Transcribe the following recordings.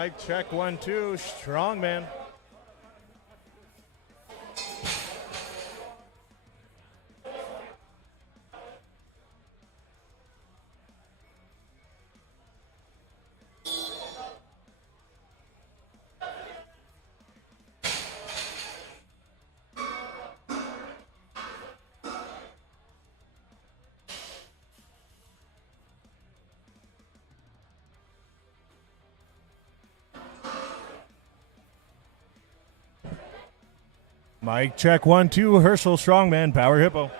Mic check 1, 2. Strongman. Mic check 1, 2. Herschel Strongman, Power Hippo.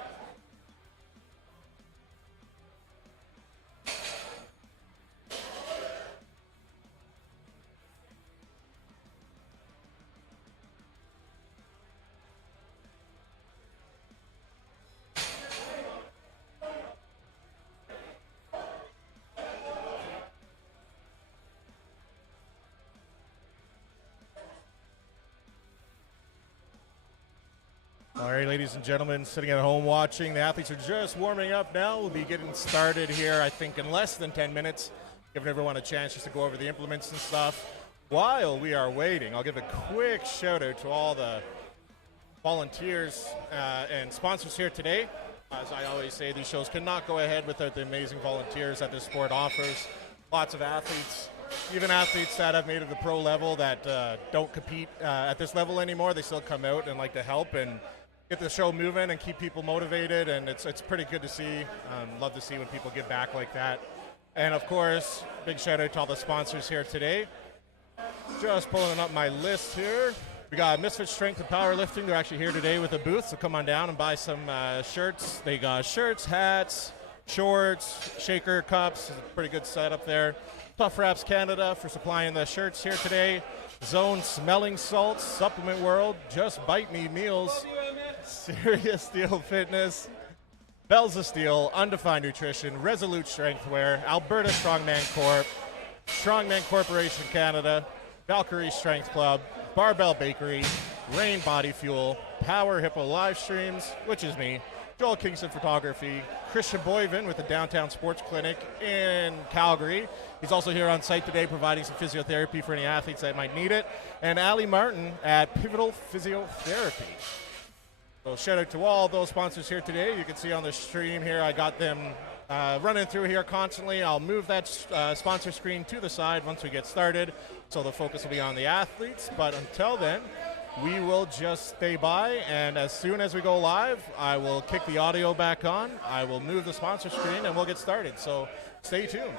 All right, ladies and gentlemen, sitting at home watching, the athletes are just warming up now. We'll be getting started here, I think, in less than 10 minutes, giving everyone a chance just to go over the implements and stuff. While we are waiting, I'll give a quick shout out to all the volunteers and sponsors here today. As I always say, these shows cannot go ahead without the amazing volunteers that this sport offers. Lots of athletes, even athletes that have made it to the pro level that don't compete at this level anymore, they still come out and like to help and get the show moving and keep people motivated, and it's pretty good to see. Love to see when people give back like that. And of course, big shout out to all the sponsors here today. Just pulling up my list here. We got Misfit Strength and Powerlifting. They're actually here today with a booth, so come on down and buy some shirts. They got shirts, hats, shorts, shaker cups. It's a pretty good setup there. Tough Wraps Canada for supplying the shirts here today. Zone Smelling Salts, Supplement World, Just Bite Me Meals, Serious Steel Fitness, Bells of Steel, Undefined Nutrition, Resolute Strengthwear, Alberta Strongman Corp, Strongman Corporation Canada, Valkyrie Strength Club, Barbell Bakery, Rain Body Fuel, Power Hippo Live Streams, which is me, Joel Kingston Photography, Christian Boyvin with the Downtown Sports Clinic in Calgary. He's also here on site today providing some physiotherapy for any athletes that might need it. And Ali Martin at Pivotal Physiotherapy. So shout out to all those sponsors here today. You can see on the stream here, I got them running through here constantly. I'll move that sponsor screen to the side once we get started, so the focus will be on the athletes. But until then, we will just stay by, and as soon as we go live, I will kick the audio back on. I will move the sponsor screen, and we'll get started. So stay tuned.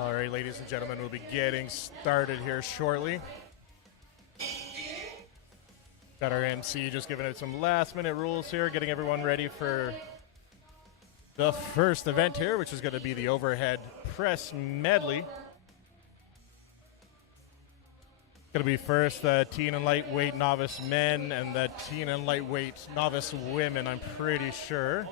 All right, ladies and gentlemen, we'll be getting started here shortly. Got our MC just giving out some last-minute rules here, getting everyone ready for the first event here, which is going to be the overhead press medley. Going to be first the teen and lightweight novice men and the teen and lightweight novice women, I'm pretty sure.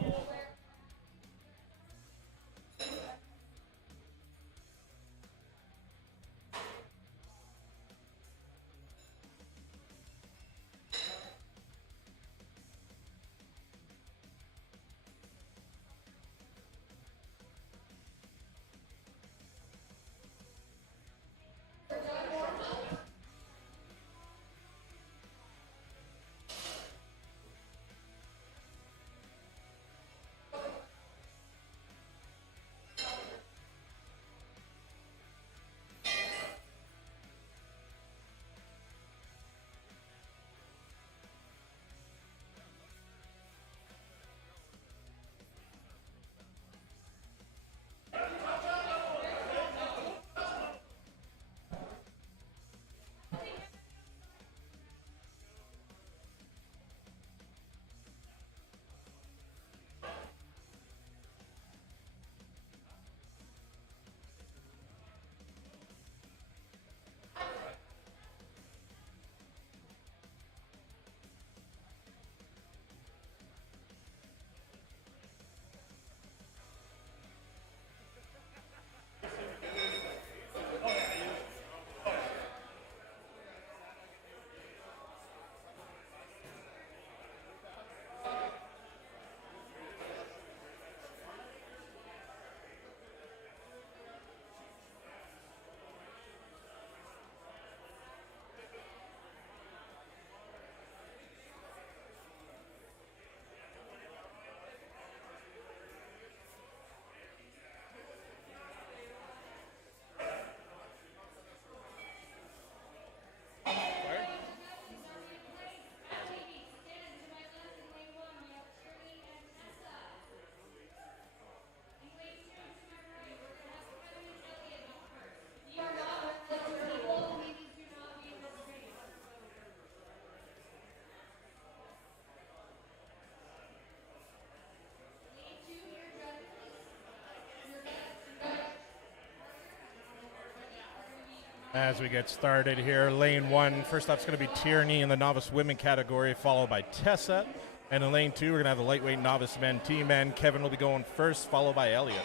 As we get started here, lane one, first up is going to be Tierney in the novice women category, followed by Tessa. And in lane two, we're going to have the lightweight novice men, T-men. Kevin will be going first, followed by Elliot.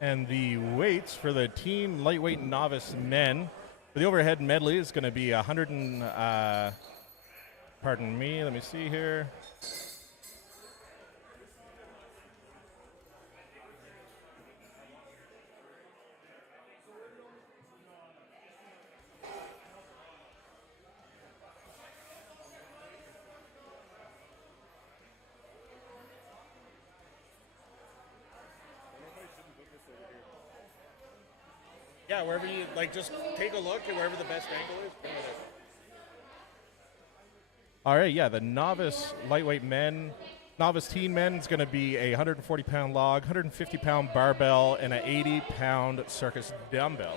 And the weights for the teen lightweight novice men for the overhead medley is going to be 100 and, pardon me, let me see here. Yeah, wherever you, like, just take a look at wherever the best angle is. All right, yeah, the novice lightweight men, novice teen men is going to be a 140-pound log, 150-pound barbell, and an 80-pound circus dumbbell.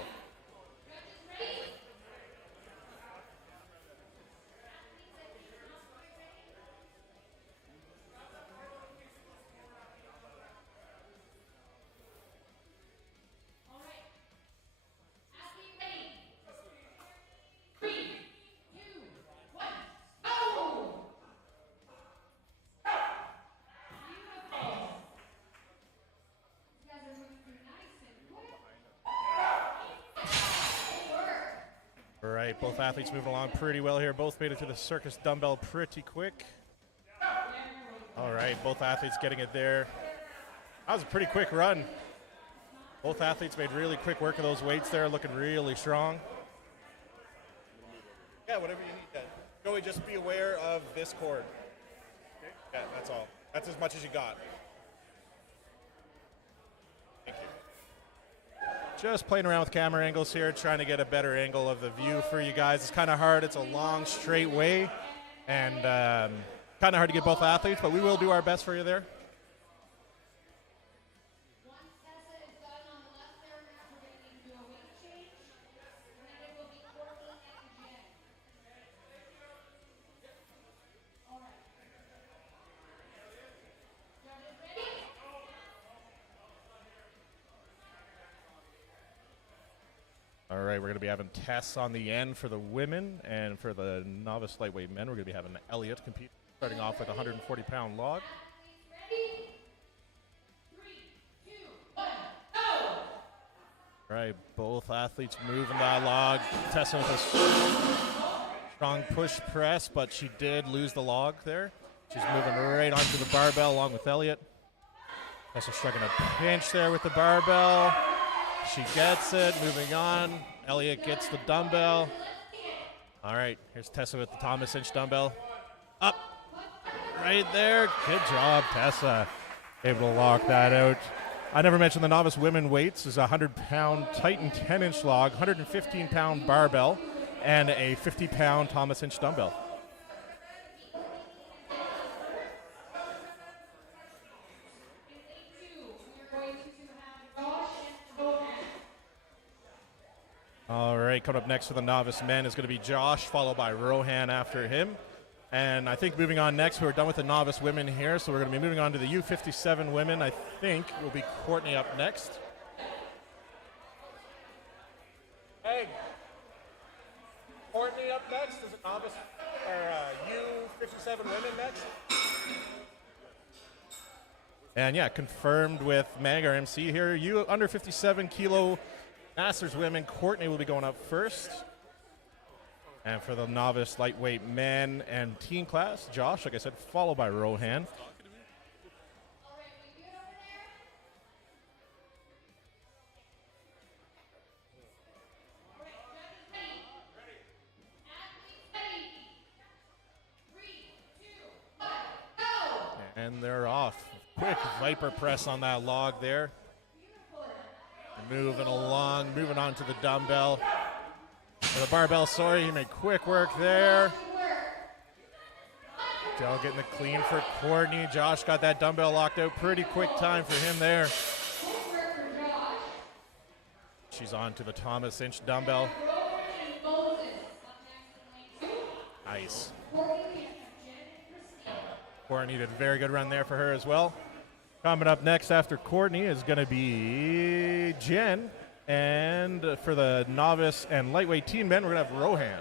All right, both athletes moving along pretty well here. Both made it to the circus dumbbell pretty quick. All right, both athletes getting it there. That was a pretty quick run. Both athletes made really quick work of those weights there, looking really strong. Yeah, whatever you need then. Joey, just be aware of this cord. Okay. Yeah, that's all. That's as much as you got. Thank you. Just playing around with camera angles here, trying to get a better angle of the view for you guys. It's kind of hard. It's a long, straight way, and kind of hard to get both athletes, but we will do our best for you there. All right, we're going to be having tests on the end for the women, and for the novice lightweight men, we're going to be having Elliot compete, starting off with a 140-pound log. Ready? 3, 2, 1, go! All right, both athletes moving that log, testing with a strong push press, but she did lose the log there. She's moving right onto the barbell along with Elliot. Tessa striking a pinch there with the barbell. She gets it, moving on. Elliot gets the dumbbell. All right, here's Tessa with the Thomas inch dumbbell. Up, right there. Good job, Tessa. Able to lock that out. I never mentioned the novice women weights is a 100-pound Titan 10-inch log, 115-pound barbell, and a 50-pound Thomas inch dumbbell. All right, coming up next for the novice men is going to be Josh, followed by Rohan after him. And I think moving on next, we're done with the novice women here, so we're going to be moving on to the U57 women. I think will be Courtney up next. Hey, Courtney up next is a novice, or U57 women next. And yeah, confirmed with Meg, our MC here. You under 57 kilo Masters women, Courtney will be going up first. And for the novice lightweight men and teen class, Josh, like I said, followed by Rohan. And they're off. Quick Viper press on that log there. Moving along, moving on to the dumbbell. Or the barbell, sorry, he made quick work there. Dell getting the clean for Courtney. Josh got that dumbbell locked out. Pretty quick time for him there. She's on to the Thomas inch dumbbell. Nice. Courtney did a very good run there for her as well. Coming up next after Courtney is going to be Jen. And for the novice and lightweight team men, we're going to have Rohan.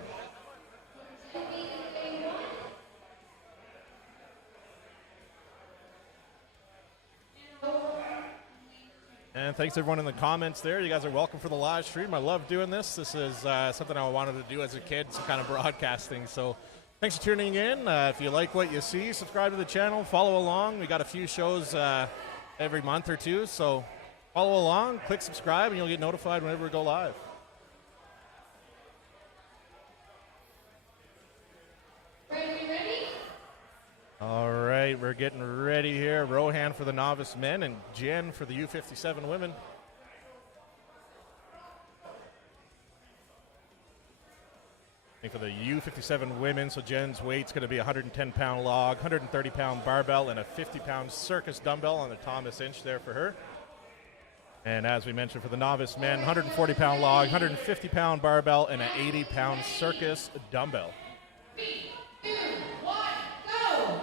And thanks everyone in the comments there. You guys are welcome for the live stream. I love doing this. This is something I wanted to do as a kid, some kind of broadcasting. So thanks for tuning in. If you like what you see, subscribe to the channel, follow along. We got a few shows every month or two, so follow along, click subscribe, and you'll get notified whenever we go live. Ready? All right, we're getting ready here. Rohan for the novice men and Jen for the U57 women. And for the U57 women, so Jen's weight's going to be a 110-pound log, 130-pound barbell, and a 50-pound circus dumbbell on the Thomas inch there for her. And as we mentioned, for the novice men, 140-pound log, 150-pound barbell, and an 80-pound circus dumbbell. 3, 2, 1, go!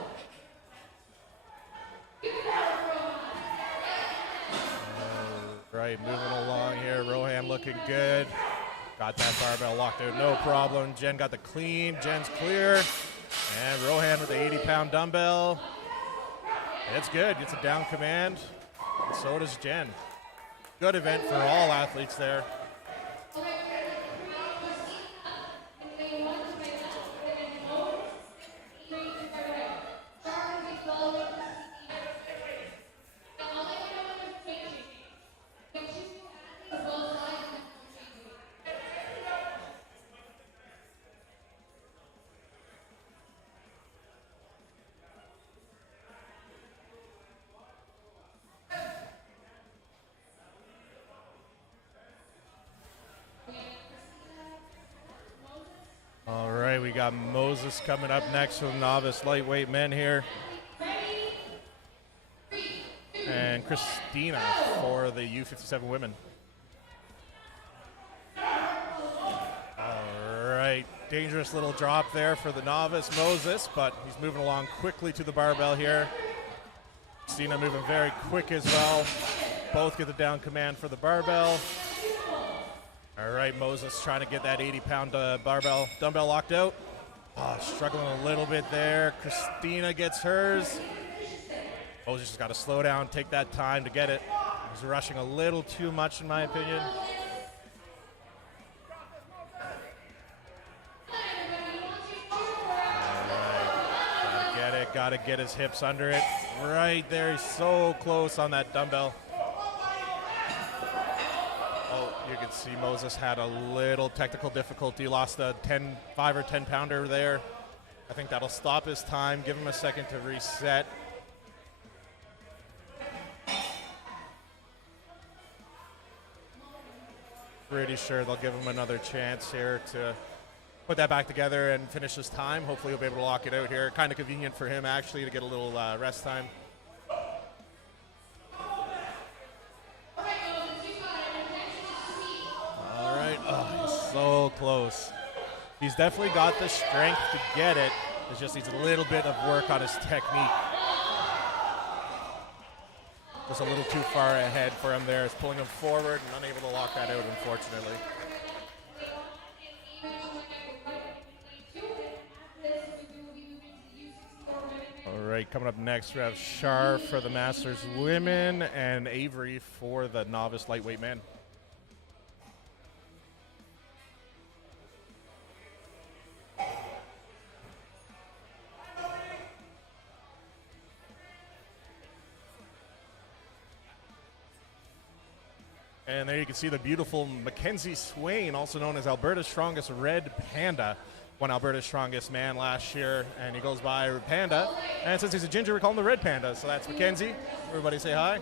Right, moving along here. Rohan looking good. Got that barbell locked out, no problem. Jen got the clean. Jen's clear. And Rohan with the 80-pound dumbbell. It's good. Gets a down command. And so does Jen. Good event for all athletes there. we got Moses coming up next for the novice lightweight men here. And Christina for the U57 women. All right, dangerous little drop there for the novice Moses, but he's moving along quickly to the barbell here. Christina moving very quick as well. Both get the down command for the barbell. All right, Moses trying to get that 80-pound dumbbell locked out. Oh, struggling a little bit there. Christina gets hers. Moses just got to slow down, take that time to get it. He's rushing a little too much, in my opinion. Got to get his hips under it. Right there, he's so close on that dumbbell. Oh, you can see Moses had a little technical difficulty, lost a 5 or 10 pounder there. I think that'll stop his time, give him a second to reset. Pretty sure they'll give him another chance here to put that back together and finish his time. Hopefully he'll be able to lock it out here. Kind of convenient for him actually to get a little rest time. All right, oh, he's so close. He's definitely got the strength to get it. It just needs a little bit of work on his technique. Just a little too far ahead for him there. It's pulling him forward and unable to lock that out, unfortunately. All right, coming up next, we have Shar for the Masters women and Avery for the novice lightweight men. And there you can see the beautiful Mackenzie Swain, also known as Alberta's strongest red panda. Won Alberta's strongest man last year, and he goes by Panda. And since he's a ginger, we call him the Red Panda. So that's Mackenzie. Everybody say hi.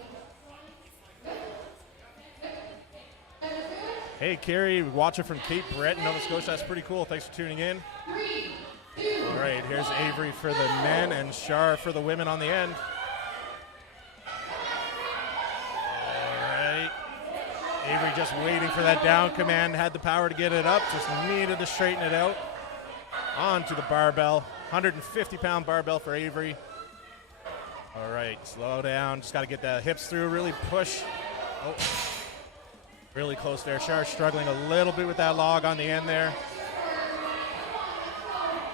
Hey, Carrie, watching from Cape Breton, Nova Scotia. That's pretty cool. Thanks for tuning in. All right, here's Avery for the men and Shar for the women on the end. All right. Avery just waiting for that down command. Had the power to get it up. Just needed to straighten it out. Onto the barbell, 150-pound barbell for Avery. All right, slow down. Just got to get the hips through, really push. Oh, really close there. Shar struggling a little bit with that log on the end there.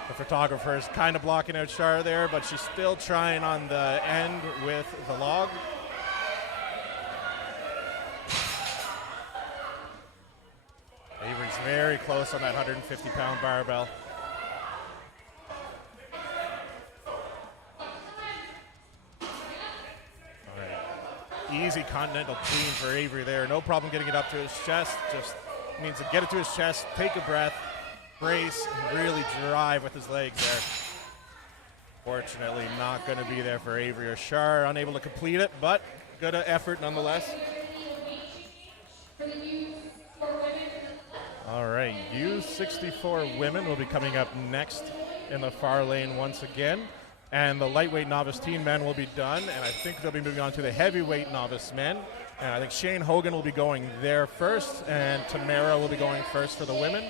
The photographer is kind of blocking out Shar there, but she's still trying on the end with the log. Avery's very close on that 150-pound barbell. Easy continental clean for Avery there. No problem getting it up to his chest. Just means to get it to his chest, take a breath, brace, and really drive with his legs there. Fortunately, not going to be there for Avery or Shar. Unable to complete it, but good effort nonetheless. All right, U64 women will be coming up next in the far lane once again. And the lightweight novice team men will be done, and I think they'll be moving on to the heavyweight novice men. And I think Shane Hogan will be going there first, and Tamara will be going first for the women.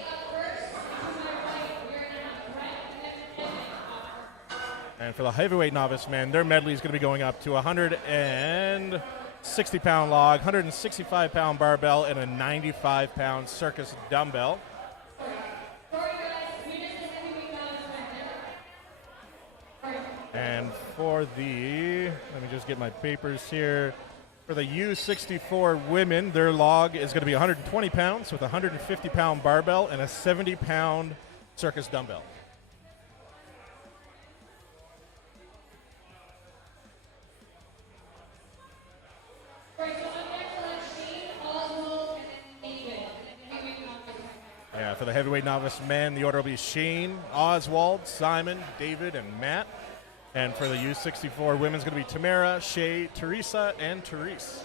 And for the heavyweight novice men, their medley is going to be going up to 160-pound log, 165-pound barbell, and a 95-pound circus dumbbell. And for the, let me just get my papers here. For the U64 women, their log is going to be 120 pounds with a 150-pound barbell and a 70-pound circus dumbbell. Yeah, for the heavyweight novice men, the order will be Shane, Oswald, Simon, David, and Matt. And for the U64 women's going to be Tamara, Shay, Teresa, and Therese.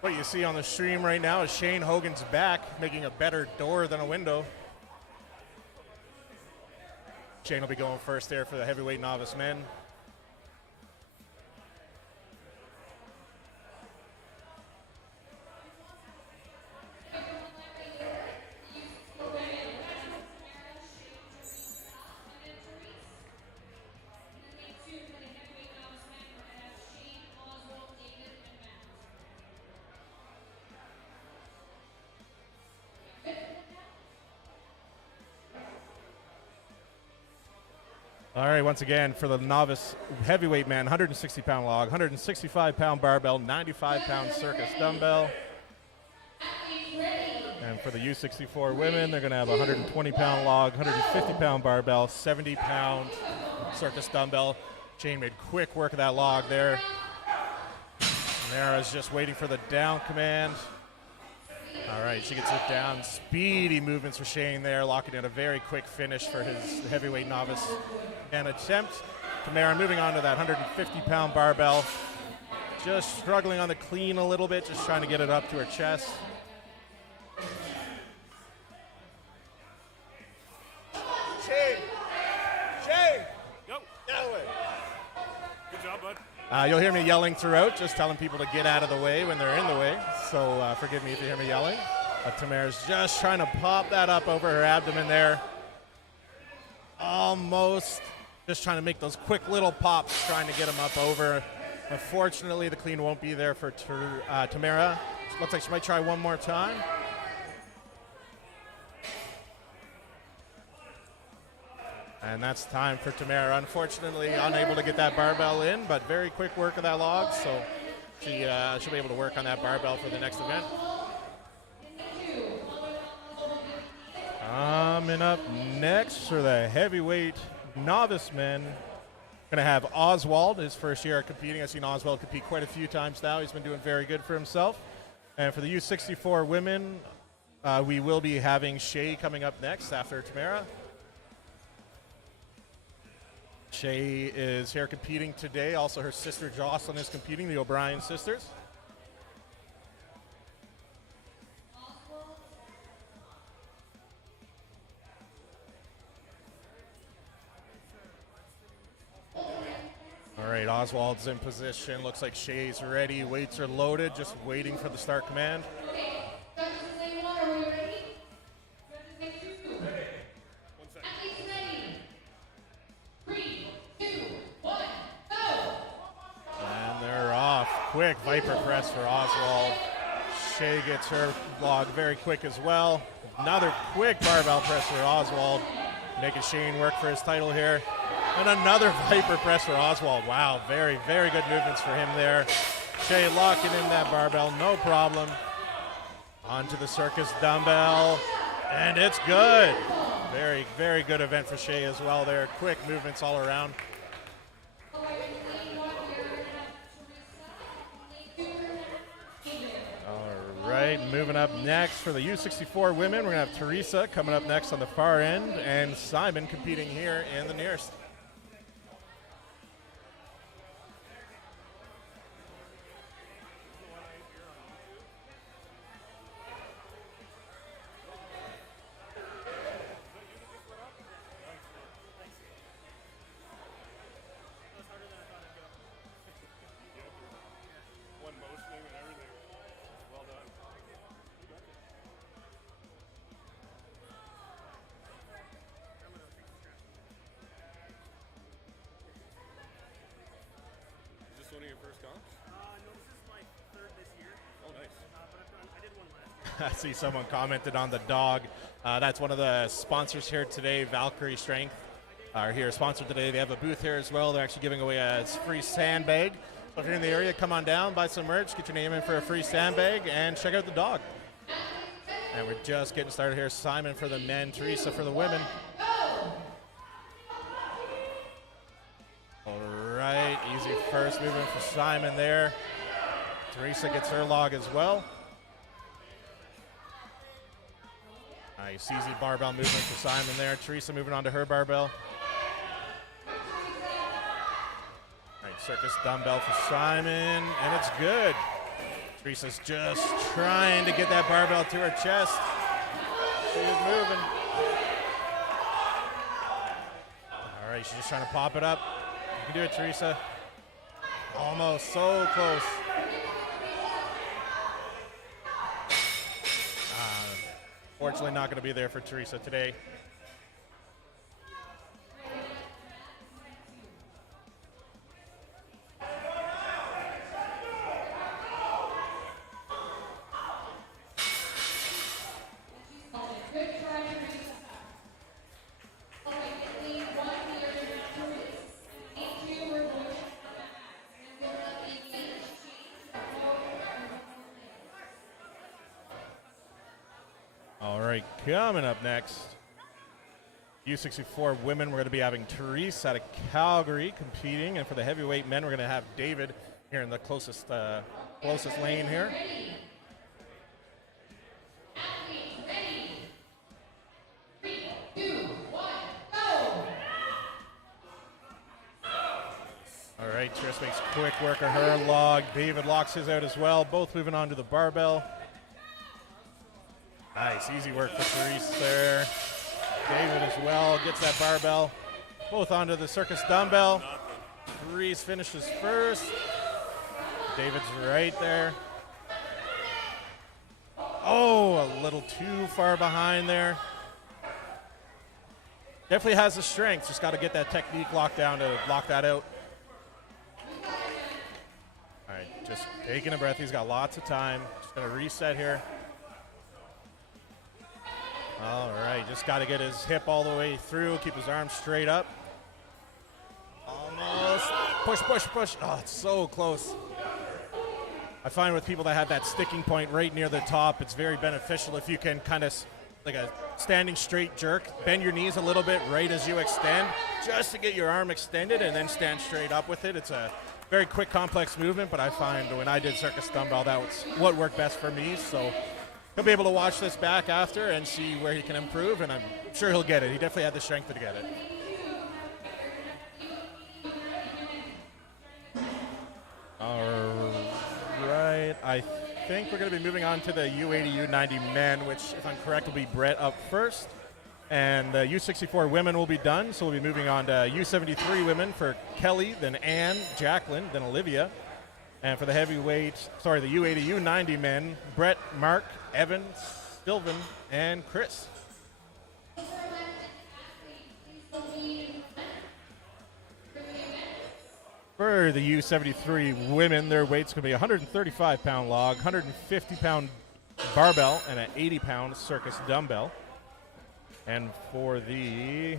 What you see on the stream right now is Shane Hogan's back, making a better door than a window. Shane will be going first there for the heavyweight novice men. All right, once again, for the novice heavyweight man, 160-pound log, 165-pound barbell, 95-pound circus dumbbell. And for the U64 women, they're going to have a 120-pound log, 150-pound barbell, 70-pound circus dumbbell. Shane made quick work of that log there. Mara's just waiting for the down command. All right, she gets it down. Speedy movements for Shane there, locking in a very quick finish for his heavyweight novice and attempt. Tamara moving on to that 150-pound barbell. Just struggling on the clean a little bit, just trying to get it up to her chest. Shane! Shane! Yo! Get out of the way. Good job, bud. You'll hear me yelling throughout, just telling people to get out of the way when they're in the way. So forgive me if you hear me yelling. Tamara's just trying to pop that up over her abdomen there. Almost just trying to make those quick little pops, trying to get them up over. Unfortunately, the clean won't be there for Tamara. Looks like she might try one more time. And that's time for Tamara. Unfortunately, unable to get that barbell in, but very quick work of that log, so she'll be able to work on that barbell for the next event. Coming up next for the heavyweight novice men, gonna have Oswald, his first year competing. I've seen Oswald compete quite a few times now. He's been doing very good for himself. And for the U64 women, we will be having Shay coming up next after Tamara. Shay is here competing today. Also, her sister Jocelyn is competing, the O'Brien sisters. All right, Oswald's in position. Looks like Shay's ready. Weights are loaded, just waiting for the start command. Okay, judges name one, are we ready? Judges name two. Athletes ready. 3, 2, 1, go! And they're off. Quick Viper press for Oswald. Shay gets her log very quick as well. Another quick barbell press for Oswald, making Shane work for his title here. And another Viper press for Oswald. Wow, very, very good movements for him there. Shay locking in that barbell, no problem. Onto the circus dumbbell, and it's good. Very, very good event for Shay as well there. Quick movements all around. All right, moving up next for the U64 women, we're gonna have Teresa coming up next on the far end, and Simon competing here in the nearest. One of your first comps? No, this is my third this year. Oh, nice. But I did one last year. I see someone commented on the dog. That's one of the sponsors here today, Valkyrie Strength, are here sponsored today. They have a booth here as well. They're actually giving away a free sandbag. So if you're in the area, come on down, buy some merch, get your name in for a free sandbag, and check out the dog. And we're just getting started here. Simon for the men, Teresa for the women. All right, easy first movement for Simon there. Teresa gets her log as well. Nice, easy barbell movement for Simon there. Teresa moving on to her barbell. All right, circus dumbbell for Simon, and it's good. Teresa's just trying to get that barbell to her chest. She's moving. All right, she's just trying to pop it up. You can do it, Teresa. Almost, so close. Fortunately, not going to be there for Teresa today. All right, coming up next, U64 women, we're going to be having Teresa out of Calgary competing, and for the heavyweight men, we're going to have David here in the closest lane here. All right, Teresa makes quick work of her log. David locks his out as well, both moving on to the barbell. Nice, easy work for Therese there. David as well gets that barbell. Both onto the circus dumbbell. Therese finishes first. David's right there. Oh, a little too far behind there. Definitely has the strength. Just got to get that technique locked down to lock that out. All right, just taking a breath. He's got lots of time. Just going to reset here. All right, just got to get his hip all the way through, keep his arms straight up. Almost. Push, push, push. Oh, it's so close. I find with people that have that sticking point right near the top, it's very beneficial if you can kind of, like a standing straight jerk, bend your knees a little bit right as you extend, just to get your arm extended and then stand straight up with it. It's a very quick, complex movement, but I find when I did circus dumbbell, that was what worked best for me. So he'll be able to watch this back after and see where he can improve, and I'm sure he'll get it. He definitely had the strength to get it. All right, I think we're going to be moving on to the U80, U90 men, which, if I'm correct, will be Brett up first. And the U64 women will be done, so we'll be moving on to U73 women for Kelly, then Ann, Jacqueline, then Olivia. And for the heavyweight, the U80, U90 men, Brett, Mark, Evan, Sylvan, and Chris. For the U73 women, their weight's going to be a 135-pound log, 150-pound barbell, and an 80-pound circus dumbbell. And for the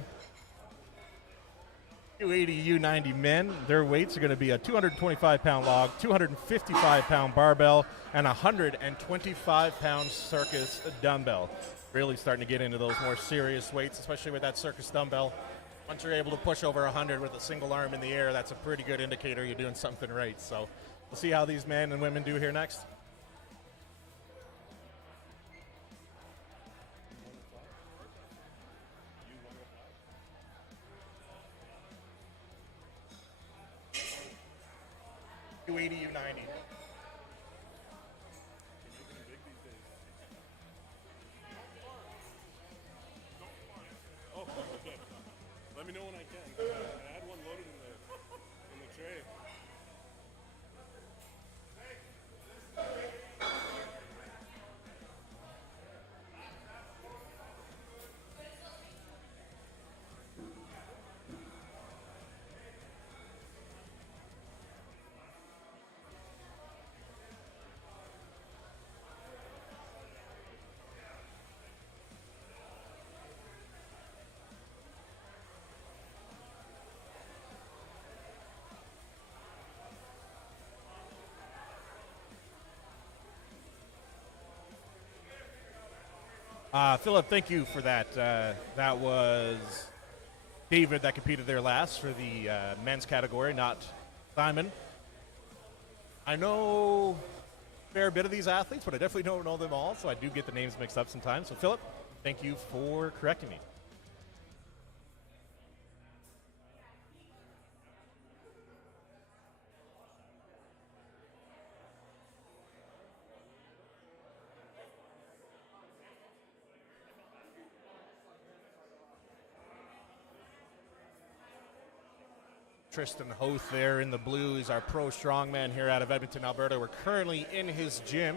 U80, U90 men, their weights are going to be a 225-pound log, 255-pound barbell, and a 125-pound circus dumbbell. Really starting to get into those more serious weights, especially with that circus dumbbell. Once you're able to push over 100 with a single arm in the air, that's a pretty good indicator you're doing something right. So we'll see how these men and women do here next. U80, U90. Oh, okay. Let me know when I can. I had one loaded in the tray. Philip, thank you for that. That was David that competed there last for the men's category, not Simon. I know a fair bit of these athletes, but I definitely don't know them all, so I do get the names mixed up sometimes. So, Philip, thank you for correcting me. Tristan Hoth there in the blue. He's our pro strongman here out of Edmonton, Alberta. We're currently in his gym.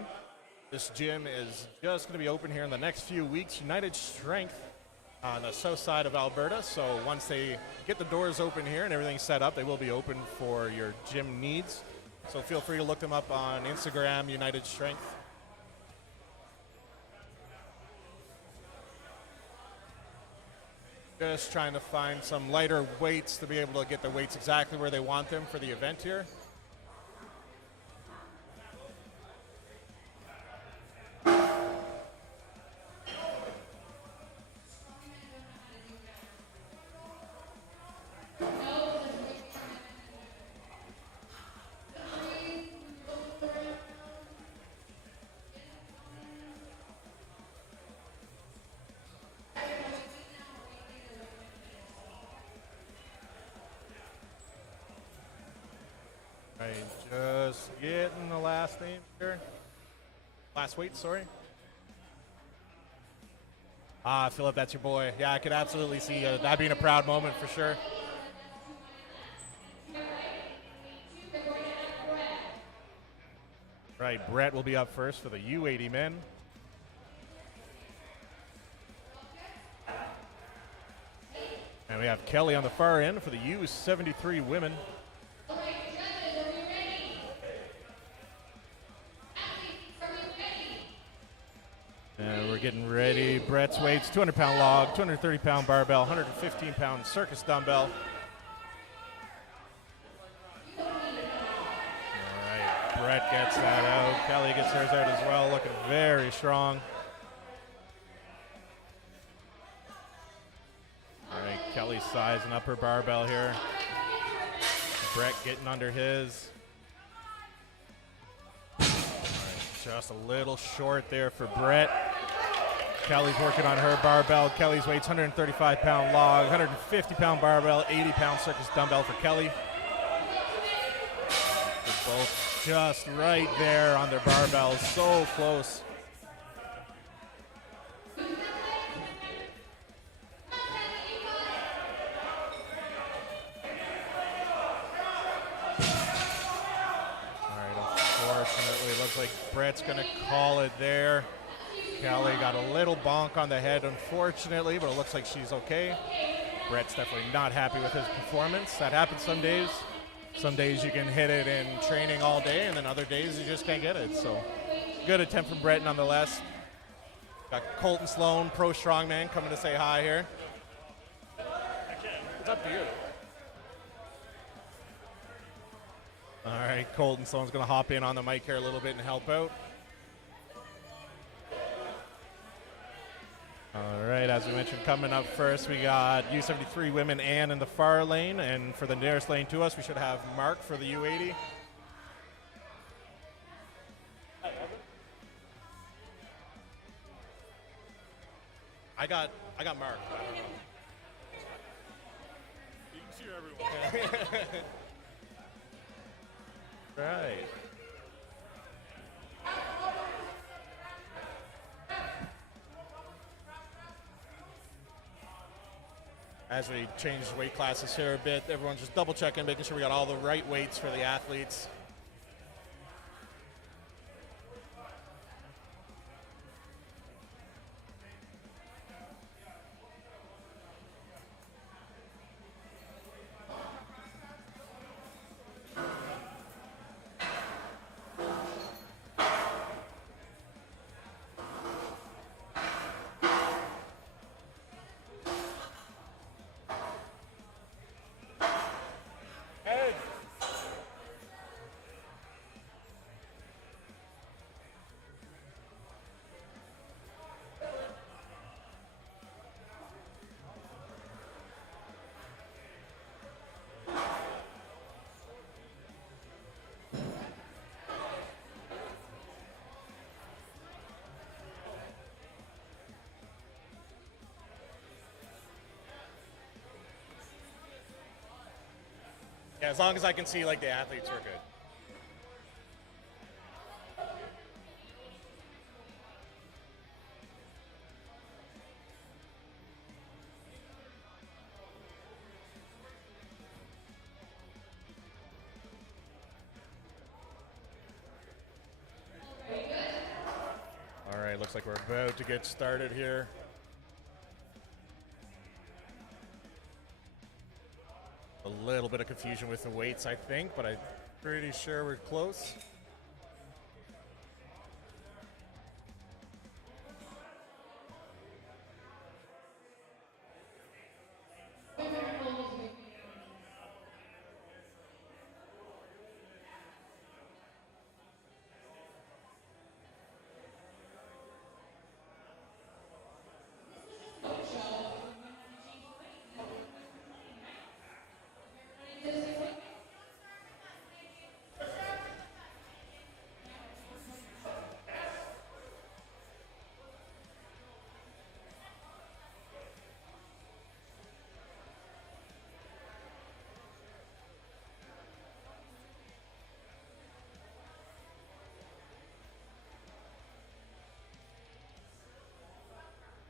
This gym is just going to be open here in the next few weeks. United Strength on the south side of Alberta. So once they get the doors open here and everything's set up, they will be open for your gym needs. So feel free to look them up on Instagram, United Strength. Just trying to find some lighter weights to be able to get the weights exactly where they want them for the event here. Just getting the last name here. Last weight, sorry. Philip, that's your boy. Yeah, I could absolutely see that being a proud moment for sure. Right, Brett will be up first for the U80 men. And we have Kelly on the far end for the U73 women. And we're getting ready. Brett's weights, 200-pound log, 230-pound barbell, 115-pound circus dumbbell. All right, Brett gets that out. Kelly gets hers out as well, looking very strong. All right, Kelly sizing up her barbell here. Brett getting under his. All right, just a little short there for Brett. Kelly's working on her barbell. Kelly's weight's 135-pound log, 150-pound barbell, 80-pound circus dumbbell for Kelly. They're both just right there on their barbells, so close. Unfortunately, it looks like Brett's going to call it there. Kelly got a little bonk on the head, unfortunately, but it looks like she's okay. Brett's definitely not happy with his performance. That happens some days. Some days you can hit it in training all day, and then other days you just can't get it. So, good attempt from Brett nonetheless. Got Colton Sloan, pro strongman, coming to say hi here. It's up to you. All right, Colton Sloan's going to hop in on the mic here a little bit and help out. All right, as we mentioned, coming up first, we got U73 women Ann in the far lane, and for the nearest lane to us, we should have Mark for the U80. I got Mark. You can cheer everyone. Right. As we change weight classes here a bit, everyone's just double checking, making sure we got all the right weights for the athletes. Yeah, as long as I can see like the athletes, we're good. right, looks like we're about to get started here. A little bit of confusion with the weights, I think, but I'm pretty sure we're close.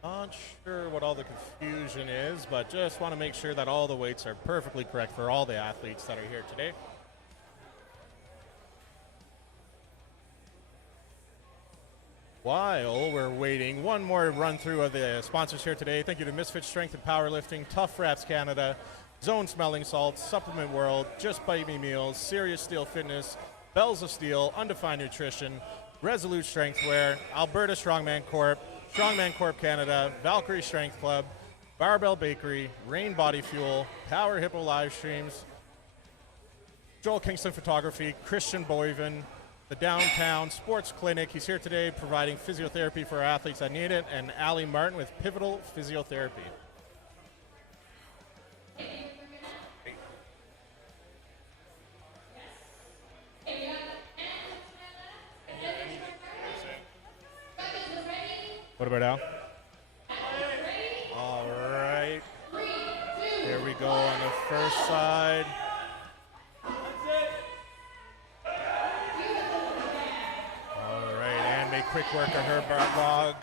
Not sure what all the confusion is, but just want to make sure that all the weights are perfectly correct for all the athletes that are here today. While we're waiting, one more run through of the sponsors here today. Thank you to Misfit Strength and Powerlifting, Tough Wraps Canada, Zone Smelling Salts, Supplement World, Just Bite Me Meals, Serious Steel Fitness, Bells of Steel, Undefined Nutrition, Resolute Strength Wear, Alberta Strongman Corp, Strongman Corp Canada, Valkyrie Strength Club, Barbell Bakery, Rain Body Fuel, Power Hippo Live Streams, Joel Kingston Photography, Christian Boyven, the Downtown Sports Clinic. He's here today providing physiotherapy for athletes that need it, and Ali Martin with Pivotal Physiotherapy. What about Al? All right. Here we go on the first side. All right, and make quick work of her log.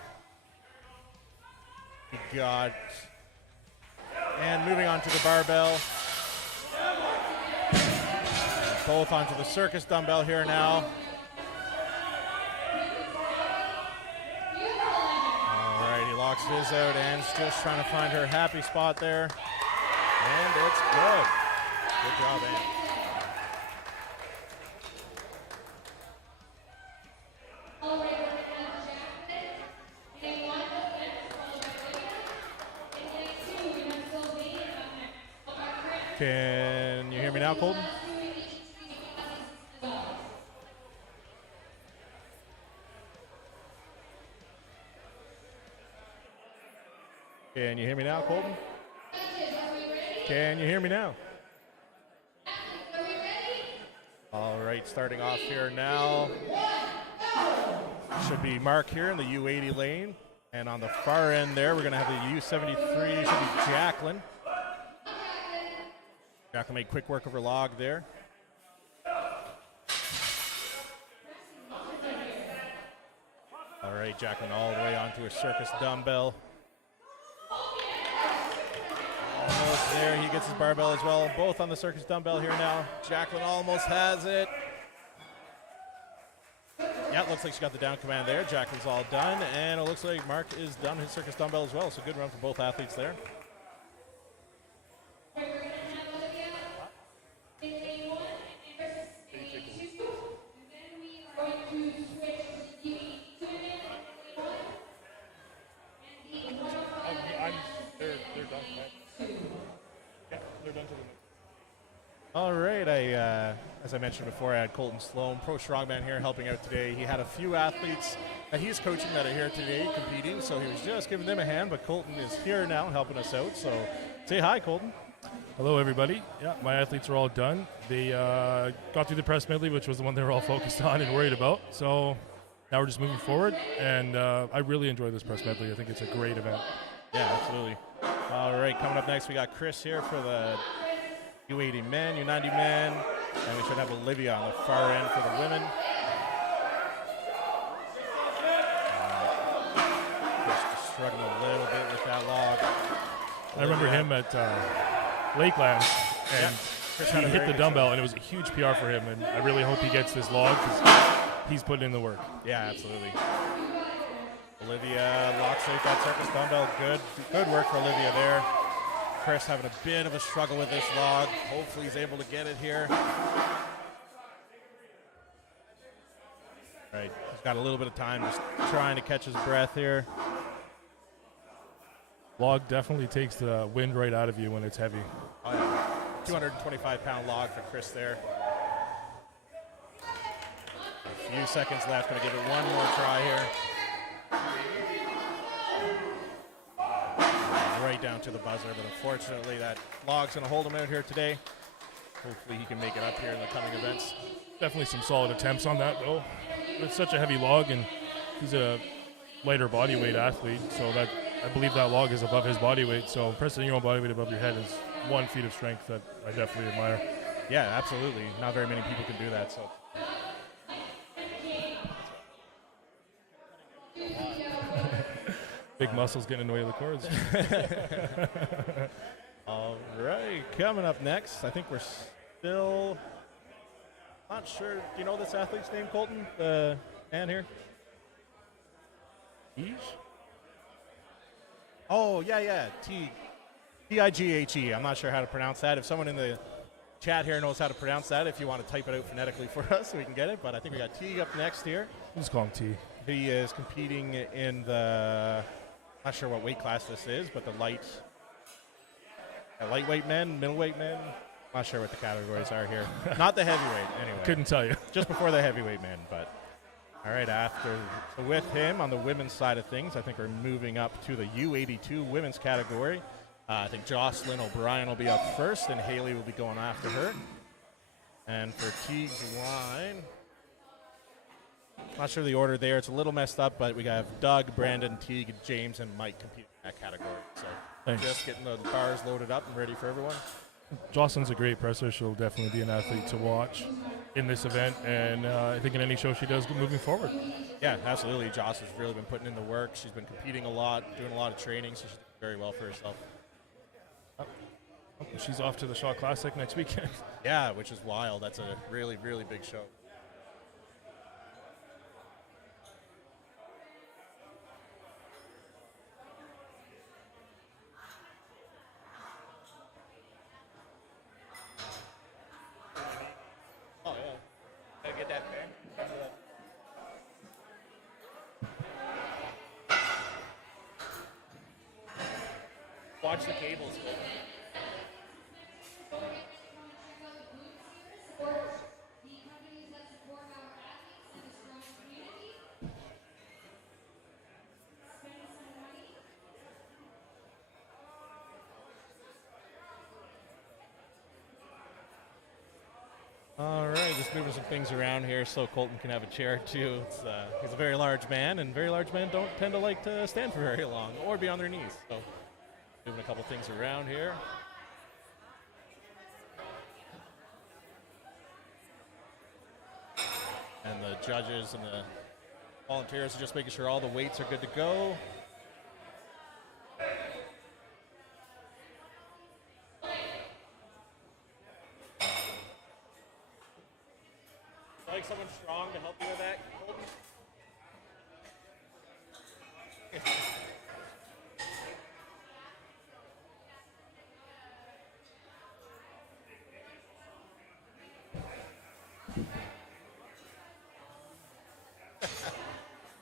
We got, and moving on to the barbell. Both onto the circus dumbbell here now. Locks his out, and just trying to find her happy spot there. And it's good. Good job, Anne. Can you hear me now, Colton? Can you hear me now, Colton? Can you hear me now? All right, starting off here now. Should be Mark here in the U80 lane. And on the far end there, we're going to have the U73, should be Jacqueline. Jacqueline made quick work of her log there. All right, Jacqueline all the way onto her circus dumbbell. Almost there, he gets his barbell as well. Both on the circus dumbbell here now. Jacqueline almost has it. Yeah, looks like she got the down command there. Jacqueline's all done, and it looks like Mark is done his circus dumbbell as well. So good run for both athletes there. All right, as I mentioned before, I had Colton Sloan, pro strongman here helping out today. He had a few athletes that he's coaching that are here today competing, so he was just giving them a hand, but Colton is here now helping us out. So say hi, Colton. Hello, everybody. Yeah, my athletes are all done. They got through the press medley, which was the one they were all focused on and worried about. So now we're just moving forward, and I really enjoy this press medley. I think it's a great event. Yeah, absolutely. All right, coming up next, we got Chris here for the U80 men, U90 men, and we should have Olivia on the far end for the women. Chris just struggling a little bit with that log. I remember him at Lakeland, and yeah, he hit the dumbbell, and it was a huge PR for him, and I really hope he gets this log because he's putting in the work. Yeah, absolutely. Olivia locks out that circus dumbbell. Good work for Olivia there. Chris having a bit of a struggle with this log. Hopefully he's able to get it here. Right, he's got a little bit of time, just trying to catch his breath here. Log definitely takes the wind right out of you when it's heavy. Oh, yeah. 225-pound log for Chris there. A few seconds left. Going to give it one more try here. Right down to the buzzer, but unfortunately that log's going to hold him out here today. Hopefully he can make it up here in the coming events. Definitely some solid attempts on that, though. It's such a heavy log, and he's a lighter body weight athlete, so that I believe that log is above his body weight. So pressing your own body weight above your head is one feat of strength that I definitely admire. Yeah, absolutely. Not very many people can do that. So. Big muscles getting in the way of the cords. All right, coming up next, I think we're still not sure. Do you know this athlete's name, Colton? The man here? Tige? Oh, yeah. Tighe. I'm not sure how to pronounce that. If someone in the chat here knows how to pronounce that, if you want to type it out phonetically for us so we can get it. But I think we got Teague up next here. Let's call him T. He is competing in the, not sure what weight class this is, but the lightweight men, middleweight men. Not sure what the categories are here. Not the heavyweight, anyway. Couldn't tell you. Just before the heavyweight men, but all right, so with him on the women's side of things, I think we're moving up to the U82 women's category. I think Jocelyn O'Brien will be up first, and Haley will be going after her. And for Teague's line, not sure the order there. It's a little messed up, but we have Doug, Brandon, Teague, James, and Mike competing in that category. So Thanks. Just getting the bars loaded up and ready for everyone. Jocelyn's a great presser. She'll definitely be an athlete to watch in this event, and I think in any show she does moving forward. Yeah, absolutely. Joss has really been putting in the work. She's been competing a lot, doing a lot of training, so she's doing very well for herself. She's off to the Shaw Classic next weekend. Yeah, which is wild. That's a really, really big show. Oh, yeah. Gotta get that thing. Watch the cables. All right, just moving some things around here so Colton can have a chair too. He's a very large man, and very large men don't tend to like to stand for very long or be on their knees. So moving a couple things around here. And the judges and the volunteers are just making sure all the weights are good to go. Like someone strong to help you with that, Colton?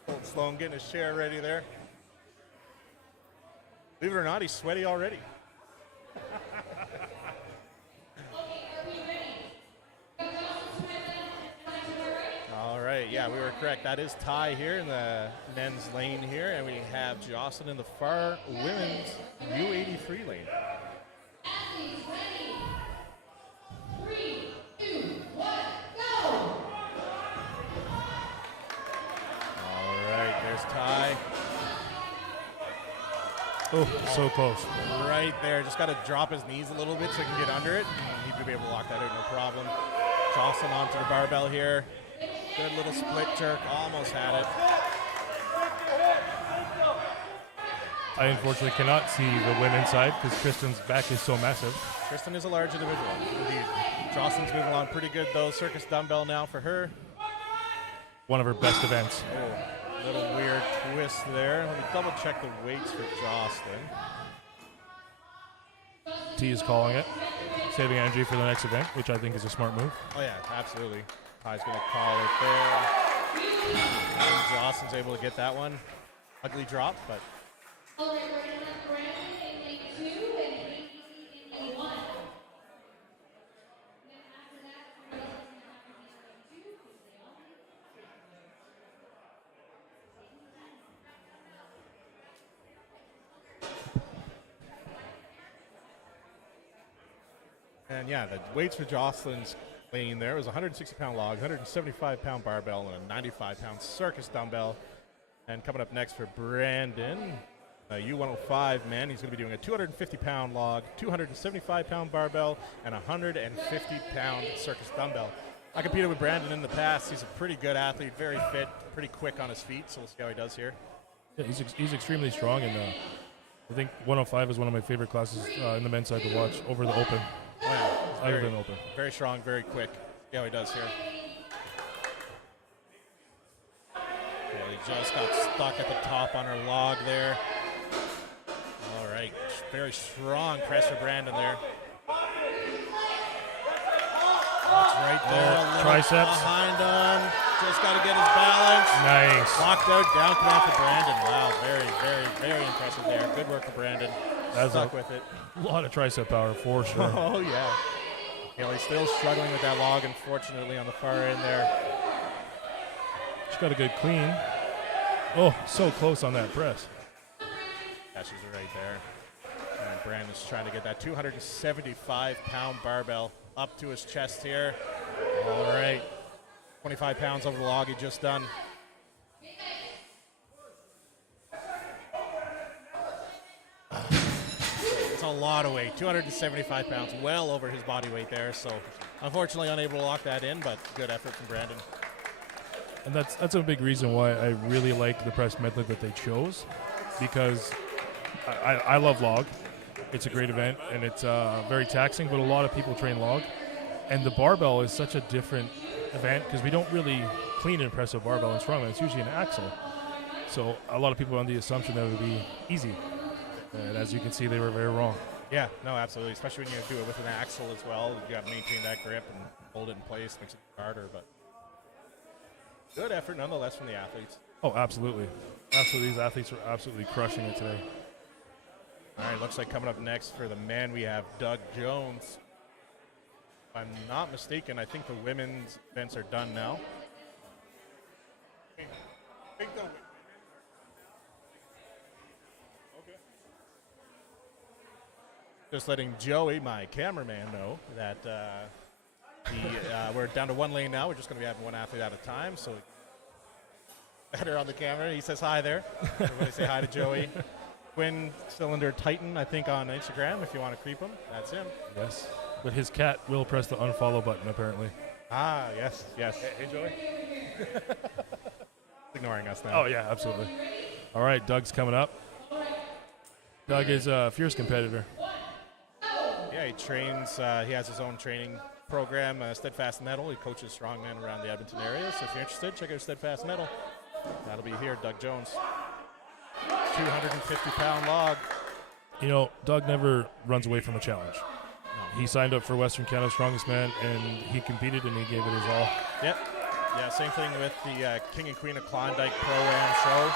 Colton Sloan getting his chair ready there. Believe it or not, he's sweaty already. All right, yeah, we were correct. That is Ty here in the men's lane here, and we have Jocelyn in the far women's U83 lane. Athletes ready. 3, 2, 1, go! All right, there's Ty. Oh, so close. Right there, just got to drop his knees a little bit so he can get under it. And he'd be able to lock that out, no problem. Jocelyn onto the barbell here. Good little split jerk, almost had it. I unfortunately cannot see the women's side because Kristen's back is so massive. Kristen is a large individual, indeed. Jocelyn's moving along pretty good though. Circus dumbbell now for her. One of her best events. Oh. Little weird twist there. Let me double check the weights for Jocelyn. T is calling it, saving energy for the next event, which I think is a smart move. Oh yeah, absolutely. Ty's going to call it there. And Jocelyn's able to get that one. Ugly drop, but All right, we're going to have Brandon in lane 2 and Haley in lane 1. Then after that, everybody else is going to have to be in lane 2 because they all need and yeah, the weights for Jocelyn's lane there was a 160-pound log, 175-pound barbell, and a 95-pound circus dumbbell. And coming up next for Brandon, a U105 man, he's going to be doing a 250-pound log, 275-pound barbell, and a 150-pound circus dumbbell. I competed with Brandon in the past. He's a pretty good athlete, very fit, pretty quick on his feet, so we'll see how he does here. Yeah, he's extremely strong, and I think 105 is one of my favorite classes in the men's side to watch over the open. Oh, yeah. Other than open. Very strong, very quick. See how he does here. Well, he just got stuck at the top on her log there. All right, very strong press for Brandon there. That's right there. A little triceps. behind him. Just got to get his balance. Nice. Locked out, down command for Brandon. Wow, very impressive there. Good work for Brandon. That's Stuck with it. A lot of tricep power for sure. Oh, yeah. You know, he's still struggling with that log, unfortunately, on the far end there. She's got a good clean. Oh, so close on that press. Yeah, she's right there. And Brandon's trying to get that 275-pound barbell up to his chest here. All right. 25 pounds over the log he just done. It's a lot of weight. 275 pounds, well over his body weight there. So unfortunately unable to lock that in, but good effort from Brandon. And that's a big reason why I really like the press medley that they chose, because I love log. It's a great event, and it's very taxing, but a lot of people train log. And the barbell is such a different event because we don't really clean and press a barbell in strongman. It's usually an axle. So a lot of people are under the assumption that it would be easy. And as you can see, they were very wrong. Yeah, no, absolutely. Especially when you do it with an axle as well. You got to maintain that grip and hold it in place, makes it harder. But good effort nonetheless from the athletes. Oh, absolutely. Absolutely. These athletes are absolutely crushing it today. All right, looks like coming up next for the men, we have Doug Jones. If I'm not mistaken, I think the women's events are done now. Just letting Joey, my cameraman, know that we're down to one lane now. We're just going to be having one athlete at a time, so better on the camera. He says hi there. Everybody say hi to Joey. Twin Cylinder Titan, I think, on Instagram, if you want to creep him. That's him. Yes. But his cat will press the unfollow button, apparently. Ah, yes. Hey, Joey. Ignoring us now. Oh, yeah, absolutely. All right, Doug's coming up. Doug is a fierce competitor. Yeah, he trains. He has his own training program, Steadfast Metal. He coaches strongmen around the Edmonton area. So if you're interested, check out Steadfast Metal. That'll be here, Doug Jones. 250-pound log. You know, Doug never runs away from a challenge. No. He signed up for Western Canada's Strongest Man, and he competed, and he gave it his all. Yep. Yeah, same thing with the King and Queen of Klondike Pro-Am show.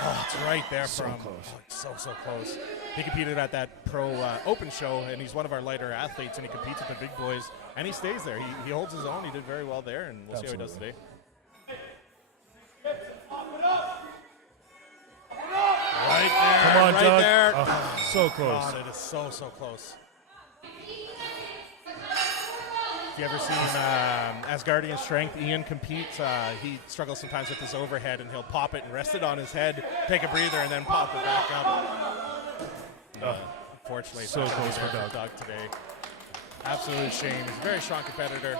Oh, it's right there so from. Close. So close. He competed at that pro open show, and he's one of our lighter athletes, and he competes with the big boys, and he stays there. He holds his own. He did very well there, and we'll see how he does today. Right there. Come on, right Doug. there. Oh, so close. God, it is so close. If you ever seen Asgardian Strength, Ian compete, he struggles sometimes with his overhead, and he'll pop it and rest it on his head, take a breather, and then pop it back up. Unfortunately, so it's not close gonna for be there Doug today. Absolute shame. He's a very strong competitor.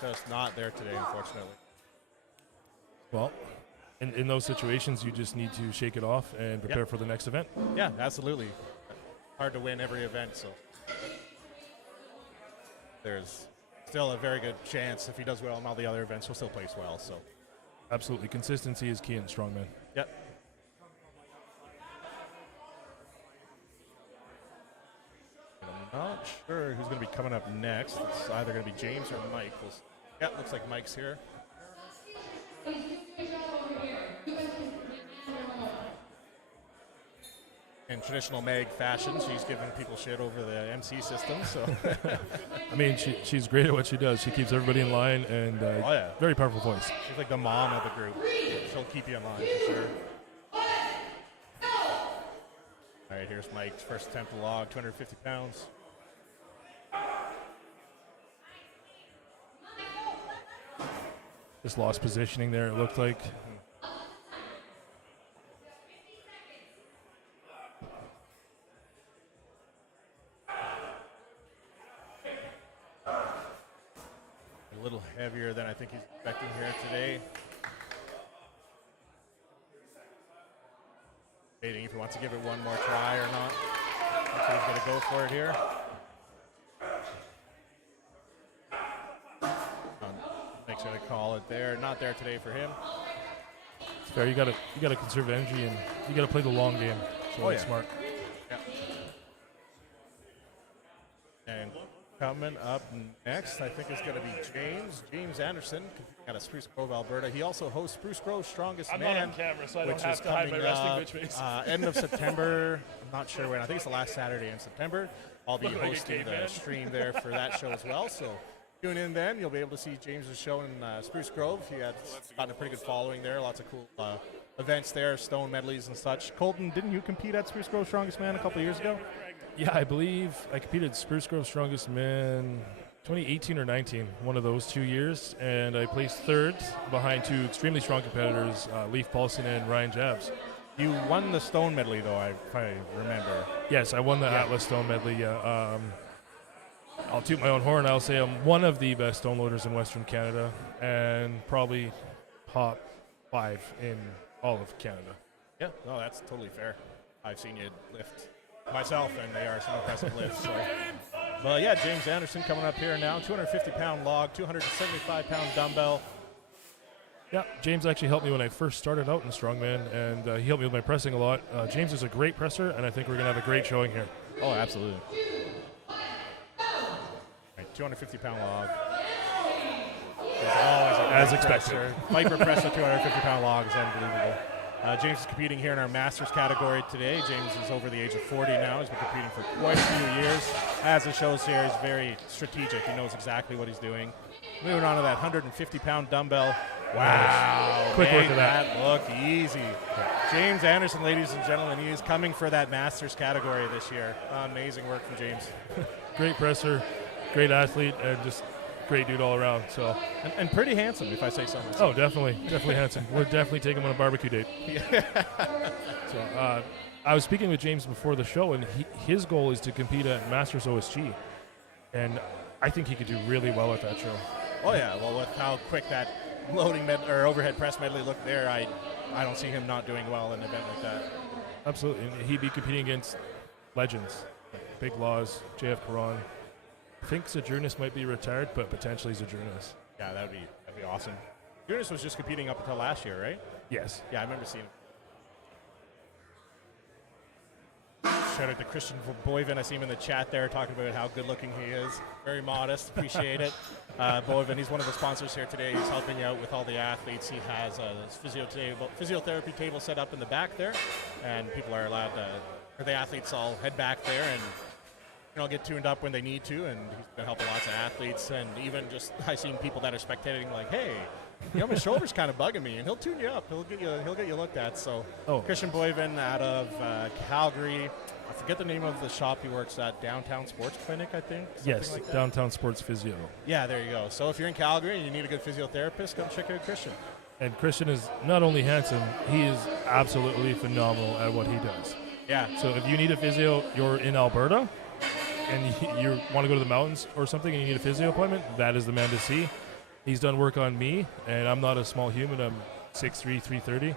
Just not there today, unfortunately. Well, in those situations, you just need to shake it off and prepare for the next event. Yeah, absolutely. Hard to win every event, so there's still a very good chance if he does well in all the other events, he'll still place well. So Absolutely. Consistency is key in strongman. Yep. I'm not sure who's going to be coming up next. It's either going to be James or Mike. Yeah, looks like Mike's here. In traditional Meg fashion, she's giving people shit over the MC system. So, I mean, she's great at what she does. She keeps everybody in line, and very powerful voice. She's like the mom of the group. She'll keep you in line for sure. All right, here's Mike's first attempt to log, 250 pounds. Just lost positioning there, it looked like. A little heavier than I think he's expecting here today. Debating if he wants to give it one more try or not. Looks like he's going to go for it here. Makes sure to call it there. Not there today for him. It's fair. You gotta conserve energy, and you gotta play the long game. So that's smart. Yeah. And coming up next, I think is going to be James Anderson out of Spruce Grove, Alberta. He also hosts Spruce Grove's Strongest I'm Man, not on camera, so I which don't have is to hide my coming wrestling bitch face. end of September. I'm not sure when. I think it's the last Saturday in September. I'll be Look like a hosting the caveman. stream there for that show as well. So tune in then. You'll be able to see James's show in Spruce Grove. He had gotten a pretty good following there. Lots of cool events there, stone medleys and such. Colton, didn't you compete at Spruce Grove Strongest Man a couple of years ago? Yeah, I believe I competed at Spruce Grove Strongest Man 2018 or 19, one of those 2 years, and I placed third behind two extremely strong competitors, Leif Paulson and Ryan Jabs. You won the stone medley, though, if I remember. Yes, I won the Atlas Stone Medley. Yeah. I'll toot my own horn. I'll say I'm one of the best stone loaders in Western Canada, and probably top 5 in all of Canada. Yeah, no, that's totally fair. I've seen you lift myself, and they are some impressive lifts. So. But yeah, James Anderson coming up here now, 250-pound log, 275-pound dumbbell. Yeah, James actually helped me when I first started out in Strongman, and he helped me with my pressing a lot. James is a great presser, and I think we're going to have a great showing here. Oh, absolutely. Right, 250-pound log. As expected. Viper presser, 250-pound log is unbelievable. James is competing here in our Masters category today. James is over the age of 40 now. He's been competing for quite a few years. As it shows here, he's very strategic. He knows exactly what he's doing. Moving on to that 150-pound dumbbell. Wow. Quick work Make of that. look easy. James Anderson, ladies and gentlemen, he is coming for that Masters category this year. Amazing work from James. Great presser, great athlete, and just great dude all around. So And pretty handsome, if I say so myself. Oh, definitely handsome. We'll definitely take him on a barbecue date. So, I was speaking with James before the show, and his goal is to compete at Masters OSG, and I think he could do really well at that show. Oh yeah, well with how quick that loading or overhead press medley looked there, I don't see him not doing well in an event like that. Absolutely, and he'd be competing against legends, like Big Laws, JF Karan. I think Zadrunas might be retired, but potentially Zadrunas. Yeah, that'd be awesome. Zadrunas was just competing up until last year, right? Yes. Yeah, I remember seeing him. Shout out to Christian Boyven. I see him in the chat there talking about how good looking he is. Very modest. Appreciate it. Boyven, he's one of the sponsors here today. He's helping out with all the athletes. He has his physiotherapy table set up in the back there, and people are allowed to, or the athletes all head back there and get tuned up when they need to, and he's been helping lots of athletes, and even just I've seen people that are spectating like, hey, my shoulder's kind of bugging me, and he'll tune you up. He'll get you looked at. So Christian Boyven out of Calgary. I forget the name of the shop he works at. Downtown Sports Clinic, I think. Yes, like Downtown Sports Physio. Yeah, there you go. So if you're in Calgary and you need a good physiotherapist, come check out Christian. And Christian is not only handsome, he is absolutely phenomenal at what he does. Yeah. So if you need a physio, you're in Alberta, and you want to go to the mountains or something and you need a physio appointment, that is the man to see. He's done work on me, and I'm not a small human. I'm 6'3", 330.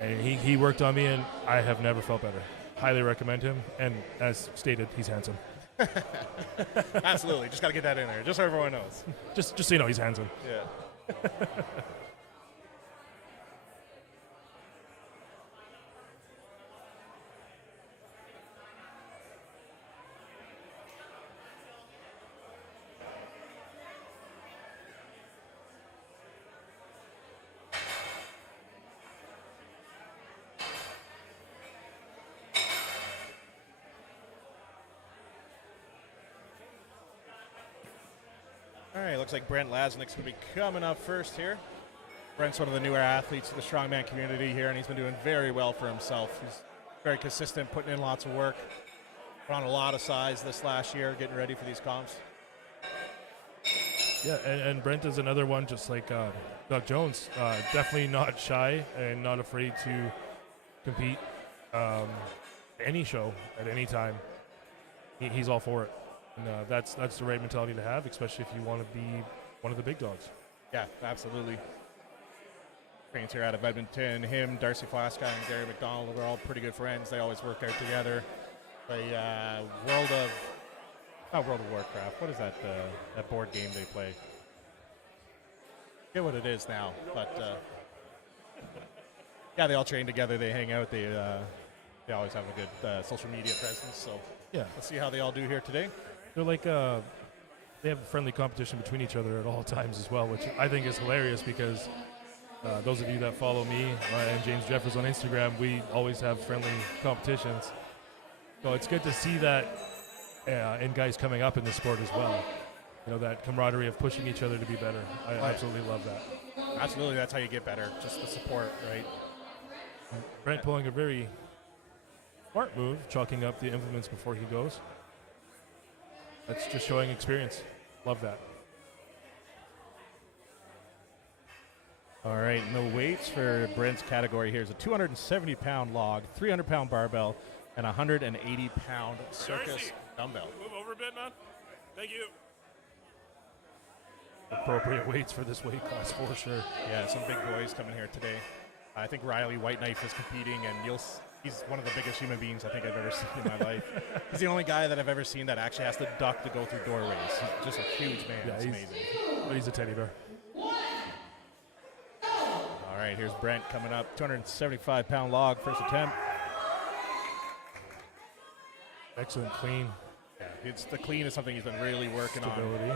And he worked on me, and I have never felt better. Highly recommend him. And as stated, he's handsome. Absolutely. Just got to get that in there, just so everyone knows. Just so you know, he's handsome. Yeah. right, looks like Brent Lasnik's going to be coming up first here. Brent's one of the newer athletes in the strongman community here, and he's been doing very well for himself. He's very consistent, putting in lots of work. Put on a lot of size this last year, getting ready for these comps. Yeah, and Brent is another one just like Doug Jones. Definitely not shy and not afraid to compete any show at any time. He's all for it. And that's the right mentality to have, especially if you want to be one of the big dogs. Yeah, absolutely. Trains here out of Edmonton. Him, Darcy Flaska, and Gary McDonald are all pretty good friends. They always work out together. Not World of Warcraft. What is that? That board game they play? I forget what it is now, but yeah, they all train together. They hang out. They always have a good social media presence. So Yeah, let's see how they all do here today. they're like they have a friendly competition between each other at all times as well, which I think is hilarious because those of you that follow me and James Jeffers on Instagram, we always have friendly competitions. So it's good to see that in guys coming up in the sport as well. You know, that camaraderie of pushing each other to be better. I absolutely love that. Absolutely, that's how you get better. Just the support, right? Brent pulling a very smart move, chalking up the implements before he goes. That's just showing experience. Love that. All right, and the weights for Brent's category here is a 270-pound log, 300-pound barbell, and a 180-pound circus dumbbell. Move over a bit, man. Thank you. Appropriate weights for this weight class for sure. Yeah, some big boys coming here today. I think Riley Whiteknife is competing, and he's one of the biggest human beings I think I've ever seen in my life. He's the only guy that I've ever seen that actually has to duck to go through doorways. He's just a huge man. Yeah, it's amazing. But he's a teddy bear. All right, here's Brent coming up. 275-pound log, first attempt. Excellent clean. Yeah, the clean is something he's been really working Stability.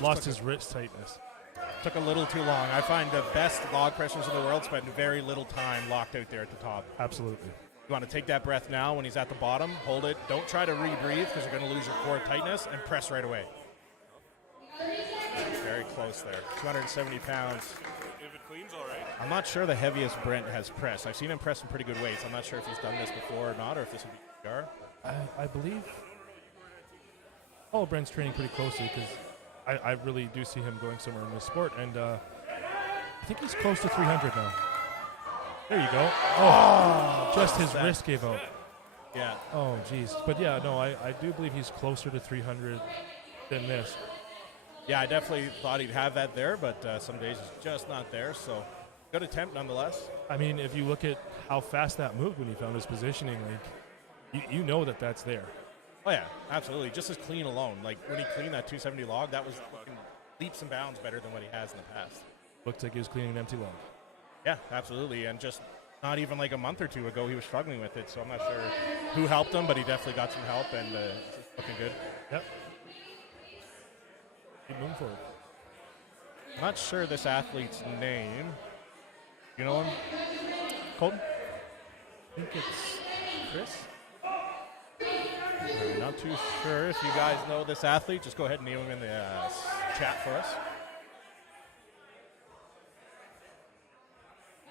Lost his wrist tightness. on. Took a little too long. I find the best log pressers in the world spend very little time locked out there at the top. Absolutely. You want to take that breath now when he's at the bottom, hold it. Don't try to rebreathe because you're going to lose your core tightness, and press right away. Very close there. 270 pounds. If it cleans, all right. I'm not sure the heaviest Brent has pressed. I've seen him press some pretty good weights. I'm not sure if he's done this before or not, or if this would be PR. I believe Brent's training pretty closely because I really do see him going somewhere in this sport, and I think he's close to 300 now. There you go. Oh, just his wrist gave out. Yeah. Oh, geez. But yeah, no, I do believe he's closer to 300 than this. Yeah, I definitely thought he'd have that there, but some days it's just not there. So good attempt nonetheless. I mean, if you look at how fast that moved when he found his positioning, like you know that's there. Oh, yeah, absolutely. Just his clean alone. Like, when he cleaned that 270 log, that was fucking leaps and bounds better than what he has in the past. Looks like he was cleaning an empty log. Yeah, absolutely. And just not even like a month or two ago, he was struggling with it. So I'm not sure who helped him, but he definitely got some help, and it's looking good. Yep. Keep moving forward. I'm not sure this athlete's name. You know him? Colton? I think it's Chris. I'm not too sure. If you guys know this athlete, just go ahead and name him in the chat for us.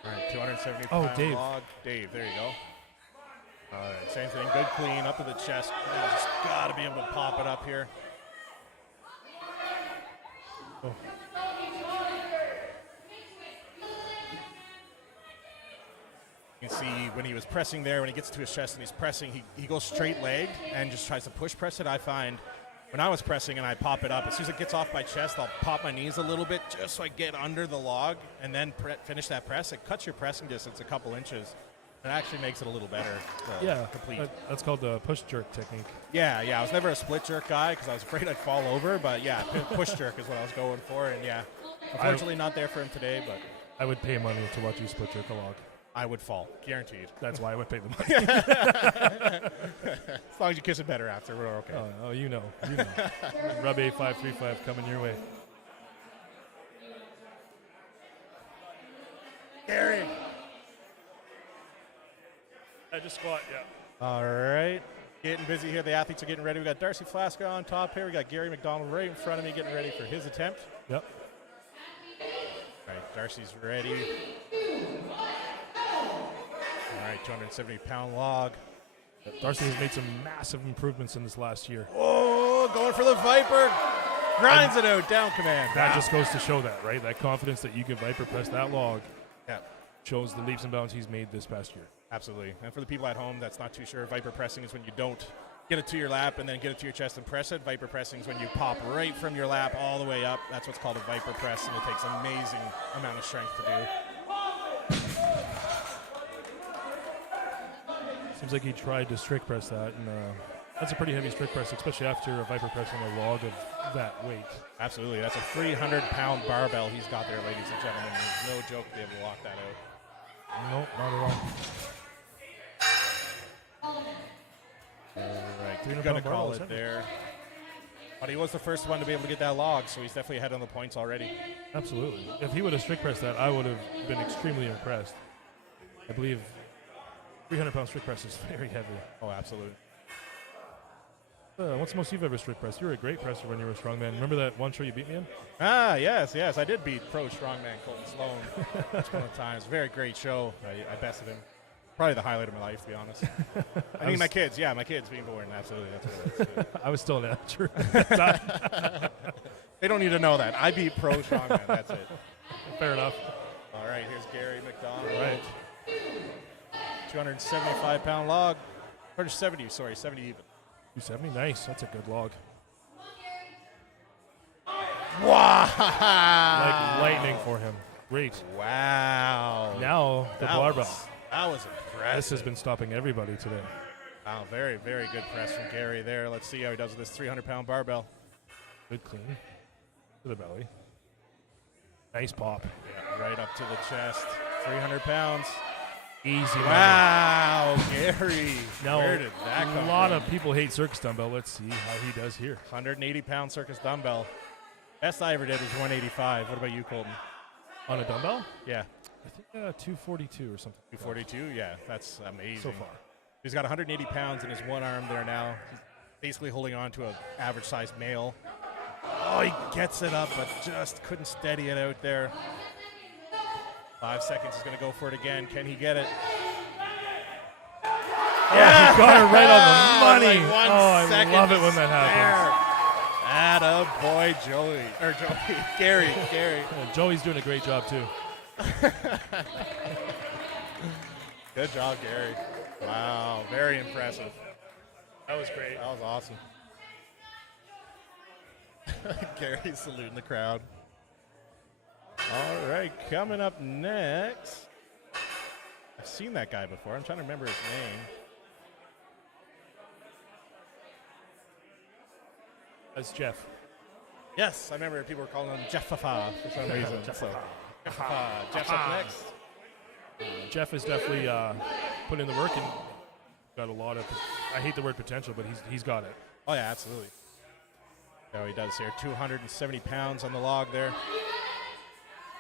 All right, 270 pound Dave. log. Dave, there you go. All right, same thing. Good clean up to the chest. Now just got to be able to pop it up here. Oh. You can see when he was pressing there, when he gets to his chest and he's pressing, he goes straight legged and just tries to push press it. I find when I was pressing and I pop it up, as soon as it gets off my chest, I'll pop my knees a little bit just so I get under the log and then finish that press. It cuts your pressing distance a couple inches. It actually makes it a little better to complete. That's called the push jerk technique. Yeah. I was never a split jerk guy because I was afraid I'd fall over, but yeah, push jerk is what I was going for. And yeah, unfortunately not there for him today, but I would pay money to watch you split jerk a log. I would fall, guaranteed. That's why I would pay the money. As long as you kiss it better after, we're okay. Oh, you know. Rub A535 coming your way. Gary. I just squat, yeah. All right. Getting busy here. The athletes are getting ready. We got Darcy Flasca on top here. We got Gary McDonald right in front of me getting ready for his attempt. Yep. All right, Darcy's ready. All right, 270-pound log. Darcy has made some massive improvements in this last year. Oh, going for the Viper. Grinds it out, down command. That just goes to show that, right? That confidence that you can Viper press that log Yeah, shows the leaps and bounds he's made this past year. absolutely. And for the people at home that's not too sure, Viper pressing is when you don't get it to your lap and then get it to your chest and press it. Viper pressing is when you pop right from your lap all the way up. That's what's called a Viper press, and it takes an amazing amount of strength to do. Seems like he tried to strict press that, and that's a pretty heavy strict press, especially after a Viper press on a log of that weight. Absolutely. That's a 300-pound barbell he's got there, ladies and gentlemen. There's no joke to be able to lock that out. Nope, not at all. All right, 300 going to pound call barbell is it heavy. there. But he was the first one to be able to get that log, so he's definitely ahead on the points already. Absolutely. If he would have strict pressed that, I would have been extremely impressed. I believe 300-pound strict press is very heavy. Oh, absolutely. What's the most you've ever strict pressed? You were a great presser when you were a strongman. Remember that one show you beat me in? Ah, yes. I did beat pro strongman Colton Sloan. That's one of the times. Very great show. I bested him. Probably the highlight of my life, to be honest. I mean, my kids being born. Absolutely. That's what it is. I was still an amateur. They don't need to know that. I beat pro strongman. That's it. Fair enough. All right, here's Gary McDonald. All right. 275-pound log. Or 70 even. 270, nice. That's a good log. Wow. Like lightning for him. Great. Wow. Now the barbell. That was impressive. This has been stopping everybody today. Wow, very, very good press from Gary there. Let's see how he does with this 300-pound barbell. Good clean to the belly. Nice pop. Yeah, right up to the chest. 300 pounds. Easy. Wow, Gary. Now, Where did that come a lot from? of people hate circus dumbbell. Let's see how he does here. 180-pound circus dumbbell. Best I ever did was 185. What about you, Colton? On a dumbbell? Yeah. I think 242 or something. 242? Yeah, that's amazing. So far. He's got 180 pounds in his one arm there now. He's basically holding on to an average-sized male. Oh, he gets it up, but just couldn't steady it out there. 5 seconds. He's going to go for it again. Can he get it? Yeah, he got it right on the money. Like 1 I second love it to when that happens. Atta boy, Gary. Yeah, Joey's doing a great job too. Good job, Gary. Wow, very impressive. That was great. That was awesome. Gary's saluting the crowd. All right, coming up next. I've seen that guy before. I'm trying to remember his name. That's Jeff. Yes, I remember people were calling him Jeffafa for some reason. So, Jeff's up next. Jeff is definitely put in the work and got a lot of, I hate the word potential, but he's got it. Oh, yeah, absolutely. Oh, he does here. 270 pounds on the log there.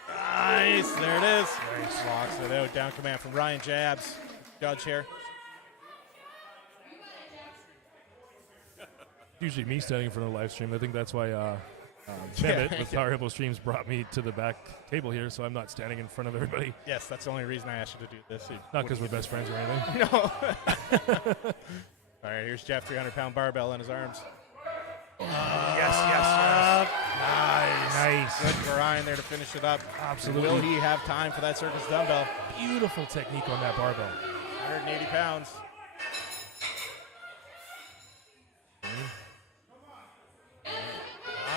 Nice. There it is. Nice. Locks it out. Down command from Ryan Jabs. Judge here. Usually me standing in front of the live stream. I think that's why Mehmet with Power Hippo Streams brought me to the back table here, so I'm not standing in front of everybody. Yes, that's the only reason I asked you to do this. Not because we're best friends or anything. No. All right, here's Jeff, 300-pound barbell in his arms. Yes. Nice. Good for Ryan there to finish it up. Absolutely. Will he have time for that circus dumbbell? Beautiful technique on that barbell. 180 pounds.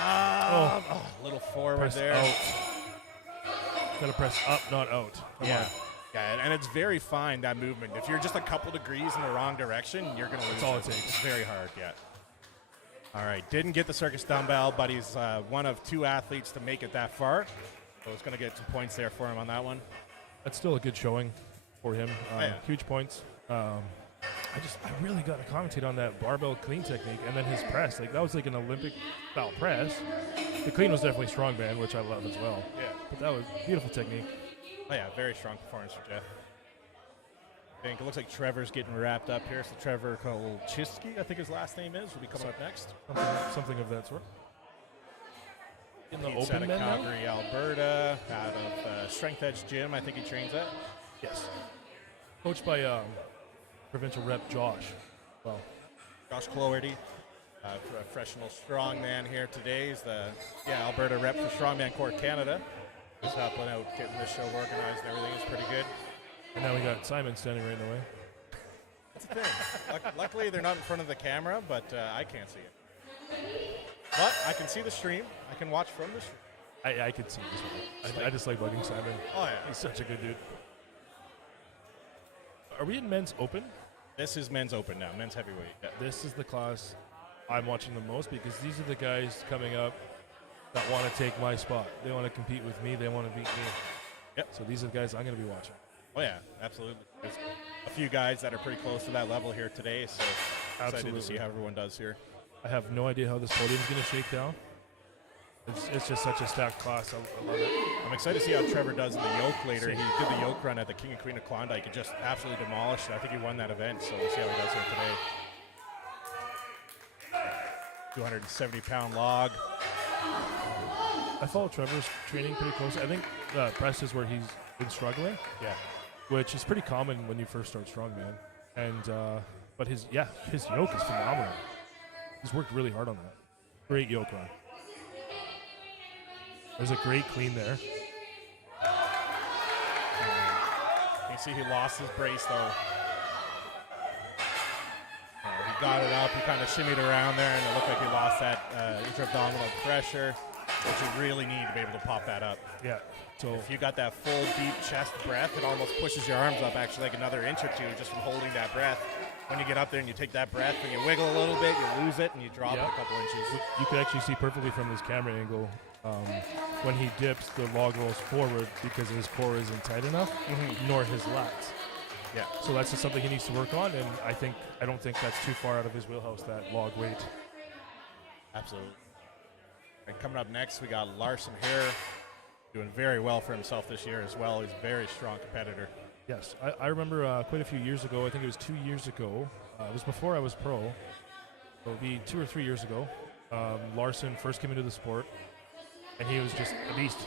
A little forward Press there. out. Gotta press up, not out. Come on. Yeah, and it's very fine, that movement. If you're just a couple degrees in the wrong direction, you're going to lose. That's all it takes. It's very hard, yeah. All right, didn't get the circus dumbbell, but he's one of two athletes to make it that far. So it's going to get some points there for him on that one. That's still a good showing for him. Yeah. Huge points. I really got to commentate on that barbell clean technique and then his press. Like, that was like an Olympic style press. The clean was definitely strongman, which I love as well. Yeah. But that was beautiful technique. Oh, yeah, very strong performance for Jeff. I think it looks like Trevor's getting wrapped up here. So Trevor Kolchiski, I think his last name is, will be coming up next. Something of that sort. In the He's open out of men now? Calgary, Alberta, out of Strength Edge Gym. I think he trains at. Yes. Coached by provincial rep Josh. Well, Josh Cloherty, professional strongman here today. He's the Alberta rep for Strongman Corp Canada. Who's helping out getting this show organized and everything is pretty good. and now we got Simon standing right in the way. That's the thing. Luckily, they're not in front of the camera, but I can't see it. But I can see the stream. I can watch from the stream. I can see this one. I just like bugging Simon. Oh, yeah. He's such a good dude. Are we in men's open? This is men's open now, men's heavyweight. Yeah. This is the class I'm watching the most because these are the guys coming up that want to take my spot. They want to compete with me. They want to beat me. Yep. So these are the guys I'm going to be watching. Oh, yeah, absolutely. There's a few guys that are pretty close to that level here today, so excited Absolutely. to see how everyone does here. I have no idea how this podium is going to shake down. It's just such a stacked class. I love it. I'm excited to see how Trevor does in the Yoke later. Same. He did the Yoke run at the King and Queen of Klondike and just absolutely demolished it. I think he won that event, so we'll see how he does here today. 270-pound log. I follow Trevor's training pretty closely. I think press is where he's been struggling, Yeah. which is pretty common when you first start strongman. And but his yoke is phenomenal. He's worked really hard on that. Great yoke run. There's a great clean there. You see he lost his brace, though. He got it up. He kind of shimmied around there, and it looked like he lost that intra-abdominal pressure, which you really need to be able to pop that up. Yeah. So If you got that full, deep chest breath, it almost pushes your arms up actually like another inch or two just from holding that breath. When you get up there and you take that breath, when you wiggle a little bit, you lose it, and you drop it a couple inches. you could actually see perfectly from this camera angle when he dips, the log rolls forward because his core isn't tight enough, nor his lats. Yeah. So that's just something he needs to work on, and I don't think that's too far out of his wheelhouse, that log weight. Absolutely. And coming up next, we got Larson here, doing very well for himself this year as well. He's a very strong competitor. Yes, I remember quite a few years ago, I think it was 2 years ago, it was before I was pro, so it would be 2 or 3 years ago, Larson first came into the sport, and he was just a beast.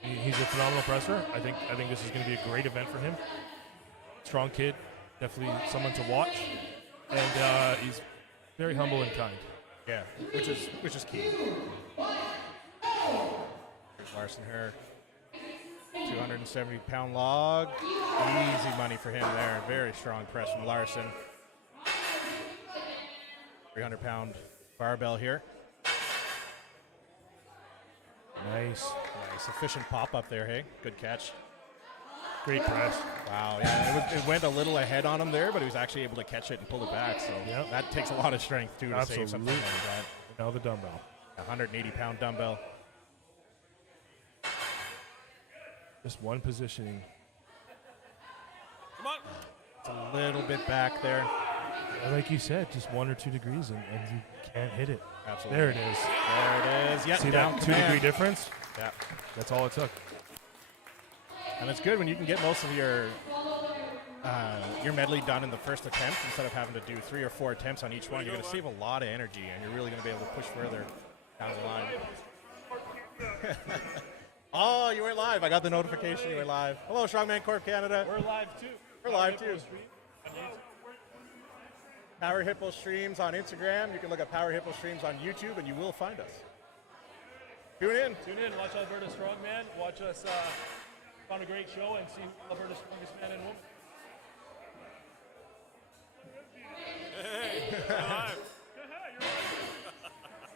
He's a phenomenal presser. I think this is going to be a great event for him. Strong kid, definitely someone to watch, and he's very humble and kind. Yeah, which is key. Here's Larson here. 270-pound log. Easy money for him there. Very strong press from Larson. 300-pound barbell here. Nice. Nice. Efficient pop up there, hey? Good catch. Great press. Wow, yeah. It went a little ahead on him there, but he was actually able to catch it and pull it back. So Yep. that takes a lot of strength, too, to save something Absolutely. like that. Now the dumbbell. 180-pound dumbbell. Just one positioning. Come on. It's a little bit back there. And like you said, just 1 or 2 degrees, and you can't hit it. Absolutely. There it is. There it is. Yeah, See down that command. 2 degree difference? Yeah. That's all it took. And it's good when you can get most of your medley done in the first attempt instead of having to do 3 or 4 attempts on each one. You're going to save a lot of energy, and you're really going to be able to push further down the line. Oh, you went live. I got the notification you went live. Hello, Strongman Corp Canada. We're live too. We're live too. Power Hippo Streams on Instagram. You can look at Power Hippo Streams on YouTube, and you will find us. Tune in. Tune in, watch Alberta Strongman, watch us on a great show, and see Alberta's strongest man and woman.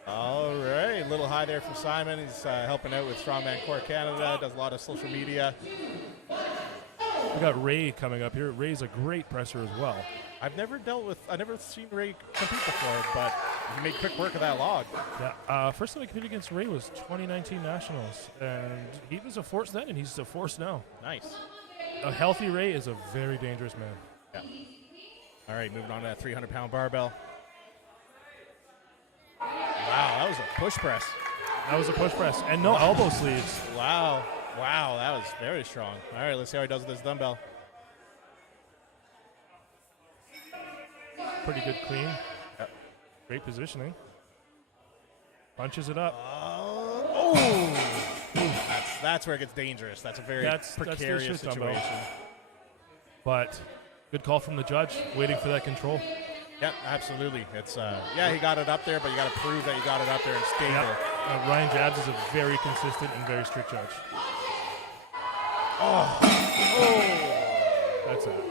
All right, a little high there from Simon. He's helping out with Strongman Corp Canada, does a lot of social media. We got Ray coming up here. Ray's a great presser as well. I've never seen Ray compete before, but he made quick work of that log. Yeah, first time I competed against Ray was 2019 Nationals, and he was a force then, and he's a force now. Nice. A healthy Ray is a very dangerous man. Yeah. All right, moving on to that 300-pound barbell. Wow, that was a push press. That was a push press, and no elbow sleeves. Wow, that was very strong. All right, let's see how he does with this dumbbell. pretty good clean. Yep. Great positioning. Punches it up. That's where it gets dangerous. That's a very precarious the shit situation. dumbbell. But good call from the judge, waiting for that control. Yep, absolutely. It's he got it up there, but you got to prove that you got it up there and stay Yep. there. Ryan Jabs is a very consistent and very strict judge. That's it.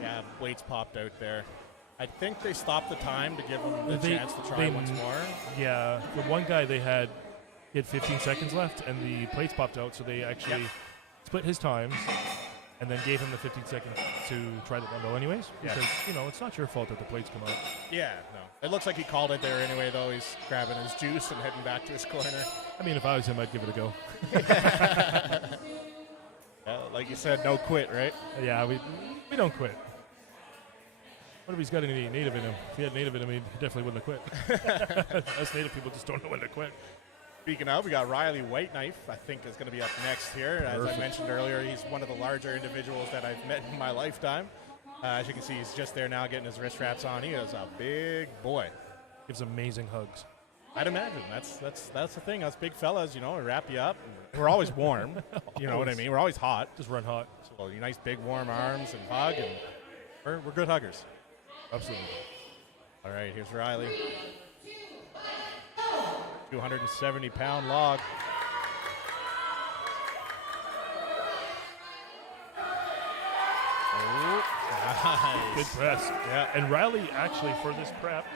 Yeah, weights popped out there. I think they stopped the time to give him the chance to try once more. Yeah, the one guy he had 15 seconds left, and the plates popped out, so they actually split his times and then gave him the 15 seconds to try the dumbbell anyways, because, it's not your fault that the plates come out. Yeah, no. It looks like he called it there anyway, though. He's grabbing his juice and heading back to his corner. I mean, if I was him, I'd give it a go. Like you said, no quit, right? Yeah, we don't quit. What if he's got any native in him? If he had native in him, he definitely wouldn't have quit. Us native people just don't know when to quit. Speaking of, we got Riley Whiteknife, I think, is going to be up next here. As I mentioned earlier, he's one of the larger individuals that I've met in my lifetime. As you can see, he's just there now getting his wrist wraps on. He is a big boy. Gives amazing hugs. I'd imagine. That's the thing. Us big fellas, we wrap you up. We're always warm. You know what I mean? We're always hot. Just run hot. So nice big warm arms and hug, and we're good huggers. Absolutely. All right, here's Riley. 270-pound log. Oh, nice. Good press. Yeah. And Riley, actually, for this prep,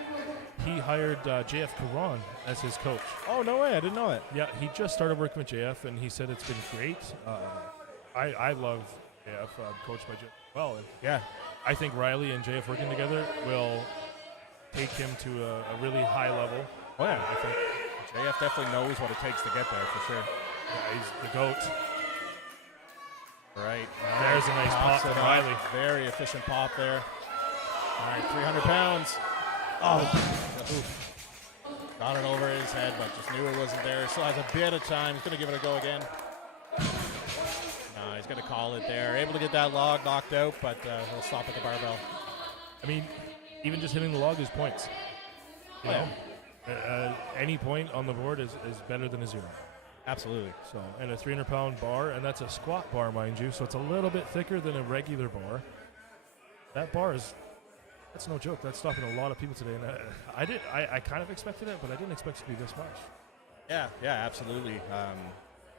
he hired JF Karan as his coach. Oh, no way. I didn't know that. Yeah, he just started working with JF, and he said it's been great. I love JF, coached by JF. Well, Yeah. I think Riley and JF working together will take him to a really high level. Oh, yeah. I think. JF definitely knows what it takes to get there, for sure. Yeah, he's the GOAT. All right. There's a nice pop from Riley. Very efficient pop there. All right, 300 pounds. Oh. Oof. Got it over his head, but just knew it wasn't there. Still has a bit of time. He's going to give it a go again. No, he's going to call it there. Able to get that log knocked out, but he'll stop at the barbell. I mean, even just hitting the log is points. You know? Any point on the board is better than a 0. Absolutely. So, and a 300-pound bar, and that's a squat bar, mind you, so it's a little bit thicker than a regular bar. That bar that's no joke. That's stopping a lot of people today, and I kind of expected it, but I didn't expect it to be this much. Yeah, absolutely.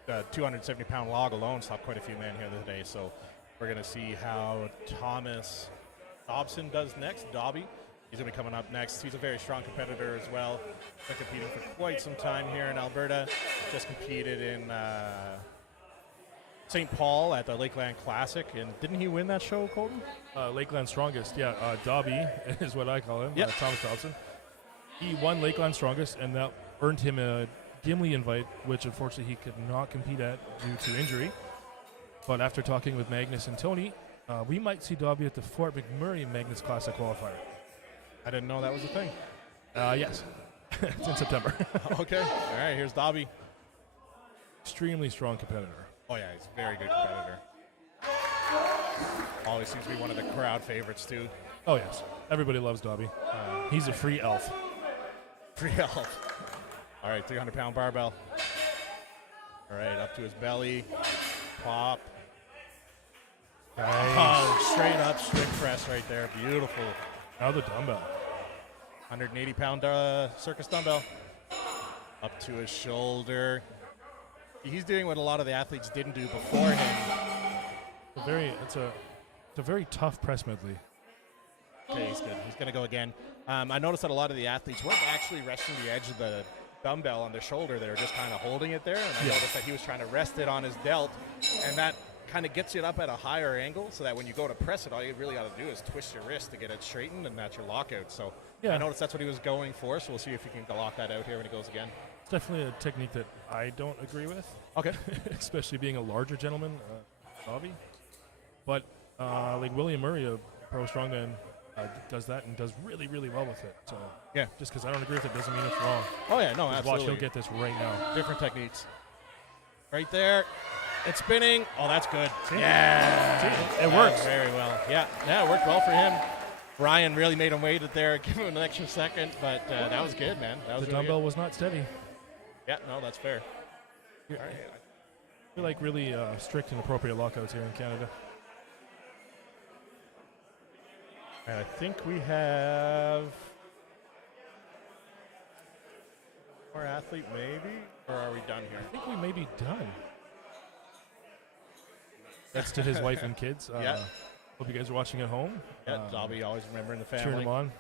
The 270-pound log alone stopped quite a few men here today, so we're going to see how Thomas Dobson does next. Dobby. He's going to be coming up next. He's a very strong competitor as well. Been competing for quite some time here in Alberta. Just competed in St. Paul at the Lakeland Classic. And didn't he win that show, Colton? Lakeland Strongest, yeah. Dobby is what I call him, Yep. Thomas Dobson. He won Lakeland Strongest, and that earned him a Gimli invite, which unfortunately he could not compete at due to injury. But after talking with Magnus and Tony, we might see Dobby at the Fort McMurray Magnus Classic qualifier. I didn't know that was a thing. Yes. It's in September. Okay. All right, here's Dobby. Extremely strong competitor. Oh, yeah, he's a very good competitor. Always seems to be one of the crowd favorites, too. Oh, yes. Everybody loves Dobby. He's a free elf. Free elf. All right, 300-pound barbell. All right, up to his belly. Pop. Nice. Oh, straight up strict press right there. Beautiful. Now the dumbbell. 180-pound circus dumbbell. Up to his shoulder. He's doing what a lot of the athletes didn't do before him. It's a very tough press medley. Okay, he's good. He's going to go again. I noticed that a lot of the athletes weren't actually resting the edge of the dumbbell on their shoulder. They were just kind of holding it there. And I noticed that he was trying to rest it on his delt. And that kind of gets it up at a higher angle so that when you go to press it, all you really got to do is twist your wrist to get it straightened, and that's your lockout. So I noticed that's what he was going for. So we'll see if he can lock that out here when he goes again. It's definitely a technique that I don't agree with. Okay. Especially being a larger gentleman, Bobby. But like William Murray, a pro strongman, does that and does really, really well with it. So yeah, just because I don't agree with it doesn't mean it's wrong. Oh yeah, no, absolutely. Watch, he'll get this right now. Different techniques. Right there. It's spinning. Oh, that's good. See? Yeah. See? It works. Very well. Yeah, it worked well for him. Ryan really made him wait it there, give him an extra second, but that was good, man. That was The really dumbbell good. was not steady. Yeah, no, that's fair. I feel like really strict and appropriate lockouts here in Canada. And I think we have more athlete, maybe, or are we done here? I think we may be done. That's to his wife and kids. Yeah. Hope you guys are watching at home. Yeah, Dobby always remembering the Cheering family. them on.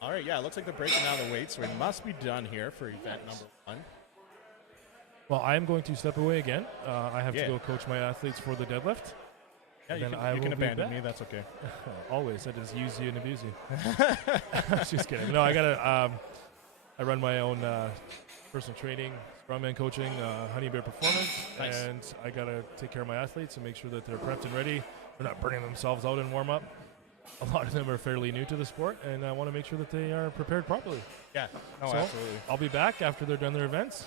All right, yeah, it looks like they're breaking down the weights, so we must be done here for event number 1. Well, I am going to step away again. I have Yeah. to go coach my athletes for the deadlift. Yeah, Then you I can will be abandon back. me. That's okay. Always. I just use you and abuse you. Just kidding. No, I I run my own personal training, strongman coaching, Honey Bear Performance, Nice. and I got to take care of my athletes and make sure that they're prepped and ready. They're not burning themselves out in warm-up. A lot of them are fairly new to the sport, and I want to make sure that they are prepared properly. Yeah, no, So, absolutely. I'll be back after they're done their events.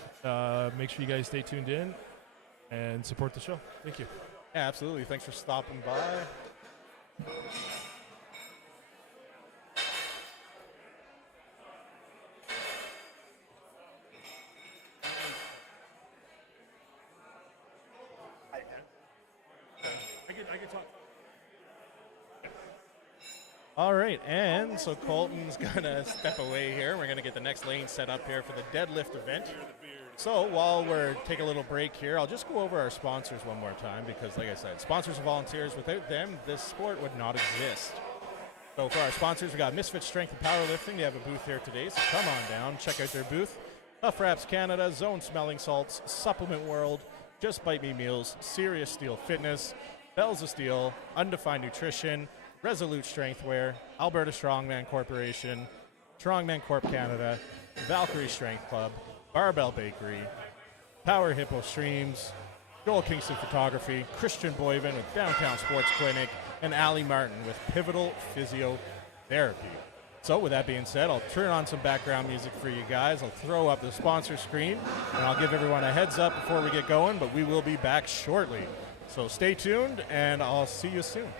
Make sure you guys stay tuned in and support the show. Thank you. Yeah, absolutely. Thanks for stopping by. I can talk. All right, and so Colton's gonna step away here. We're gonna get the next lane set up here for the deadlift event. So while we're taking a little break here, I'll just go over our sponsors one more time because, like I said, sponsors and volunteers. Without them, this sport would not exist. So for our sponsors, we got Misfit Strength and Powerlifting. They have a booth here today, so come on down, check out their booth. Tough Wraps Canada, Zone Smelling Salts, Supplement World, Just Bite Me Meals, Serious Steel Fitness, Bells of Steel, Undefined Nutrition, Resolute Strengthwear, Alberta Strongman Corporation, Strongman Corp Canada, Valkyrie Strength Club, Barbell Bakery, Power Hippo Streams, Joel Kingston Photography, Christian Boyven with Downtown Sports Clinic, and Ali Martin with Pivotal Physiotherapy. So with that being said, I'll turn on some background music for you guys. I'll throw up the sponsor screen, and I'll give everyone a heads up before we get going, but we will be back shortly. So stay tuned, and I'll see you soon.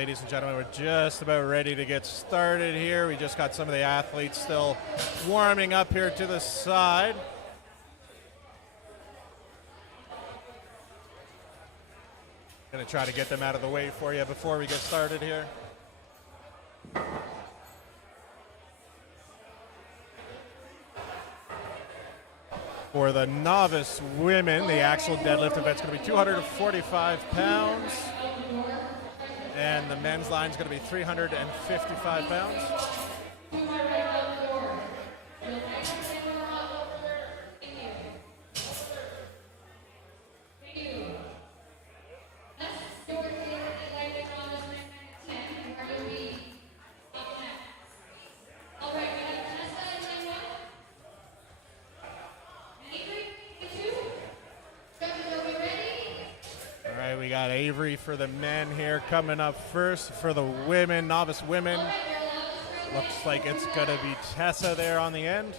ladies and gentlemen, we're just about ready to get started here. We just got some of the athletes still warming up here to the side. Gonna try to get them out of the way for you before we get started here. For the novice women, the axle deadlift event's going to be 245 pounds. And the men's line is going to be 355 pounds. We got Avery for the men here coming up first. For the women, novice women, looks like it's going to be Tessa there on the end.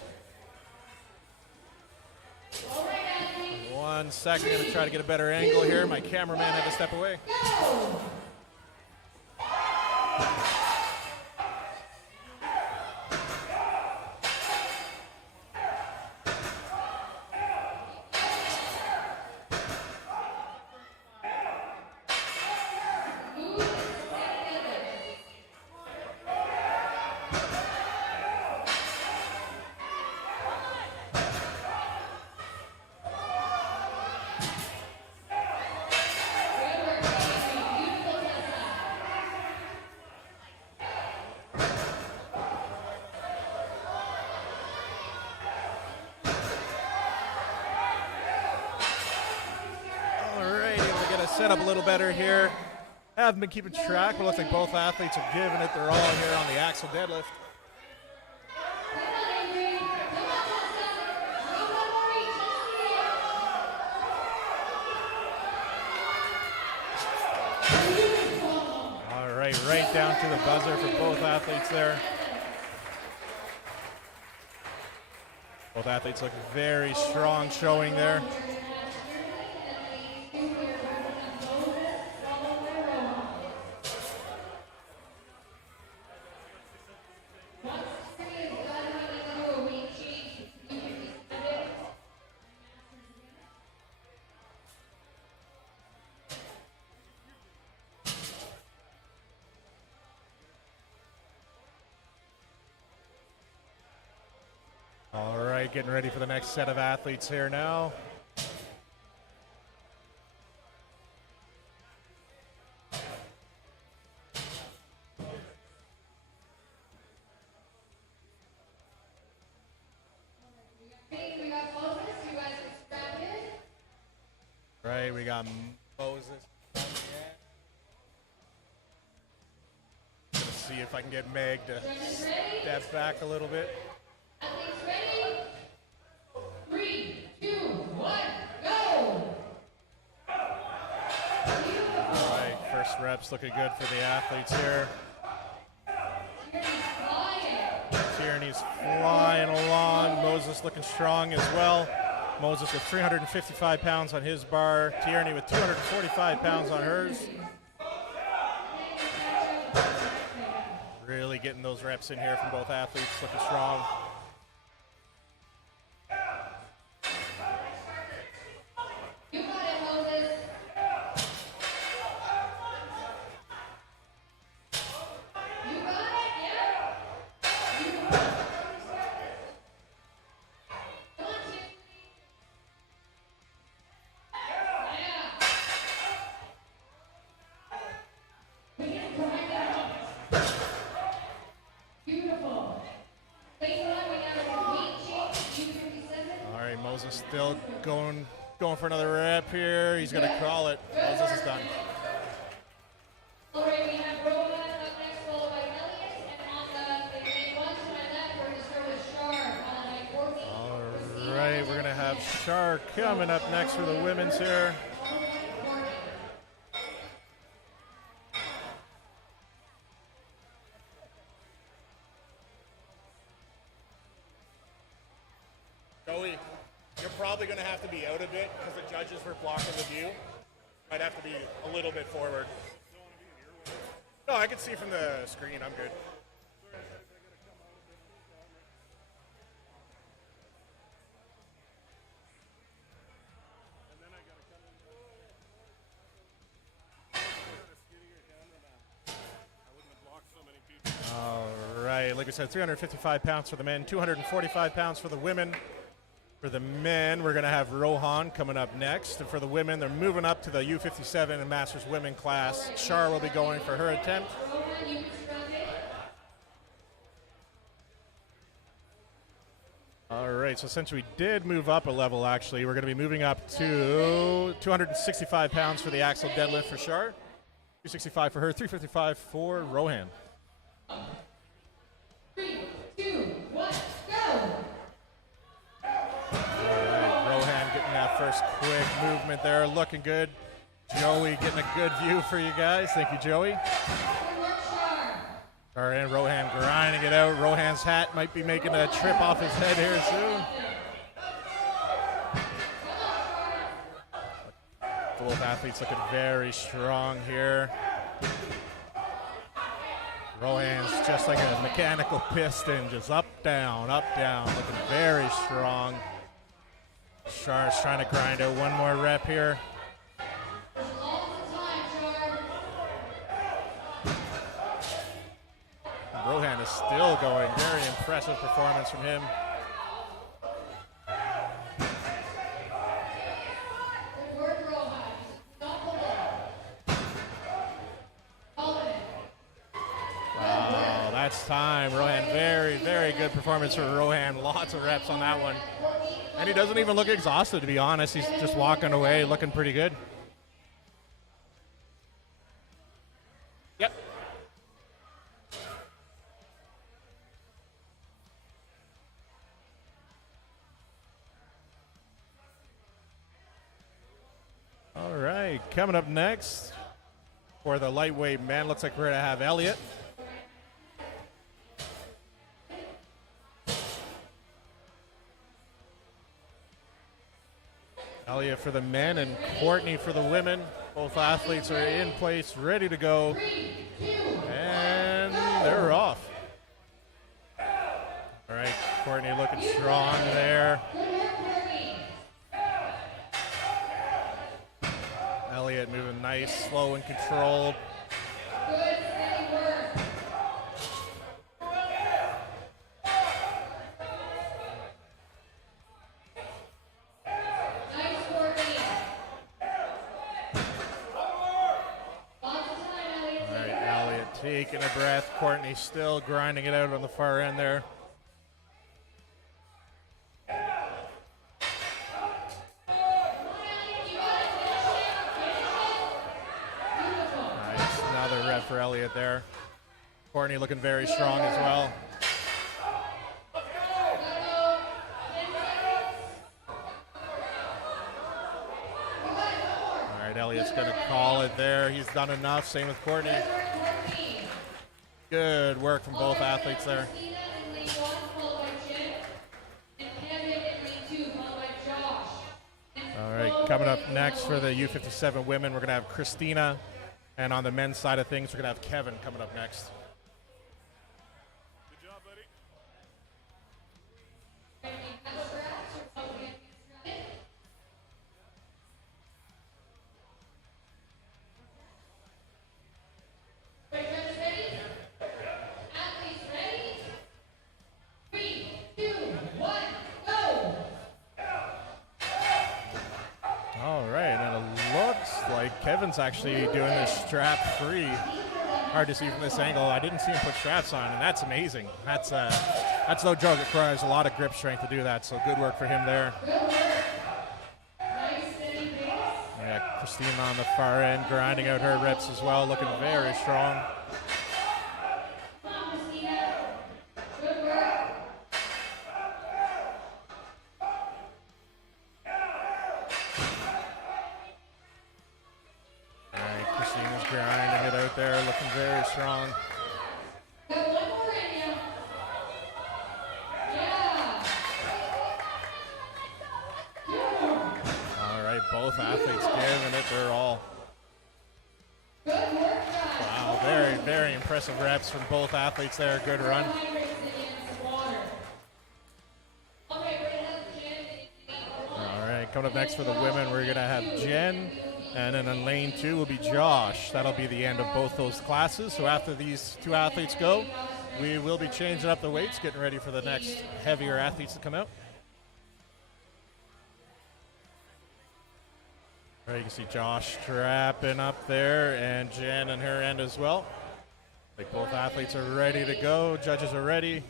1 second, going to try to get a better angle here. My cameraman had to step away. Set up a little better here. Haven't been keeping track, but looks like both athletes are giving it their all here on the axle deadlift. All right down to the buzzer for both athletes there. Both athletes look very strong showing there. All right, getting ready for the next set of athletes here now. Right, we got Moses. Gonna see if I can get Meg to step back a little bit. Ready? 3, 2, 1, go! All right, first reps looking good for the athletes here. Tierney's flying along. Moses looking strong as well. Moses with 355 pounds on his bar. Tierney with 245 pounds on hers. Really getting those reps in here from both athletes, looking strong. You got it, Moses. You got it, yeah? Come on, Tierney. Beautiful. All right, Moses still going for another rep here. He's going to call it. Moses is done. All right, we have Roman up next, followed by Elliot, and on the main one to my left, we're going to start with Shar, followed by Courtney. All right, we're going to have Shar coming up next for the women's here. Joey, you're probably going to have to be out a bit because the judges were blocking the view. Might have to be a little bit forward. No, I can see from the screen. I'm good. All right, like I said, 355 pounds for the men, 245 pounds for the women. For the men, we're going to have Rohan coming up next. And for the women, they're moving up to the U57 and Masters Women class. Shar will be going for her attempt. All right, so since we did move up a level, actually, we're going to be moving up to 265 pounds for the axle deadlift for Shar. 265 for her, 355 for Rohan. 3, 2, 1, go! Rohan getting that first quick movement there, looking good. Joey getting a good view for you guys. Thank you, Joey. All right, Rohan grinding it out. Rohan's hat might be making a trip off his head here soon. Both athletes looking very strong here. Rohan's just like a mechanical piston, just up, down, looking very strong. Shar's trying to grind out one more rep here. Rohan is still going. Very impressive performance from him. Wow, that's time. Rohan, very, very good performance for Rohan. Lots of reps on that one. And he doesn't even look exhausted, to be honest. He's just walking away, looking pretty good. Yep. All right, coming up next for the lightweight men, looks like we're going to have Elliot. Elliot for the men and Courtney for the women. Both athletes are in place, ready to go. And they're off. All right, Courtney looking strong there. Elliot moving nice, slow and controlled. Taking a breath. Courtney still grinding it out on the far end there. Nice. Another rep for Elliot there. Courtney looking very strong as well. All right, Elliot's going to call it there. He's done enough. Same with Courtney. Good work from both athletes there. All right, coming up next for the U57 women, we're going to have Christina. And on the men's side of things, we're going to have Kevin coming up next. Good job, buddy. Kevin's actually doing this strap free. Hard to see from this angle. I didn't see him put straps on, and that's amazing. That's no joke. It requires a lot of grip strength to do that, so good work for him there. Yeah, Christina on the far end, grinding out her reps as well, looking very strong. Grinding it out there, looking very strong. All right, both athletes giving it their all. Wow, very, very impressive reps from both athletes there. Good run. All right, coming up next for the women, we're going to have Jen, and then in lane 2 will be Josh. That'll be the end of both those classes. So after these two athletes go, we will be changing up the weights, getting ready for the next heavier athletes to come out. All right, you can see Josh strapping up there, and Jen on her end as well. Like both athletes are ready to go. Judges are ready.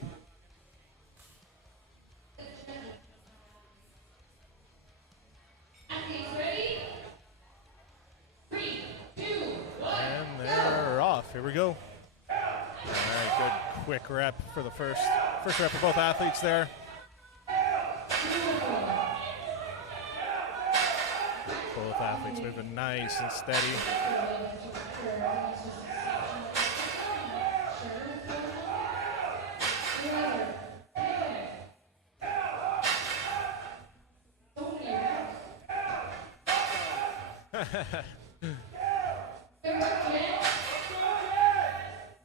And they're off. Here we go. All right, good quick rep for the first rep for both athletes there. Both athletes moving nice and steady.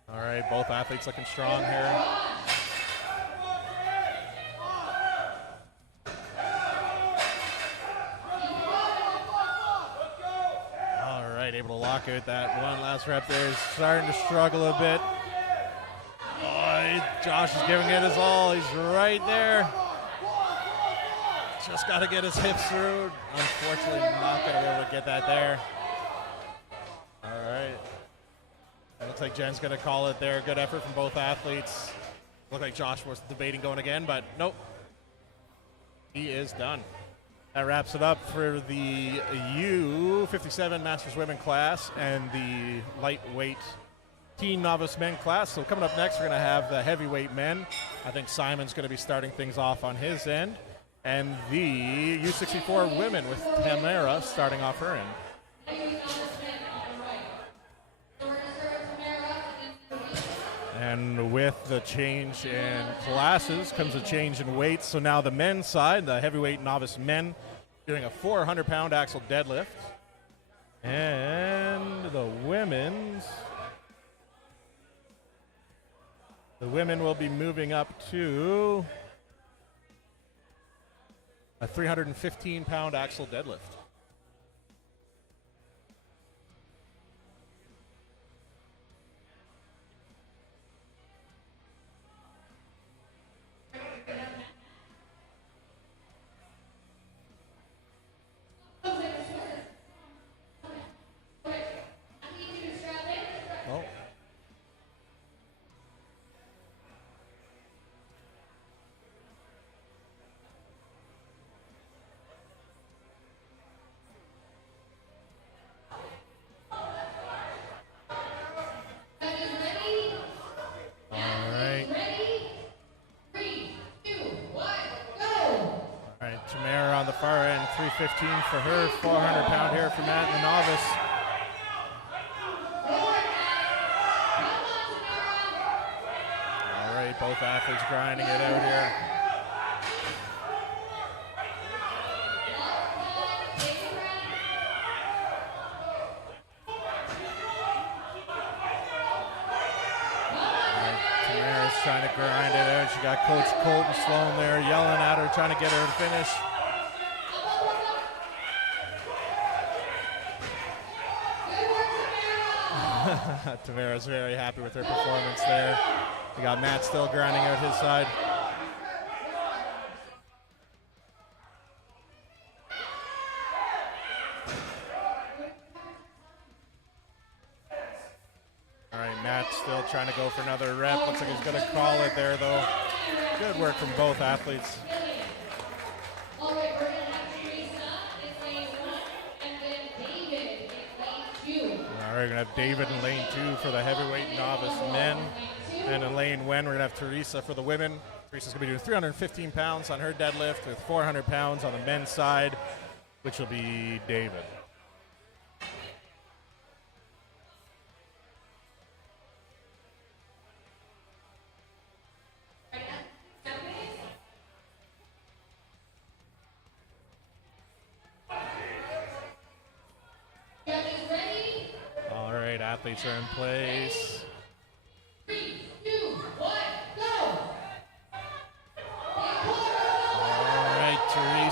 All right, both athletes looking strong here. All right, able to lock out that one last rep there. He's starting to struggle a bit. Oh, Josh is giving it his all. He's right there. Just got to get his hips through. Unfortunately, not going to be able to get that there. All right. It looks like Jen's going to call it there. Good effort from both athletes. Looked like Josh was debating going again, but nope. He is done. That wraps it up for the U57 Masters Women class and the lightweight teen novice men class. So coming up next, we're going to have the heavyweight men. I think Simon's going to be starting things off on his end. And the U64 women with Tamara starting off her end. And with the change in classes comes a change in weights. So now the men's side, the heavyweight novice men, doing a 400-pound axle deadlift. And the women will be moving up to a 315-pound axle deadlift. Oh. Tamara on the far end, 315 for her, 400-pound here for Matt, the novice. All right, both athletes grinding it out here. Tamara's trying to grind it out. She got Coach Colton Sloan there yelling at her, trying to get her to finish. Tamara's very happy with her performance there. We got Matt still grinding out his side. All right, Matt still trying to go for another rep. Looks like he's going to call it there, though. Good work from both athletes. All right, we're going to have Teresa in lane 1 and then David in lane 2. All right, we're going to have David in lane 2 for the heavyweight novice men. And in lane 1, we're going to have Teresa for the women. Teresa's going to be doing 315 pounds on her deadlift with 400 pounds on the men's side, which will be David. All right, athletes are in place.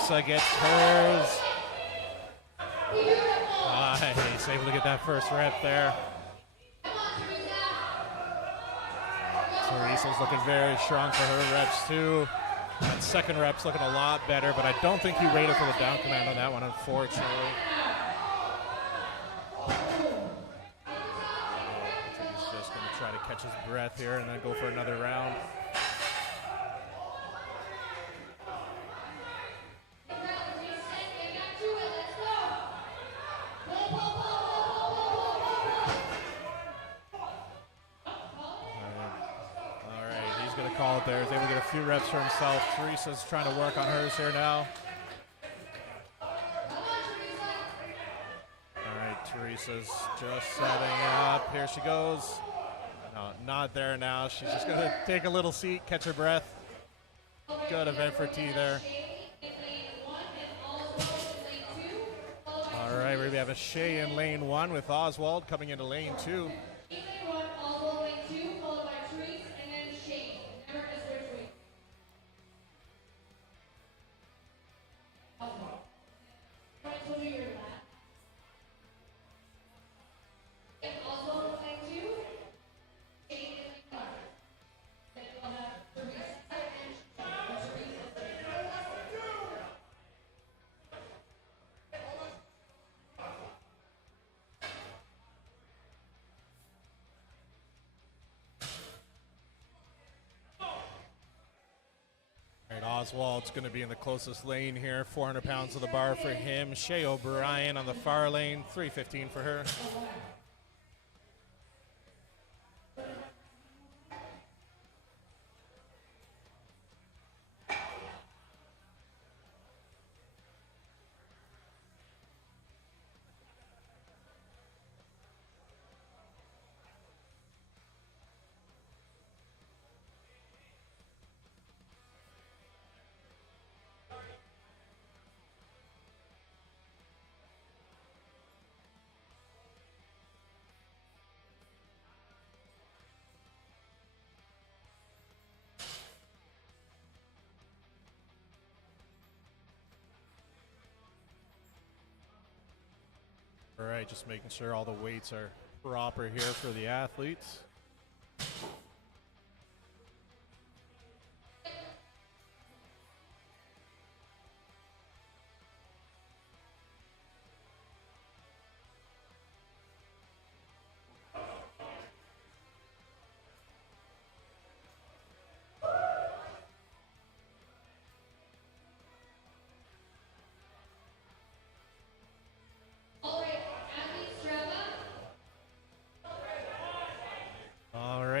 Teresa gets hers. Nice, able to get that first rep there. Teresa's looking very strong for her reps too. That second rep's looking a lot better, but I don't think he waited for the down command on that one, unfortunately. He's just going to try to catch his breath here and then go for another round. Call it there. He's able to get a few reps for himself. Teresa's trying to work on hers here now. All right, Teresa's just setting up. Here she goes. No, not there now. She's just going to take a little seat, catch her breath. Good event for T there. All right, we have a Shea in lane 1 with Oswald coming into lane 2. Oswald's going to be in the closest lane here. 400 pounds to the bar for him. Shea O'Brien on the far lane. 315 for her. All right, just making sure all the weights are proper here for the athletes.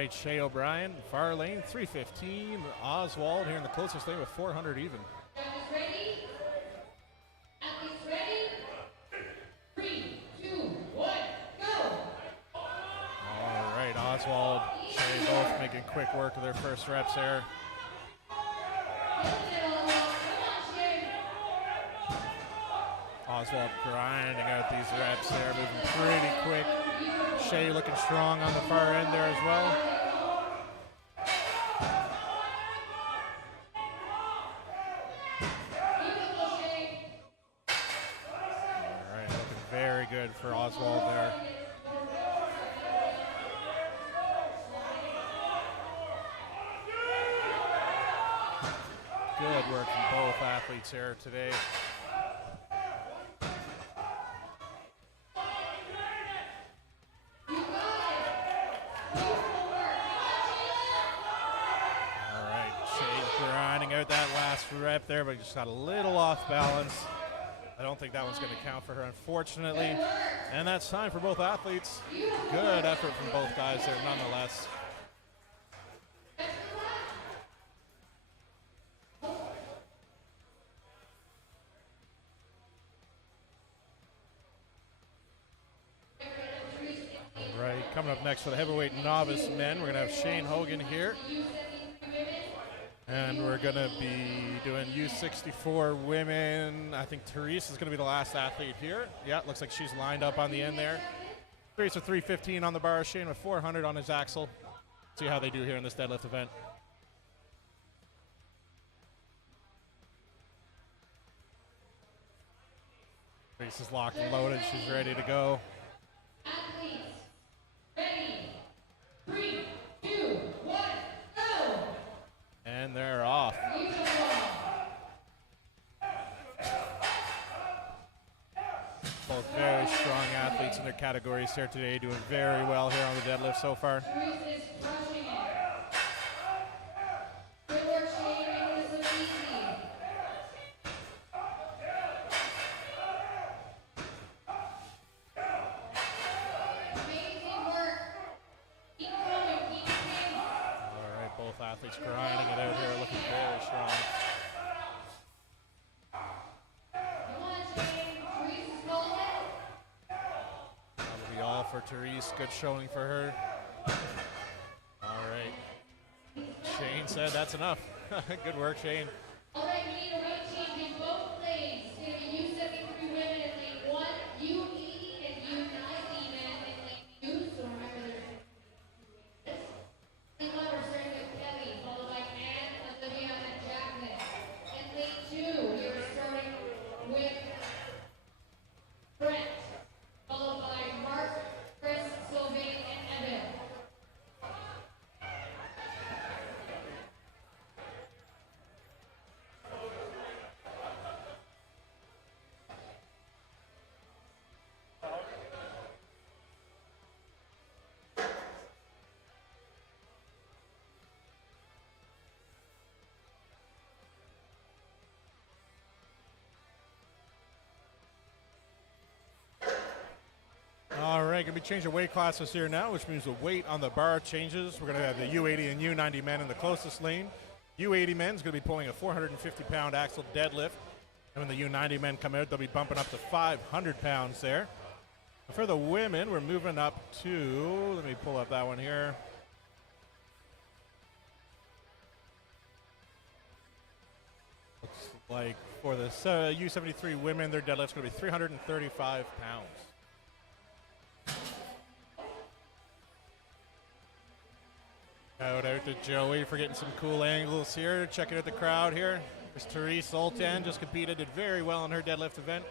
Shea O'Brien, far lane, 315. Oswald here in the closest lane with 400 even. Ready? Athletes ready? 3, 2, 1, go! All right, Oswald, Shea both making quick work of their first reps there. Oswald grinding out these reps there, moving pretty quick. Shea looking strong on the far end there as well. Good for Oswald there. Good work from both athletes here today. All right, Shea grinding out that last rep there, but just got a little off balance. I don't think that one's going to count for her, unfortunately. And that's time for both athletes. Good effort from both guys there, nonetheless. All right, coming up next for the heavyweight novice men, we're going to have Shane Hogan here. And we're going to be doing U64 women. I think Teresa is going to be the last athlete here. Yeah, looks like she's lined up on the end there. Teresa 315 on the bar, Shane with 400 on his axle. See how they do here in this deadlift event. Reese is locked and loaded. She's ready to go. Athletes, ready. 3, 2, 1, go. And they're off. Both very strong athletes in their categories here today, doing very well here on the deadlift so far. Reese is crushing it. Good work, Shane. Making this look easy. Amazing work. Keep going. Keep going. All right, both athletes grinding it out here, looking very strong. Come on, Shane. Reese is calling it. That'll be all for Therese. Good showing for her. All right. Shane said that's enough. Good work, Shane. All right, we need a weight change in both lanes. It's going to be U73 women in lane 1, U80 and U90 men in lane 2. So remember this. Lane 1, we're starting with Kelly, followed by Ann, Olivia, and Jacqueline. In lane 2, we are starting with Brent, followed by Mark, Chris, Sylvain, and Evan. All right, going to be changing weight classes here now, which means the weight on the bar changes. We're going to have the U80 and U90 men in the closest lane. U80 men's going to be pulling a 450-pound axle deadlift. And when the U90 men come out, they'll be bumping up to 500 pounds there. And for the women, we're moving up to, let me pull up that one here. Looks like for the U73 women, their deadlift's going to be 335 pounds. Out to Joey for getting some cool angles here. Checking out the crowd here. There's Therese Sultan, just competed, did very well in her deadlift event.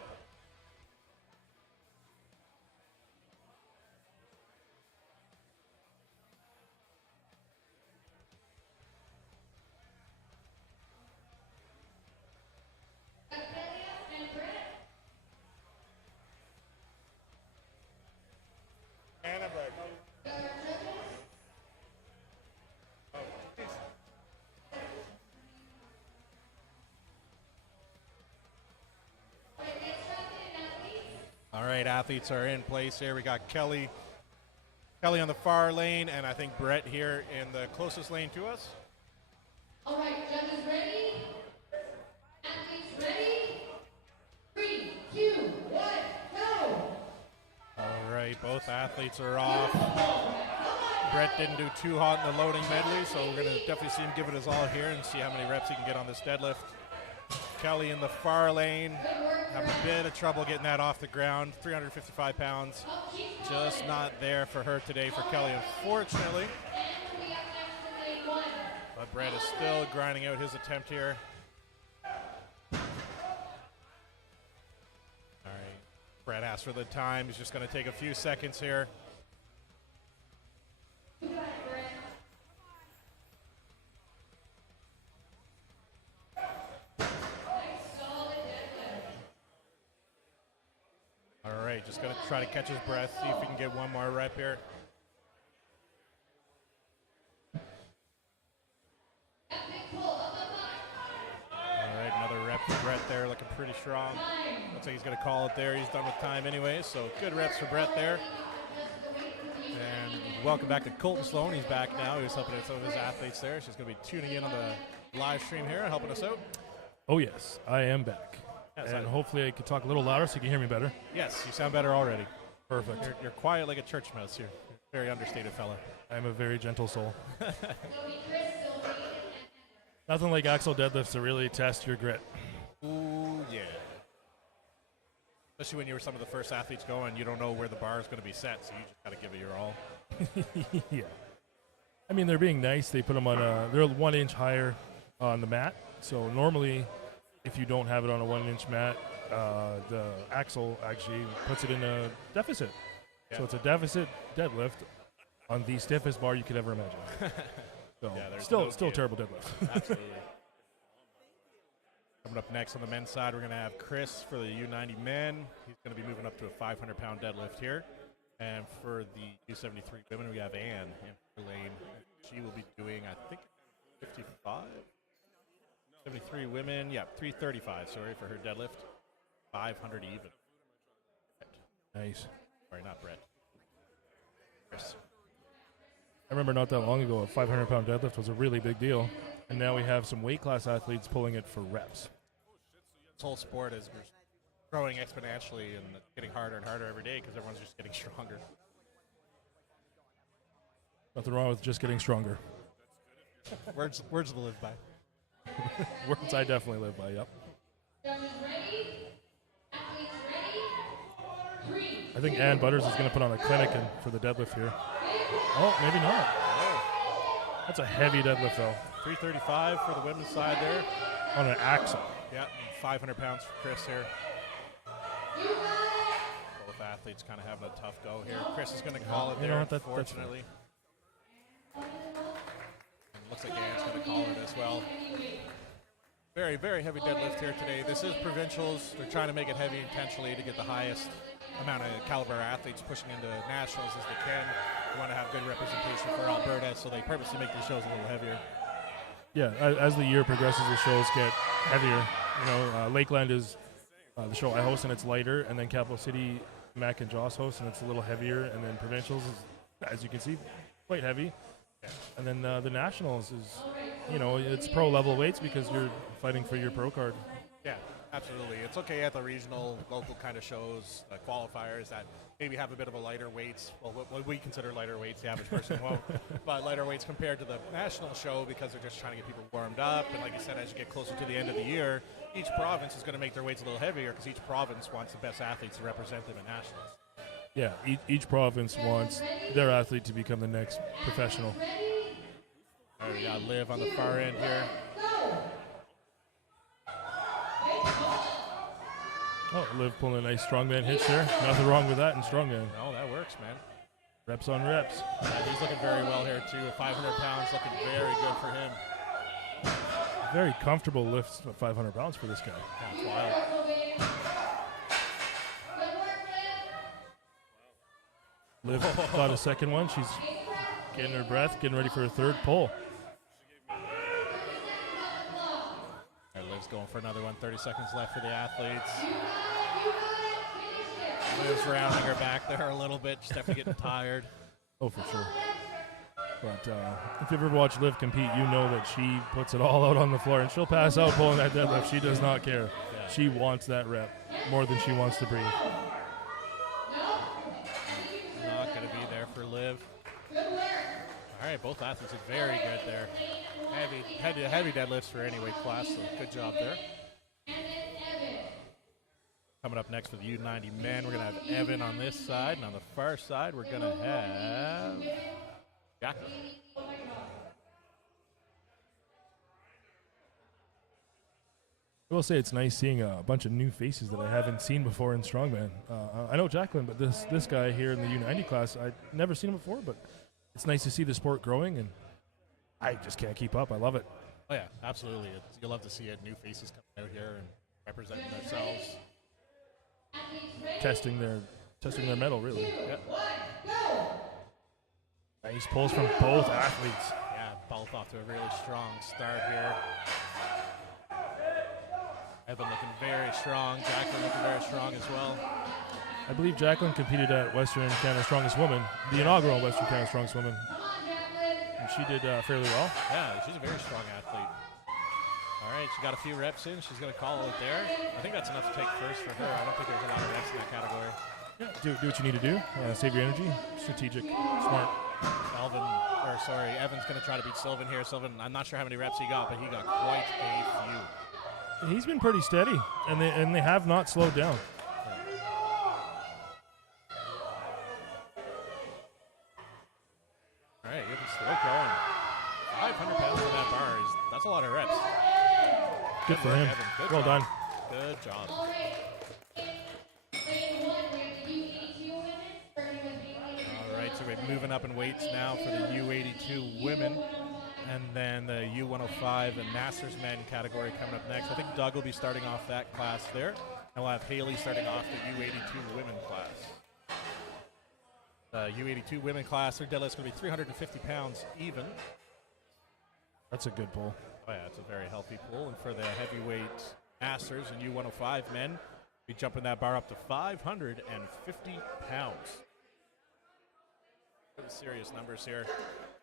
Anna Berg. All right, athletes are in place here. We got Kelly on the far lane, and I think Brett here in the closest lane to us. All right, judges ready? Athletes ready? 3, 2, 1, go! All right, both athletes are off. Brett didn't do too hot in the loading medley, so we're going to definitely see him give it his all here and see how many reps he can get on this deadlift. Kelly in the far lane, having a bit of trouble getting that off the ground. 355 pounds, just not there for her today, for Kelly, unfortunately. But Brett is still grinding out his attempt here. All right, Brett asked for the time. He's just going to take a few seconds here. All right, just going to try to catch his breath, see if he can get one more rep here. All right, another rep for Brett there, looking pretty strong. Looks like he's going to call it there. He's done with time anyway, so good reps for Brett there. And welcome back to Colton Sloan. He's back now. He was helping out some of his athletes there. She's going to be tuning in on the live stream here, helping us out. Oh, yes, I am back. Yes, and hopefully I can talk a little louder so you can hear me better. Yes, you sound better already. Perfect. You're quiet like a church mouse. You're a very understated fella. I'm a very gentle soul. Nothing like axle deadlifts to really test your grit. Ooh, yeah. Especially when you were some of the first athletes going, you don't know where the bar is going to be set, so you just got to give it your all. Yeah. I mean, they're being nice. They put them on they're 1 inch higher on the mat. So normally, if you don't have it on a 1 inch mat, the axle actually puts it in a deficit. Yeah. So it's a deficit deadlift on the stiffest bar you could ever imagine. So there's still no still give. terrible deadlift. Absolutely. Coming up next on the men's side, we're going to have Chris for the U90 men. He's going to be moving up to a 500-pound deadlift here. And for the U73 women, we have Ann in her lane. She will be doing, I think, 55? 73 women, 335, sorry, for her deadlift. 500 even. Nice. Sorry, not Brett. Chris. I remember not that long ago, a 500-pound deadlift was a really big deal. And now we have some weight class athletes pulling it for reps. This whole sport is growing exponentially and getting harder and harder every day because everyone's just getting stronger. Nothing wrong with just getting stronger. Words to live by. Words I definitely live by, yep. I think Ann Butters is going to put on a clinic for the deadlift here. Oh, maybe not. That's a heavy deadlift, though. 335 for the women's side there. On an axle. Yeah, 500 pounds for Chris here. Both athletes kind of having a tough go here. Chris is going to call it You know there, what, that's unfortunately. And looks like Ann's going to call it as well. Very, very heavy deadlift here today. This is provincials. They're trying to make it heavy intentionally to get the highest amount of caliber athletes pushing into nationals as they can. They want to have good representation for Alberta, so they purposely make their shows a little heavier. Yeah, as the year progresses, the shows get heavier. You know, Lakeland is the show I host, and it's lighter, and then Capital City, Mac and Joss host, and it's a little heavier, and then Provincials is, as you can see, quite heavy. Yeah. And then the Nationals is, you know, it's pro-level weights because you're fighting for your pro card. Yeah, absolutely. It's okay at the regional, local kind of shows, qualifiers that maybe have a bit of a lighter weights. Well, what we consider lighter weights, the average person won't. But lighter weights compared to the national show because they're just trying to get people warmed up. And like you said, as you get closer to the end of the year, each province is going to make their weights a little heavier because each province wants the best athletes to represent them in nationals. Yeah, each province wants their athlete to become the next professional. All right, we got Liv on the far end here. Oh, Liv pulling a nice strongman hitch there. Nothing wrong with that in strongman. No, that works, man. Reps on reps. He's looking very well here, too. 500 pounds looking very good for him. Very comfortable lifts at 500 pounds for this guy. That's wild. Liv got a second one. She's getting her breath, getting ready for her third pull. All right, Liv's going for another one. 30 seconds left for the athletes. Liv's rounding her back there a little bit. She's definitely getting tired. Oh, for sure. But if you've ever watched Liv compete, you know that she puts it all out on the floor, and she'll pass out pulling that deadlift. She does not care. Yeah. She wants that rep more than she wants to breathe. Not going to be there for Liv. All right, both athletes are very good there. Heavy deadlifts for any weight class, so good job there. Coming up next for the U90 men, we're going to have Evan on this side, and on the far side, we're going to have Jacqueline. I will say it's nice seeing a bunch of new faces that I haven't seen before in strongman. I know Jacqueline, but this guy here in the U90 class, I've never seen him before, but it's nice to see the sport growing, and I just can't keep up. I love it. Oh, yeah, absolutely. You'll love to see it. New faces coming out here and representing themselves. Testing their medal, really. Yep. Nice pulls from both athletes. Yeah, both off to a really strong start here. Evan looking very strong. Jacqueline looking very strong as well. I believe Jacqueline competed at Western Canada's Strongest Woman, the inaugural Western Canada's Strongest Woman. And she did fairly well. Yeah, she's a very strong athlete. All right, she got a few reps in. She's going to call it there. I think that's enough to take first for her. I don't think there's a lot of reps in that category. Yeah, do what you need to do. Save your energy. Strategic. Smart. Evan's going to try to beat Sylvan here. Sylvan, I'm not sure how many reps he got, but he got quite a few. He's been pretty steady, and they have not slowed down. All right, Evan's still going. 500 pounds on that bar. That's a lot of reps. Good for work, him. Evan. Good Well job. done. Good job. So we're moving up in weights now for the U82 women. And then the U105 and Masters men category coming up next. I think Doug will be starting off that class there. And we'll have Haley starting off the U82 women class. The U82 women class, their deadlift's going to be 350 pounds even. That's a good pull. Oh yeah, it's a very healthy pull. And for the heavyweight Masters and U105 men, be jumping that bar up to 550 pounds. Pretty serious numbers here.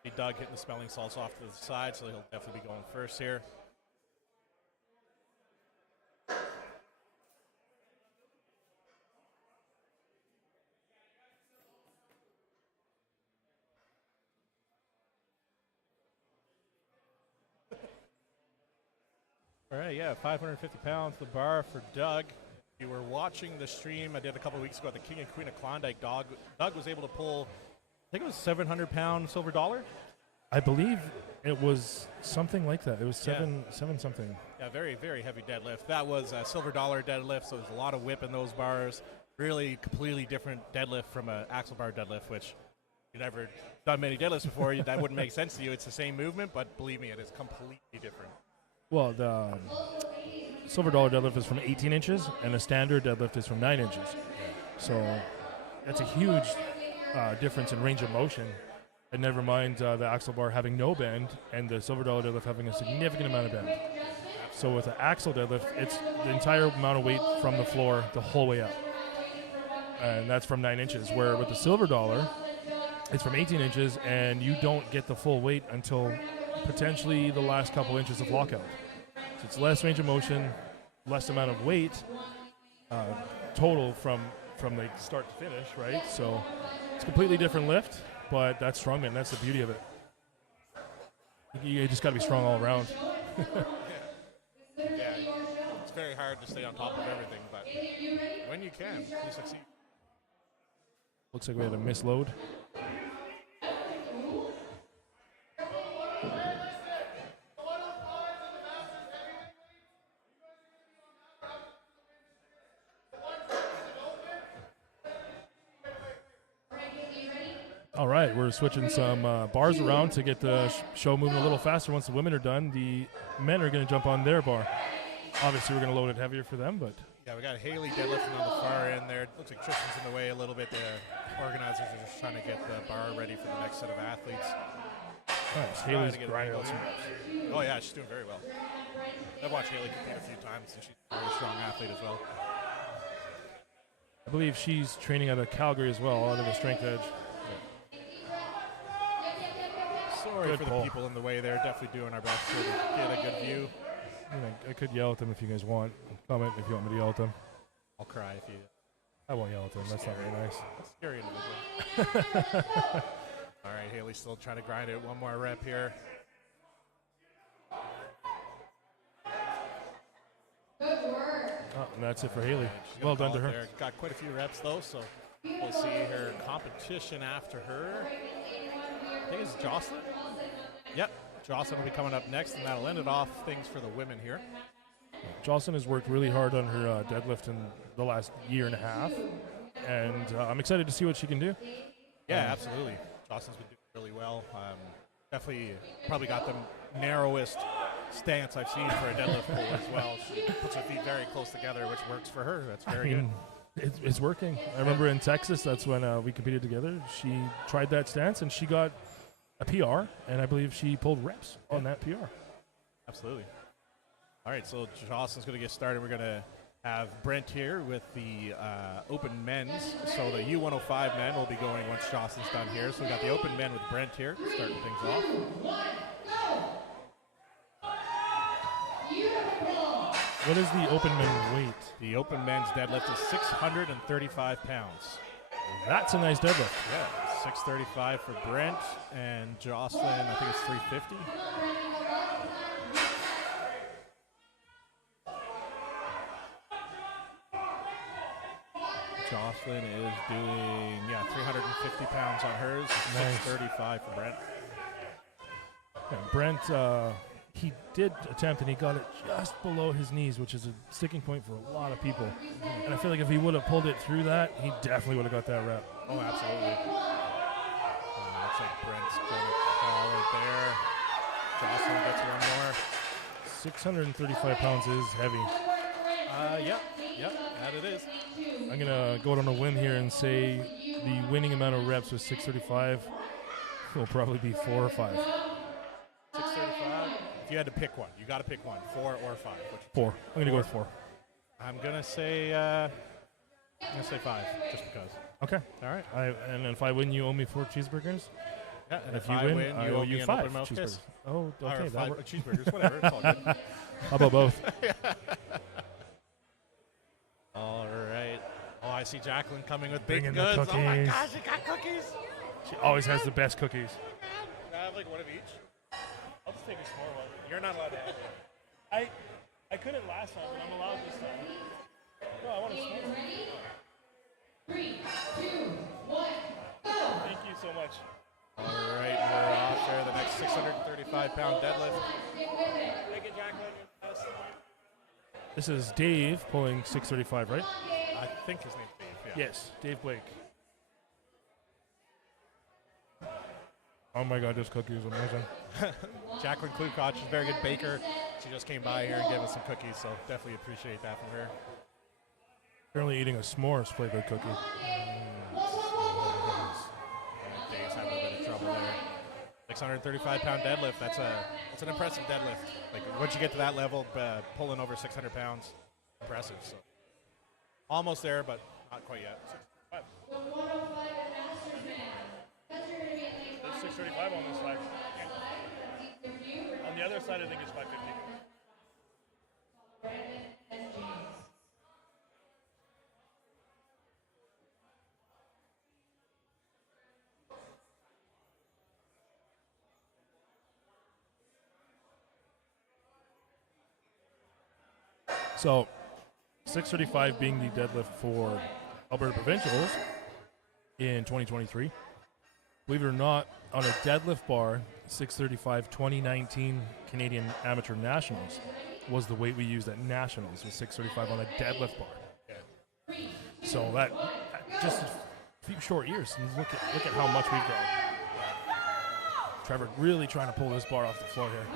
See Doug hitting the smelling salts off to the side, so he'll definitely be going first here. All right, yeah, 550 pounds, the bar for Doug. If you were watching the stream I did a couple of weeks ago at the King and Queen of Klondike, Doug was able to pull, I think it was 700-pound silver dollar. I believe it was something like that. It was seven something. Yeah, very, very heavy deadlift. That was a silver dollar deadlift, so there's a lot of whip in those bars. Really completely different deadlift from an axle bar deadlift, which you've never done many deadlifts before. That wouldn't make sense to you. It's the same movement, but believe me, it is completely different. Well, the silver dollar deadlift is from 18 inches, and a standard deadlift is from 9 inches. So that's a huge difference in range of motion. And never mind the axle bar having no bend and the silver dollar deadlift having a significant amount of bend. So with the axle deadlift, it's the entire amount of weight from the floor the whole way up. And that's from 9 inches, where with the silver dollar, it's from 18 inches, and you don't get the full weight until potentially the last couple inches of lockout. So it's less range of motion, less amount of weight total from the start to finish, right? So it's a completely different lift, but that's strongman. That's the beauty of it. You just got to be strong all around. Yeah, it's very hard to stay on top of everything, but when you can, you succeed. Looks like we had a misload. All right, we're switching some bars around to get the show moving a little faster. Once the women are done, the men are going to jump on their bar. Obviously, we're going to load it heavier for them, but... Yeah, we got Haley deadlifting on the far end there. Looks like Tristan's in the way a little bit. The organizers are just trying to get the bar ready for the next set of athletes. Nice. Haley's grinding out some reps. Oh, yeah, she's doing very well. I've watched Haley compete a few times, and she's a very strong athlete as well. I believe she's training out of Calgary as well, out of the Strength Edge. Sorry Good for pull. the people in the way there. Definitely doing our best to get a good view. I could yell at them if you guys want. Comment if you want me to yell at them. I'll cry if you... I won't yell at them. That's not very nice. That's scary individual. All right, Haley's still trying to grind it. One more rep here. Good work. Oh, and that's it for Haley. She's Well gonna done to call it her. there. Got quite a few reps, though, so we'll see her competition after her. I think it's Jocelyn. Yep, Jocelyn will be coming up next, and that'll end it off things for the women here. Jocelyn has worked really hard on her deadlift in the last year and a half, and I'm excited to see what she can do. Yeah, absolutely. Jocelyn's been doing really well. Definitely probably got the narrowest stance I've seen for a deadlift pull as well. She puts her feet very close together, which works for her. That's very good. It's working. I remember in Texas, that's when we competed together. She tried that stance, and she got a PR, and I believe she pulled reps on that PR. Absolutely. All right, so Jocelyn's going to get started. We're going to have Brent here with the open men's. So the U105 men will be going once Jocelyn's done here. So we got the open men with Brent here, starting things off. What is the open men weight? The open men's deadlift is 635 pounds. That's a nice deadlift. Yeah, 635 for Brent, and Jocelyn, I think it's 350. Jocelyn is doing, 350 pounds on hers. Nice. 635 for Brent. Yeah, Brent, he did attempt, and he got it just below his knees, which is a sticking point for a lot of people. And I feel like if he would have pulled it through that, he definitely would have got that rep. Oh, absolutely. Brent's going to call it there. Jocelyn gets one more. 635 pounds is heavy. Yep, that it is. I'm going to go out on a whim here and say the winning amount of reps with 635 will probably be 4 or 5. 635. If you had to pick one, you got to pick one, 4 or 5. 4. I'm going to go with 4. I'm gonna say 5, just because. Okay. All right. And if I win, you owe me 4 cheeseburgers. Yeah, and if I you win, I you owe owe you me 5 an open mouth cheeseburgers. kiss. Oh, okay. Or That 5 cheeseburgers, whatever. It's all good. How about both? All right. Oh, I see Jacqueline coming with Bringing baked the goods. Oh my cookies. gosh, you got cookies. She always has the best cookies. Can I have like one of each? I'll just take a small one. You're not allowed to have it. I couldn't last time, but I'm allowed this time. No, I want a small one. 3, 2, 1, go! Thank you so much. All right, we're off there. The next 635-pound deadlift. Thank you, Jacqueline. This is Dave pulling 635, right? I think his name's Dave. Yeah. Yes, Dave Blake. Oh my God, this cookie is amazing. Jacqueline Klukach is a very good baker. She just came by here and gave us some cookies, so definitely appreciate that from her. Currently eating a s'mores flavored cookie. Dave's having a bit of trouble there. 635-pound deadlift. That's an impressive deadlift. Like once you get to that level, pulling over 600 pounds, impressive. So almost there, but not quite yet. 635 on this side. On the other side, I think it's 550. So, 635 being the deadlift for Alberta Provincials in 2023. Believe it or not, on a deadlift bar, 635 2019 Canadian Amateur Nationals was the weight we used at Nationals, was 635 on a deadlift bar. So that just a few short years, and look at how much we've grown. Trevor really trying to pull this bar off the floor here.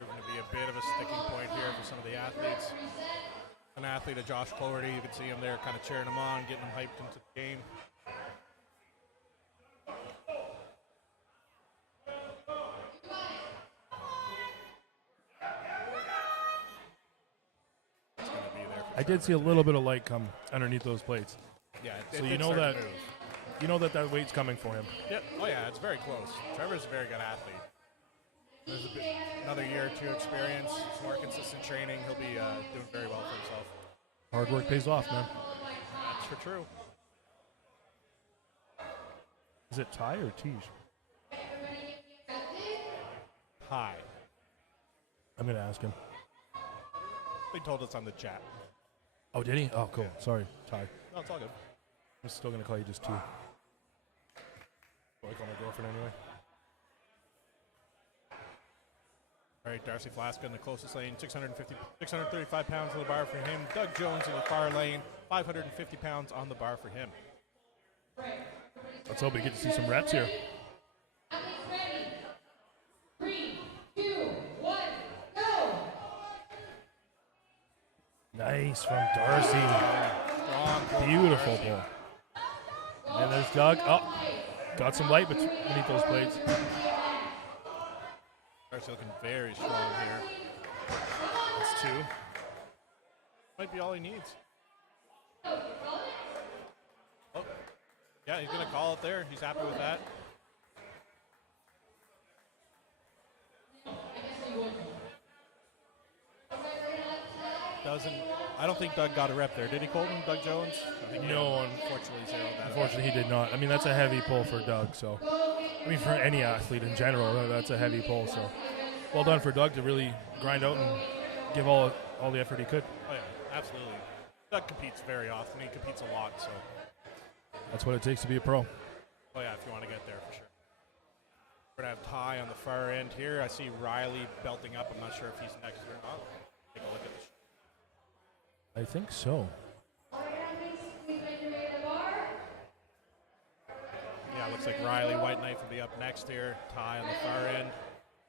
Going to be a bit of a sticking point here for some of the athletes. An athlete of Josh Cloherty, you can see him there kind of cheering him on, getting him hyped into the game. I did see a little bit of light come underneath those plates. Yeah, So you know that that weight's coming for him. Yep. Oh yeah, it's very close. Trevor's a very good athlete. There's another year or two experience, some more consistent training. He'll be doing very well for himself. Hard work pays off, man. That's for true. Is it Ty or Tej? Hi. I'm going to ask him. He told us on the chat. Oh, did he? Oh, cool. Sorry, Ty. No, it's all good. I'm still going to call you just T. I call my girlfriend anyway. All right, Darcy Flaska in the closest lane, 635 pounds on the bar for him. Doug Jones in the far lane, 550 pounds on the bar for him. Let's hope we get to see some reps here. Athletes ready. 3, 2, 1, go! Nice from Darcy. Strong pull from Beautiful Darcy. pull. And there's Doug. Oh, got some light beneath those plates. Darcy looking very strong here. That's 2. Might be all he needs. Oh, yeah, he's going to call it there. He's happy with that. I don't think Doug got a rep there. Did he, Colton? Doug Jones? I think No, unfortunately zeroed that. unfortunately he did not. I mean, that's a heavy pull for Doug. So, I mean, for any athlete in general, that's a heavy pull. So, well done for Doug to really grind out and give all the effort he could. Oh, yeah, absolutely. Doug competes very often. He competes a lot, so. That's what it takes to be a pro. Oh, yeah, if you want to get there, for sure. We're going to have Ty on the far end here. I see Riley belting up. I'm not sure if he's next or not. Take a look at the I think so. Yeah, Looks like Riley White Knight will be up next here. Ty on the far end.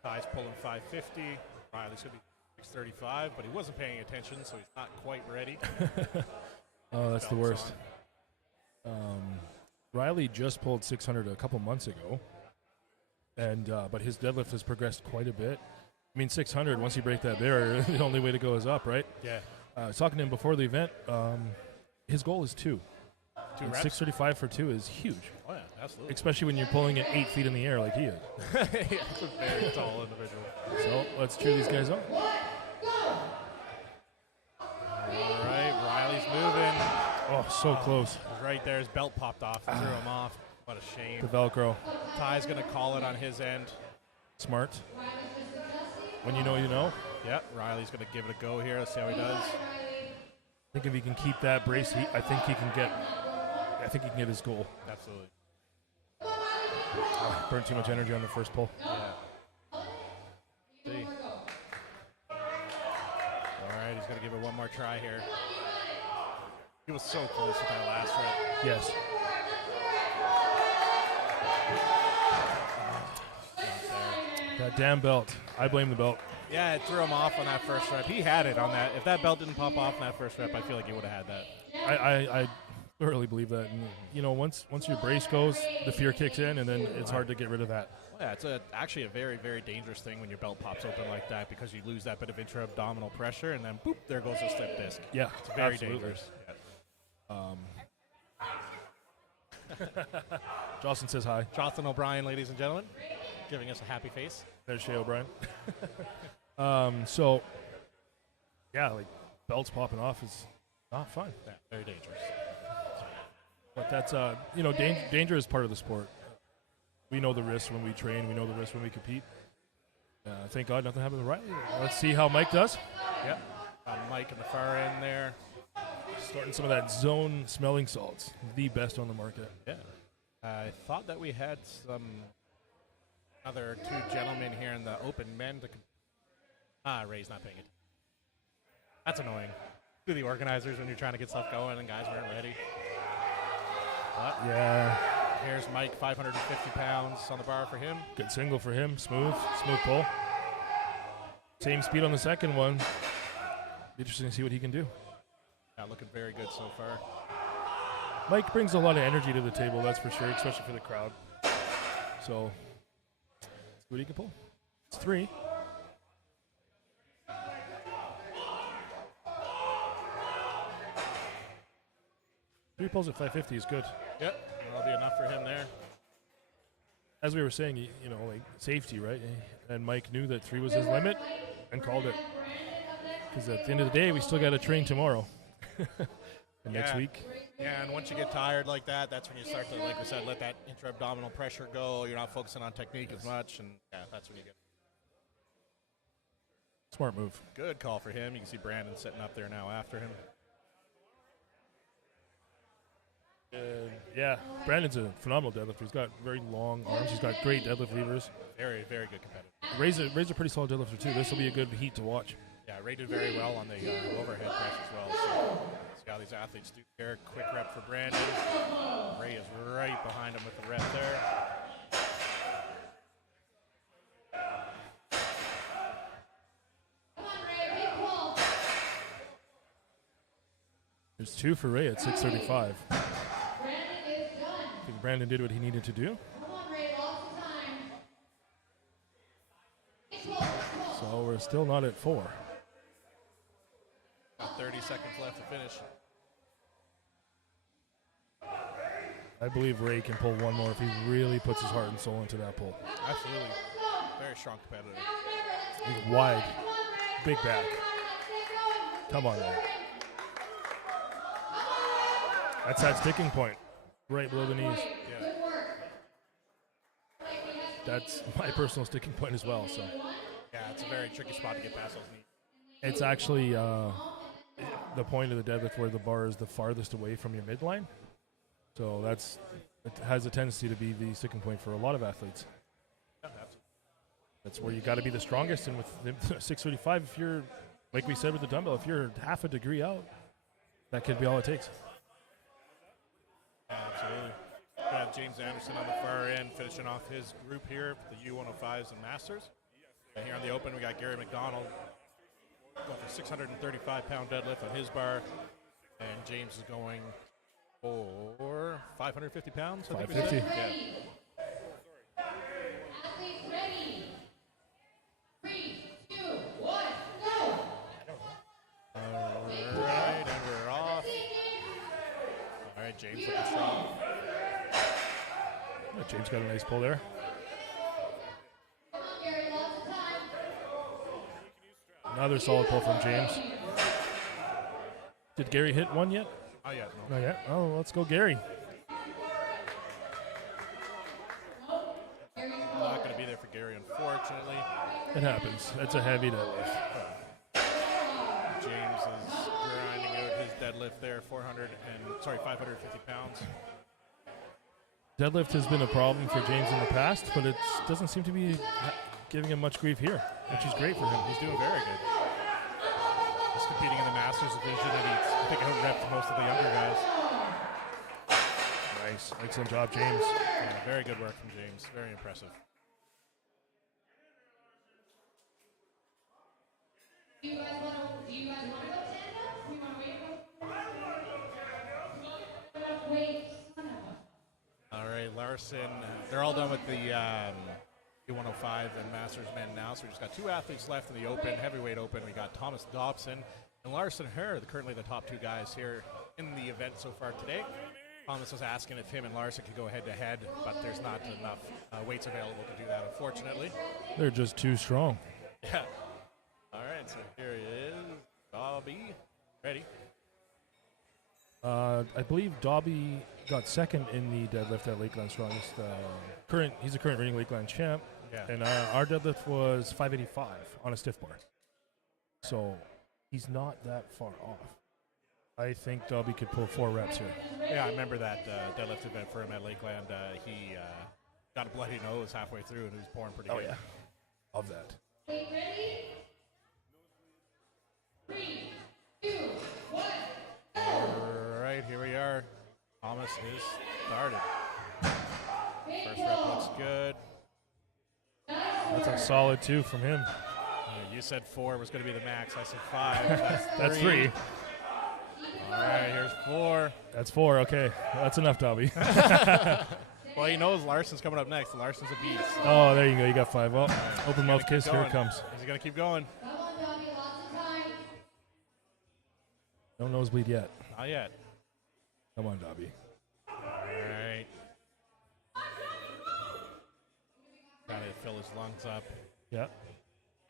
Ty's pulling 550. Riley's going to be 635, but he wasn't paying attention, so he's not quite ready. Oh, that's the worst. Riley just pulled 600 a couple months ago, and but his deadlift has progressed quite a bit. I mean, 600, once you break that barrier, the only way to go is up, right? Yeah. I was talking to him before the event. His goal is 2. Two And reps? 635 for 2 is huge, Oh, yeah, absolutely. especially when you're pulling it 8 feet in the air like he is. He's a very tall individual. So let's cheer these guys on. All right, Riley's moving. Oh, so close. Right there, his belt popped off and threw him off. What a shame. The Velcro. Ty's going to call it on his end. Smart. When you know, you know. Yep, Riley's going to give it a go here. Let's see how he does. I think if he can keep that brace, I think he can get his goal. Absolutely. Burned too much energy on the first pull. Yeah. See. All right, he's going to give it one more try here. He was so close with that last rep. Yes. That damn belt. I blame the belt. Yeah, it threw him off on that first rep. He had it on that. If that belt didn't pop off in that first rep, I feel like he would have had that. I thoroughly believe that. And, you know, once your brace goes, the fear kicks in, and then it's hard to get rid of that. Yeah, it's actually a very, very dangerous thing when your belt pops open like that because you lose that bit of intra-abdominal pressure, and then boop, there goes the slip disc. Yeah, It's very absolutely. dangerous. Yeah. Jocelyn says hi. Jonathan O'Brien, ladies and gentlemen, giving us a happy face. There's Shay O'Brien. So, yeah, like belts popping off is not fun. Yeah, very dangerous. But that's, danger is part of the sport. We know the risks when we train. We know the risks when we compete. Thank God nothing happened to Riley. Let's see how Mike does. Yep. Mike in the far end there. Starting some of that zone smelling salts. The best on the market. Yeah. I thought that we had some other 2 gentlemen here in the open men. Ray's not paying it. That's annoying. To the organizers when you're trying to get stuff going and guys weren't ready. But Yeah. here's Mike, 550 pounds on the bar for him. Good single for him. Smooth pull. Same speed on the second one. Interesting to see what he can do. Yeah, looking very good so far. Mike brings a lot of energy to the table, that's for sure, especially for the crowd. So, let's see what he can pull. It's 3. Three pulls at 550 is good. Yep, that'll be enough for him there. As we were saying, like safety, right? And Mike knew that 3 was his limit and called it. Because at the end of the day, we still got to train tomorrow. And next week. Yeah, and once you get tired like that, that's when you start to, like we said, let that intra-abdominal pressure go. You're not focusing on technique as much, and that's when you get. Smart move. Good call for him. You can see Brandon sitting up there now after him. Yeah, Brandon's a phenomenal deadlifter. He's got very long arms. He's got great deadlift levers. Very, very good competitor. Ray's a pretty solid deadlifter, too. This will be a good heat to watch. Yeah, Ray did very well on the overhead press as well. So let's see how these athletes do here. Quick rep for Brandon. Ray is right behind him with the rep there. Come on, Ray, big pull. There's 2 for Ray at 635. Brandon is done. I think Brandon did what he needed to do. Come on, Ray, lots of time. Big pull, big pull. So we're still not at 4. About 30 seconds left to finish. I believe Ray can pull one more if he really puts his heart and soul into that pull. Absolutely. Very strong competitor. He's wide, big back. Come on, Ray. That's that sticking point, right below the knees. Yeah. That's my personal sticking point as well. So Yeah, it's a very tricky spot to get past those knees. it's actually the point of the deadlift where the bar is the farthest away from your midline. So it has a tendency to be the sticking point for a lot of athletes. Yeah, absolutely. That's where you got to be the strongest. And with 635, if you're, like we said with the dumbbell, if you're half a degree out, that could be all it takes. Yeah, absolutely. Good. James Anderson on the far end, finishing off his group here, the U105s and Masters. And here on the open, we got Gary McDonald going for 635-pound deadlift on his bar. And James is going for 550 pounds, I think we said? 550. Yeah. Athletes ready. 3, 2, 1, go. All right, and we're off. All right, James looking strong. Yeah, James got a nice pull there. Come on, Gary, lots of time. Another solid pull from James. Did Gary hit one yet? Oh, yeah, no. Not yet. Oh, let's go, Gary. Not going to be there for Gary, unfortunately. It happens. That's a heavy deadlift. James is grinding out his deadlift there, 550 pounds. Deadlift has been a problem for James in the past, but it doesn't seem to be giving him much grief here, which is great for him. He's doing very good. He's competing in the Masters division, and I think out-repped most of the younger guys. Nice. Excellent job, James. Yeah, very good work from James. Very impressive. Do you guys want to go stand up? Do you want to wait? Son of a. All right, Larson. They're all done with the U105 and Masters men now, so we just got 2 athletes left in the open, heavyweight open. We got Thomas Dobson and Larson Herr, currently the top 2 guys here in the event so far today. Thomas was asking if him and Larson could go head-to-head, but there's not enough weights available to do that, unfortunately. They're just too strong. Yeah. All right, so here he is. Dobby. Ready? I believe Dobby got second in the deadlift at Lakeland Strongest. He's a current reigning Lakeland champ. Yeah. And our deadlift was 585 on a stiff bar. So he's not that far off. I think Dobby could pull 4 reps here. Yeah, I remember that deadlift event for him at Lakeland. He got a bloody nose halfway through, and he was pouring pretty good. Yeah. Love that. Wait, ready? 3, 2, 1, go. All right, here we are. Thomas is started. First rep looks good. That's a solid 2 from him. You said 4 was going to be the max. I said 5. That's 3. All right, here's 4. That's 4. Okay. That's enough, Dobby. Well, he knows Larson's coming up next. Larson's a beast. Oh, there you go. You got 5. Well, open mouth kiss. Here it comes. Is he going to keep going? Come on, Dobby, lots of time. No nosebleed yet. Not yet. Come on, Dobby. All right. Trying to fill his lungs up. Yeah.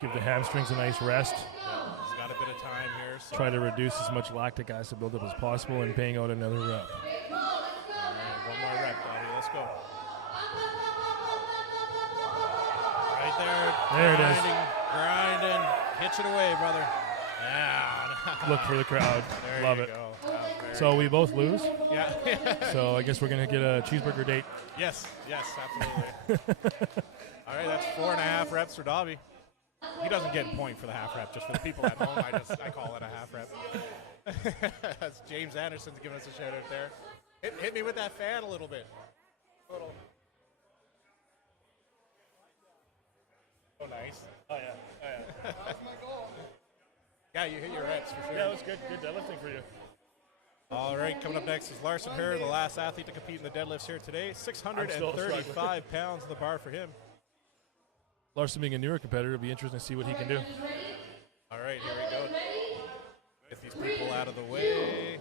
Give the hamstrings a nice rest. Yeah, he's got a bit of time here. So. Try to reduce as much lactic acid buildup as possible and paying out another rep. All right, one more rep, Dobby. Let's go. Right there. There it is. Grinding. Hitch it away, brother. Yeah. Look for the crowd. There Love you it. go. So we both lose. Yeah. So I guess we're going to get a cheeseburger date. Yes, absolutely. All right, that's 4.5 reps for Dobby. He doesn't get a point for the half rep, just for the people at home. I call it a half rep. That's James Anderson's giving us a shout out there. Hit me with that fan a little bit. Oh, nice. Oh, yeah. That's my goal. Yeah, you hit your reps for sure. Yeah, it was good. Good deadlifting for you. All right, coming up next is Larson Herr, the last athlete to compete in the deadlifts here today. 635 pounds on the bar for him. Larson being a newer competitor, it'll be interesting to see what he can do. All right, here we go. Get these people out of the way.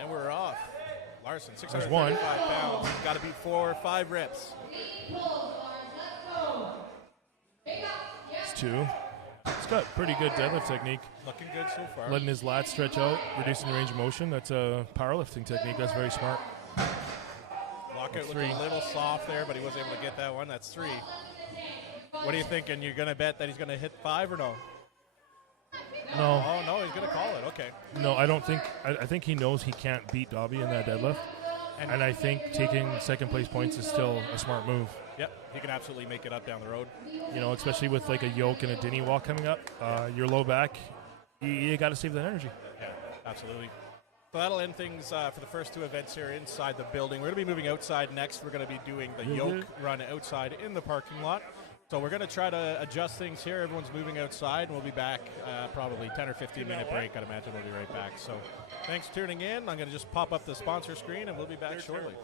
And we're off. Larson, 635 pounds. He's got to beat 4 or 5 reps. It's 2. He's got pretty good deadlift technique. Looking good so far. Letting his lats stretch out, reducing the range of motion. That's a powerlifting technique. That's very smart. Lockout looked a little soft there, but he was able to get that one. That's 3. What are you thinking? You're going to bet that he's going to hit 5 or no? No. Oh, no, he's going to call it. Okay. No, I don't think. I think he knows he can't beat Dobby in that deadlift. And I think taking second place points is still a smart move. Yep, he can absolutely make it up down the road. You know, especially with like a Yoke and a Denny walk coming up. You're low back. You got to save that energy. Yeah, absolutely. So that'll end things for the first two events here inside the building. We're going to be moving outside next. We're going to be doing the Yoke run outside in the parking lot. So we're going to try to adjust things here. Everyone's moving outside, and we'll be back probably 10 or 15-minute break. I'd imagine we'll be right back. So thanks for tuning in. I'm going to just pop up the sponsor screen, and we'll be back shortly.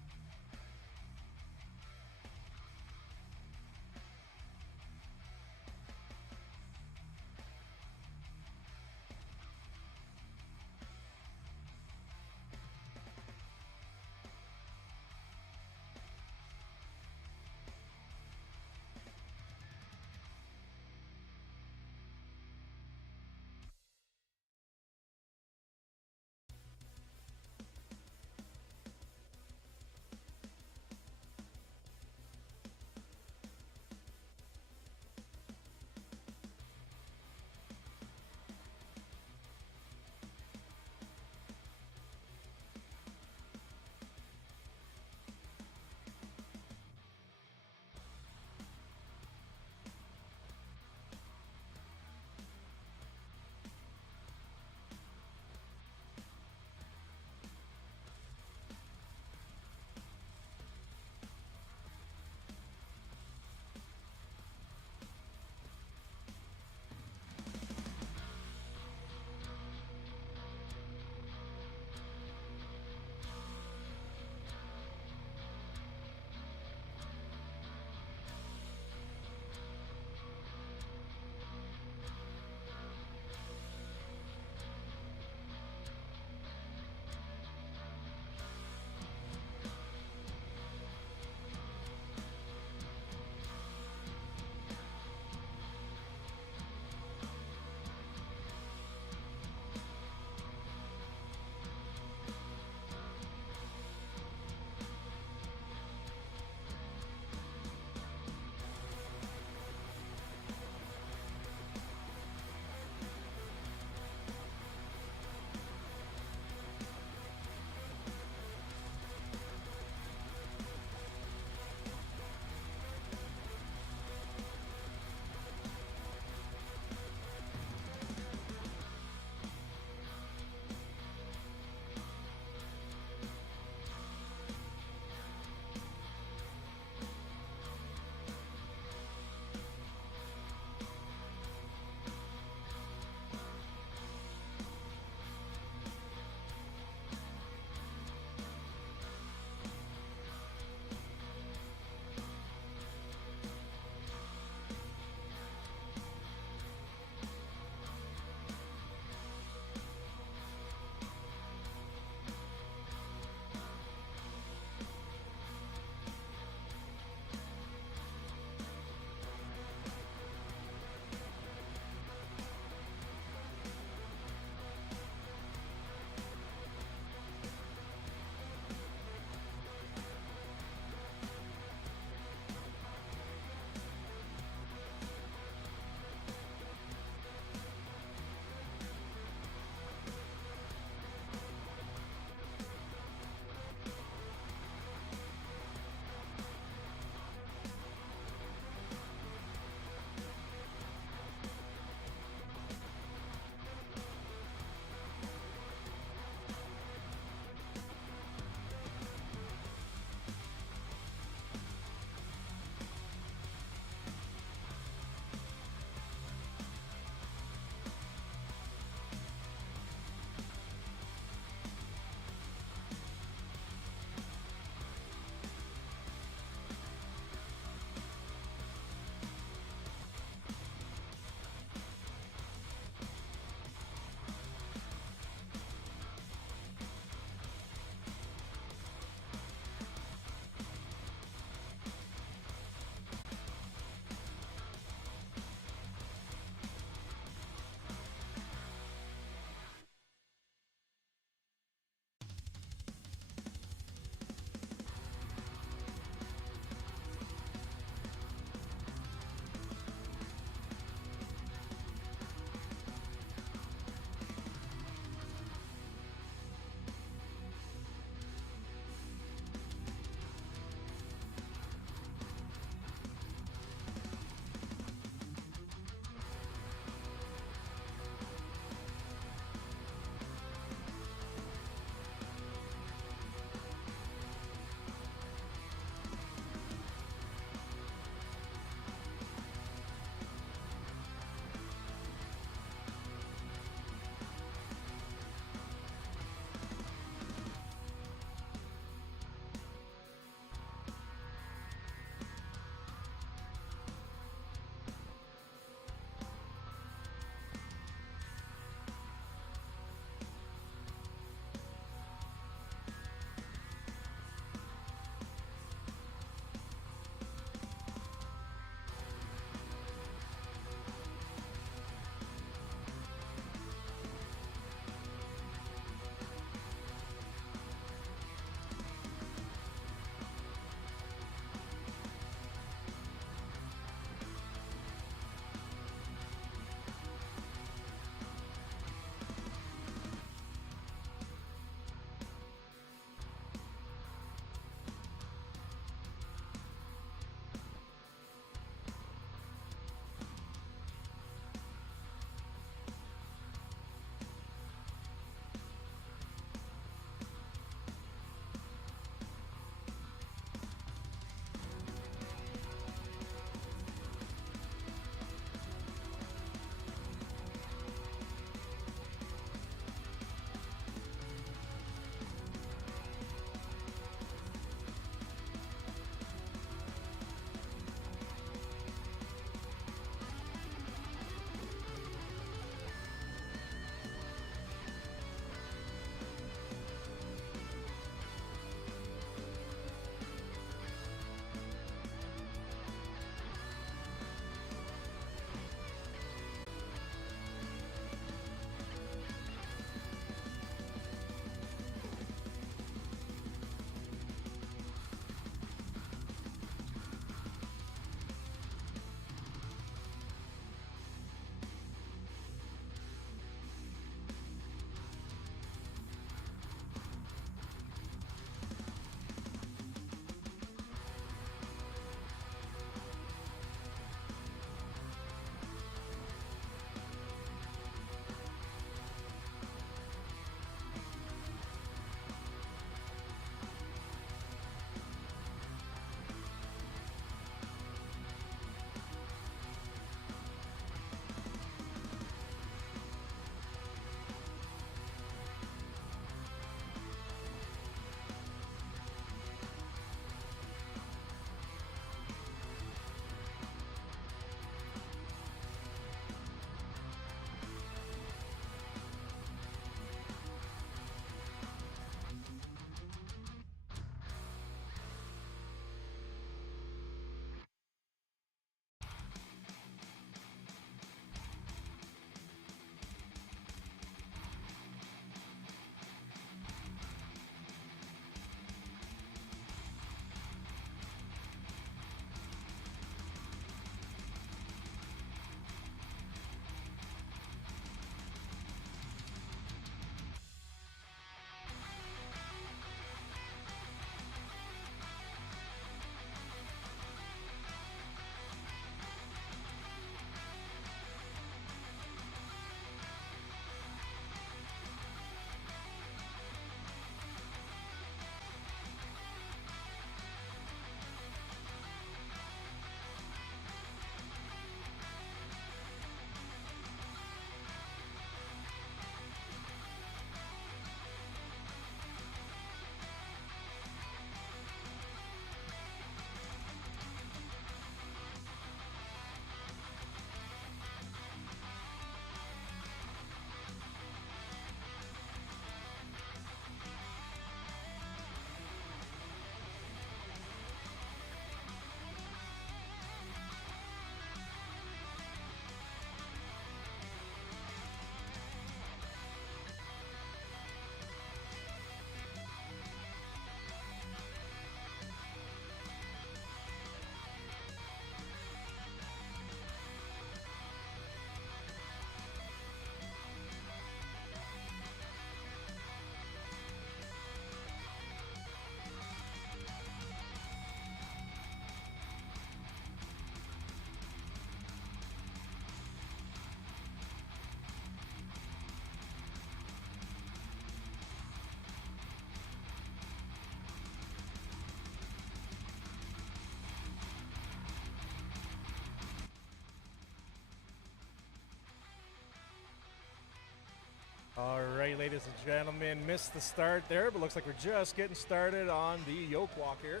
All right, ladies and gentlemen, missed the start there, but looks like we're just getting started on the yoke walk here.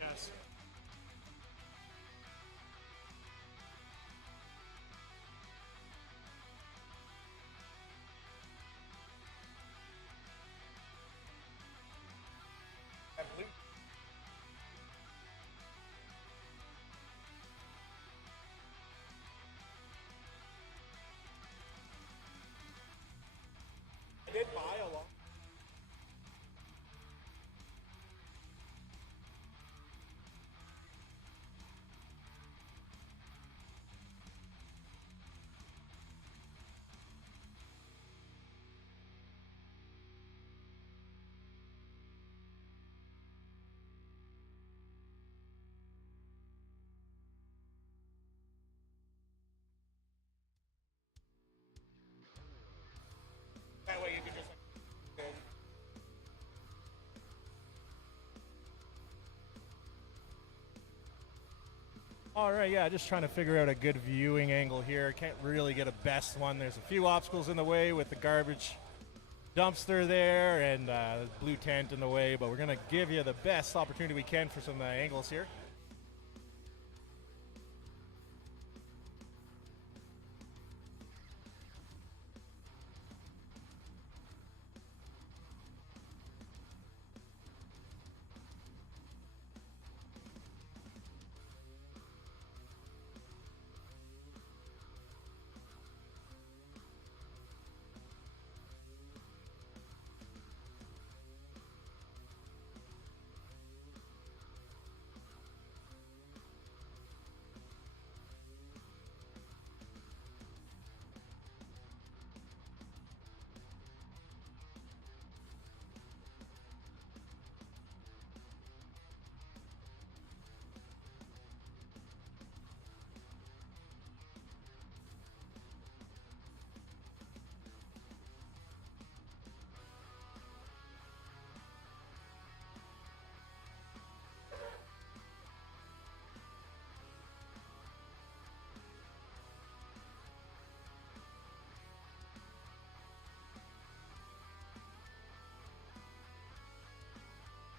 Yes. I did buy a lot. That way you can just all right, yeah, just trying to figure out a good viewing angle here. Can't really get a best one. There's a few obstacles in the way with the garbage dumpster there and blue tent in the way, but we're going to give you the best opportunity we can for some angles here.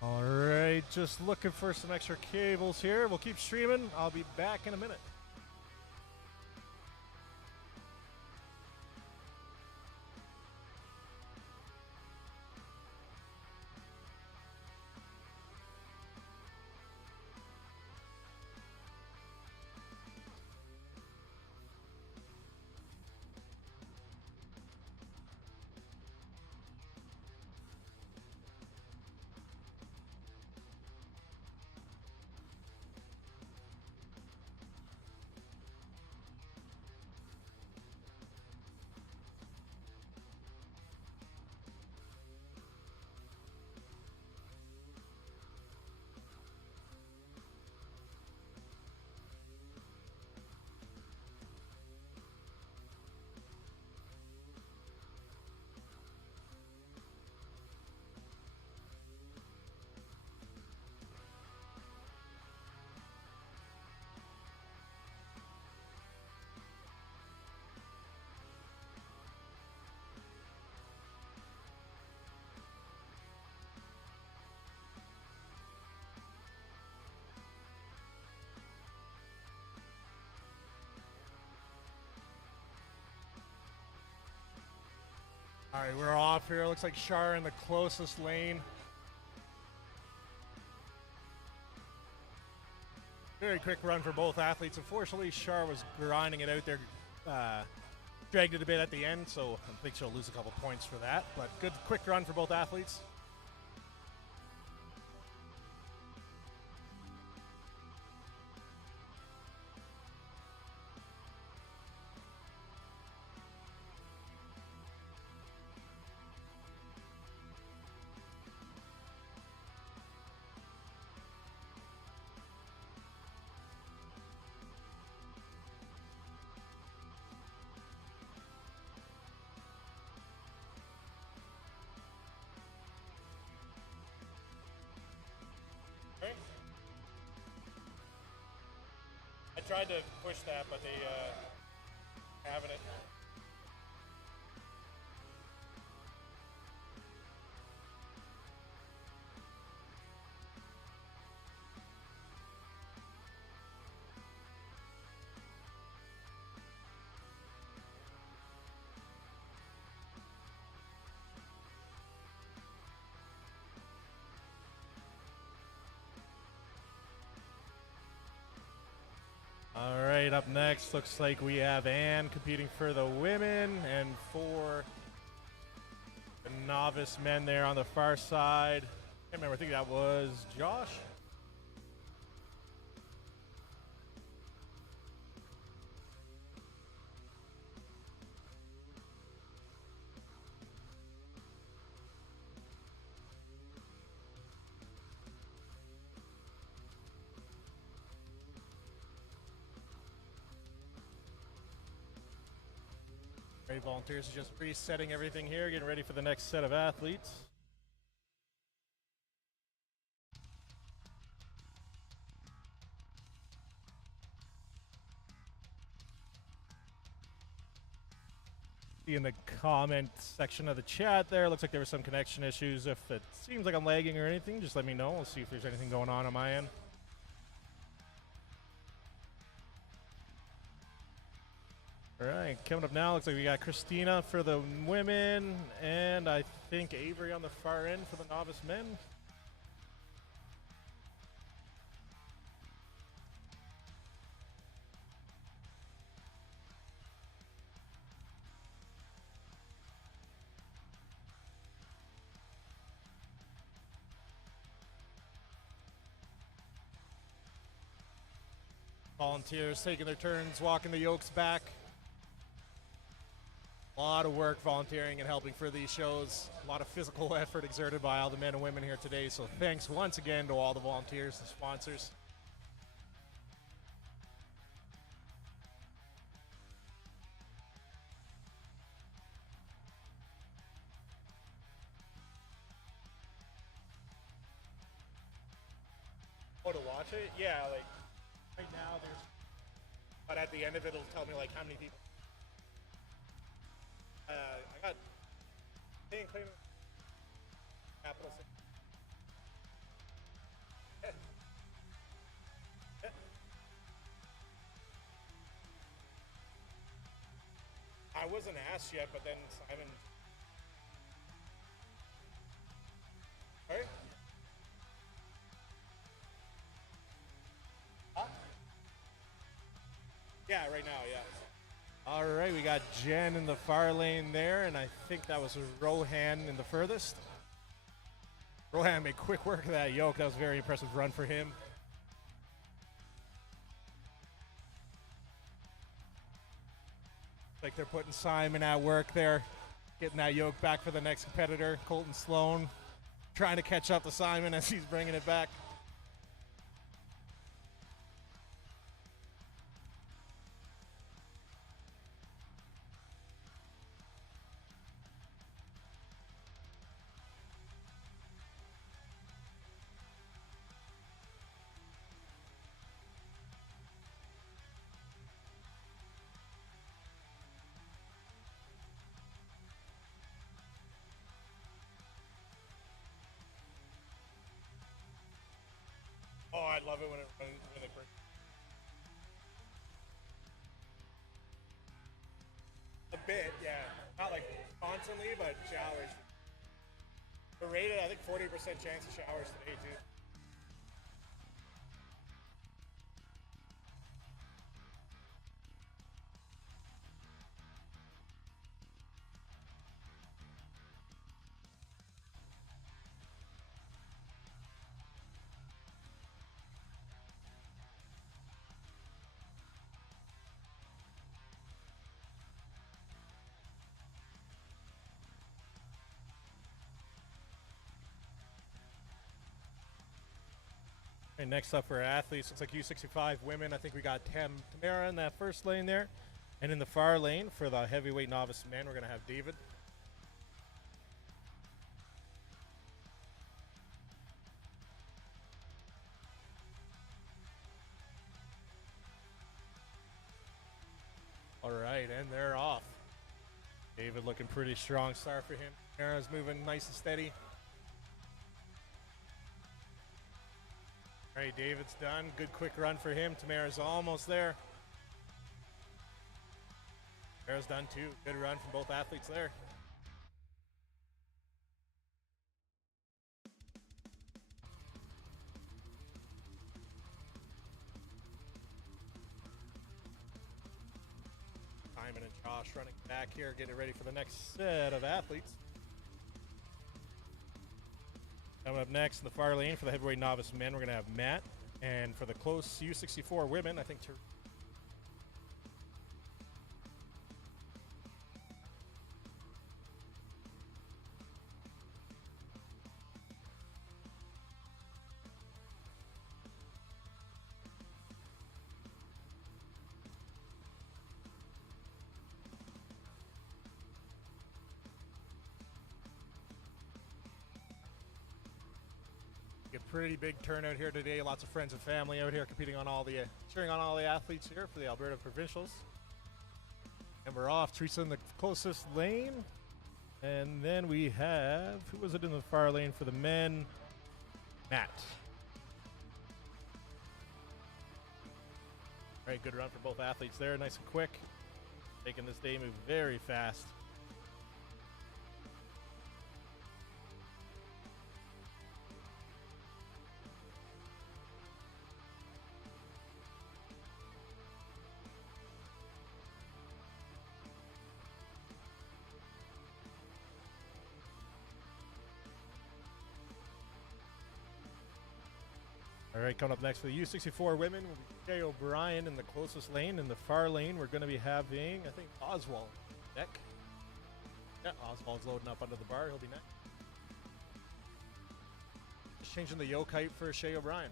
All right, just looking for some extra cables here. We'll keep streaming. I'll be back in a minute. All right, we're off here. Looks like Shar in the closest lane. Very quick run for both athletes. Unfortunately, Shar was grinding it out there, dragged it a bit at the end, so I think she'll lose a couple points for that. But good quick run for both athletes. tried to push that, but they having it. All right, up next, looks like we have Ann competing for the women and for the novice men there on the far side. I can't remember, I think that was Josh. Great, volunteers are just resetting everything here, getting ready for the next set of athletes. In the comment section of the chat there, looks like there were some connection issues. If it seems like I'm lagging or anything, just let me know. We'll see if there's anything going on my end. All right, coming up now, looks like we got Christina for the women, and I think Avery on the far end for the novice men. Volunteers taking their turns, walking the yokes back. A lot of work volunteering and helping for these shows. A lot of physical effort exerted by all the men and women here today. So thanks once again to all the volunteers and sponsors. Oh, to watch it? Yeah, like right now there's, but at the end of it, it'll tell me like how many people. I got paying claim capital. I wasn't asked yet, but then Simon. Right? Huh? Yeah, right now, yeah. All right, we got Jen in the far lane there, and I think that was Rohan in the furthest. Rohan made quick work of that yoke. That was a very impressive run for him. Like they're putting Simon at work there, getting that yoke back for the next competitor, Colton Sloan, trying to catch up to Simon as he's bringing it back. Oh, I love it when they bring. A bit, yeah. Not like constantly, but showers. We're rated, I think, 40% chance of showers today, too. And next up for athletes, looks like U65 women. I think we got Tamara in that first lane there. And in the far lane for the heavyweight novice men, we're going to have David. right, and they're off. David looking pretty strong start for him. Tamara's moving nice and steady. All right, David's done. Good quick run for him. Tamara's almost there. Tamara's done too. Good run from both athletes there. Simon and Josh running back here, getting ready for the next set of athletes. Coming up next in the far lane for the heavyweight novice men, we're going to have Matt. And for the close U64 women, I think a pretty big turnout here today. Lots of friends and family out here competing on all the, cheering on all the athletes here for the Alberta Provincials. And we're off. Teresa in the closest lane. And then we have, who was it in the far lane for the men? Matt. All right, good run for both athletes there. Nice and quick. Making this day move very fast. All right, coming up next for the U64 women will be Jay O'Brien in the closest lane. In the far lane, we're going to be having, I think, Oswald neck. Yeah, Oswald's loading up under the bar. He'll be next. Just changing the yoke height for Shay O'Brien.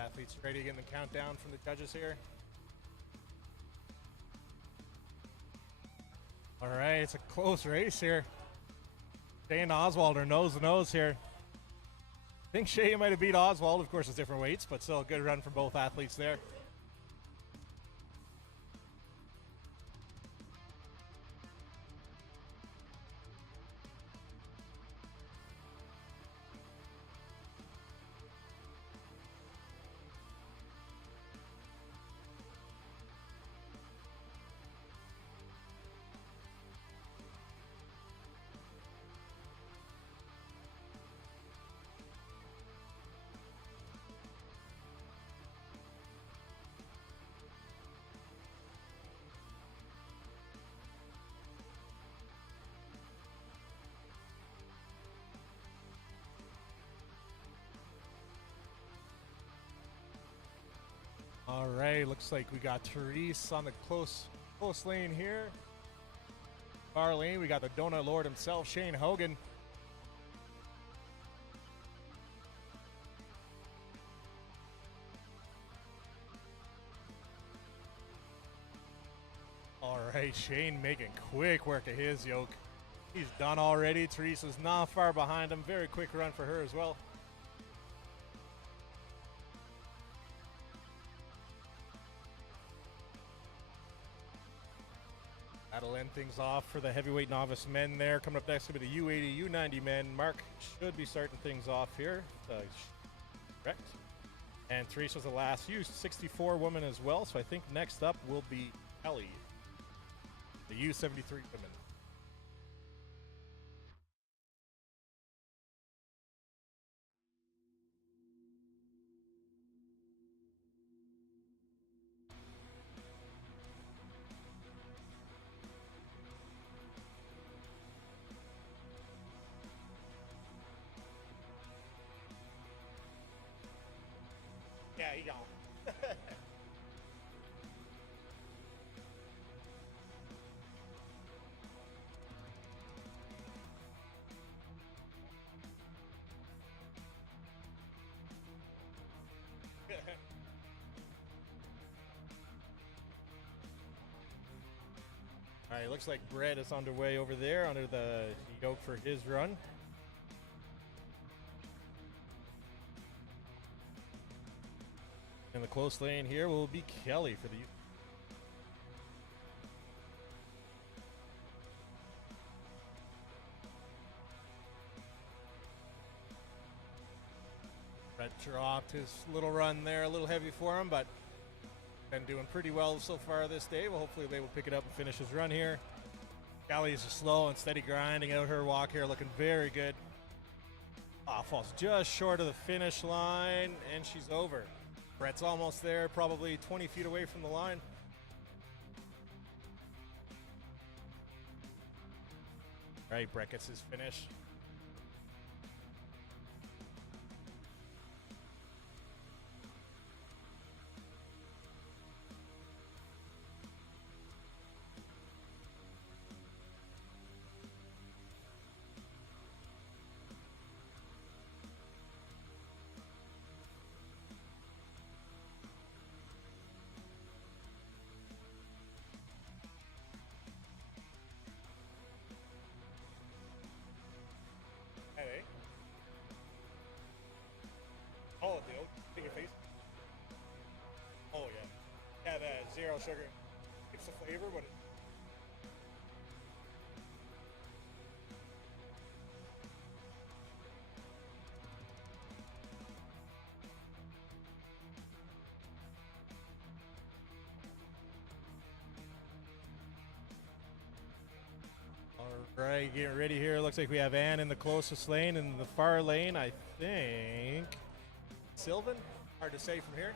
Athletes ready to get the countdown from the judges here. All right, it's a close race here. Shay and Oswald are nose to nose here. I think Shay might have beat Oswald. Of course, it's different weights, but still a good run from both athletes there. All right, looks like we got Therese on the close lane here. Far lane, we got the Donut Lord himself, Shane Hogan. All right, Shane making quick work of his yoke. He's done already. Teresa's not far behind him. Very quick run for her as well. That'll end things off for the heavyweight novice men there. Coming up next will be the U80, U90 men. Mark should be starting things off here. Correct. And Teresa's the last U64 woman as well. So I think next up will be Ellie, the U73 women. Yeah, he gone. All right, looks like Brett is underway over there under the yoke for his run. In the close lane here will be Kelly for the Brett dropped his little run there, a little heavy for him, but been doing pretty well so far this day. Well, hopefully they will pick it up and finish his run here. Kelly is slow and steady grinding out her walk here, looking very good. Falls just short of the finish line, and she's over. Brett's almost there, probably 20 feet away from the line. All right, Brett gets his finish. Hey. Oh, dude. Take your face. Oh, yeah. Yeah, the zero sugar. It's the flavor, but it... All right, getting ready here. Looks like we have Ann in the closest lane. In the far lane, I think Sylvan. Hard to say from here.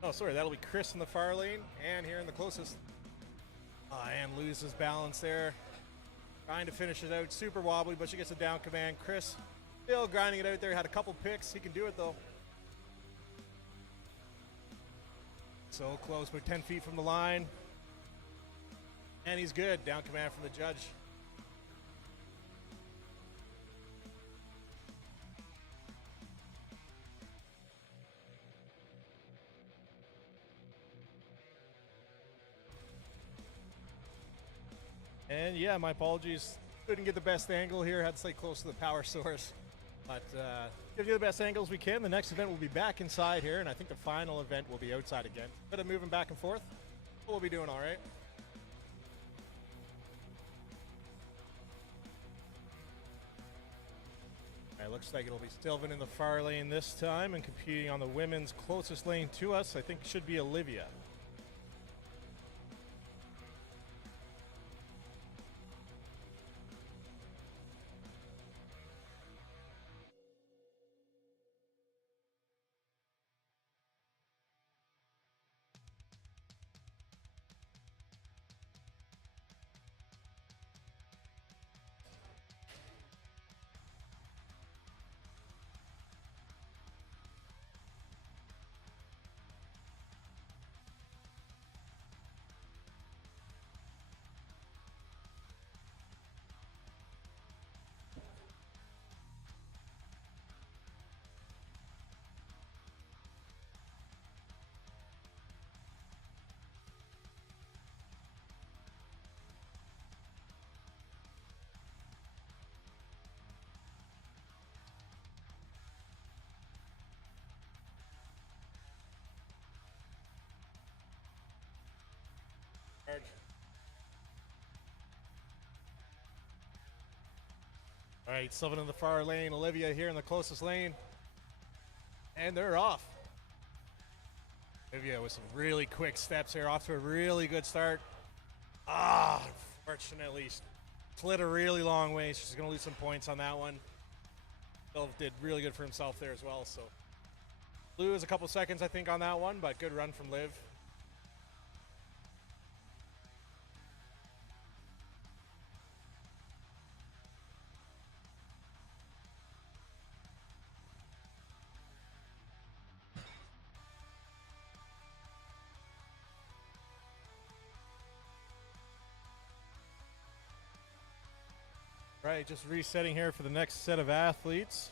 Oh, sorry, that'll be Chris in the far lane. Ann here in the closest. Ann loses balance there. Trying to finish it out. Super wobbly, but she gets a down command. Chris still grinding it out there. Had a couple picks. He can do it, though. So close, but 10 feet from the line. And he's good. Down command from the judge. And yeah, my apologies. Couldn't get the best angle here. Had to stay close to the power source. But give you the best angles we can. The next event will be back inside here, and I think the final event will be outside again. Bit of moving back and forth. But we'll be doing all right. All right, looks like it'll be Sylvan in the far lane this time, and competing on the women's closest lane to us, I think should be Olivia. All right, Sylvan in the far lane, Olivia here in the closest lane. And they're off. Olivia with some really quick steps here, off to a really good start. Unfortunately, slid a really long way. She's going to lose some points on that one. Sylvan did really good for himself there as well. So lose a couple seconds, I think, on that one, but good run from Liv. Right, just resetting here for the next set of athletes.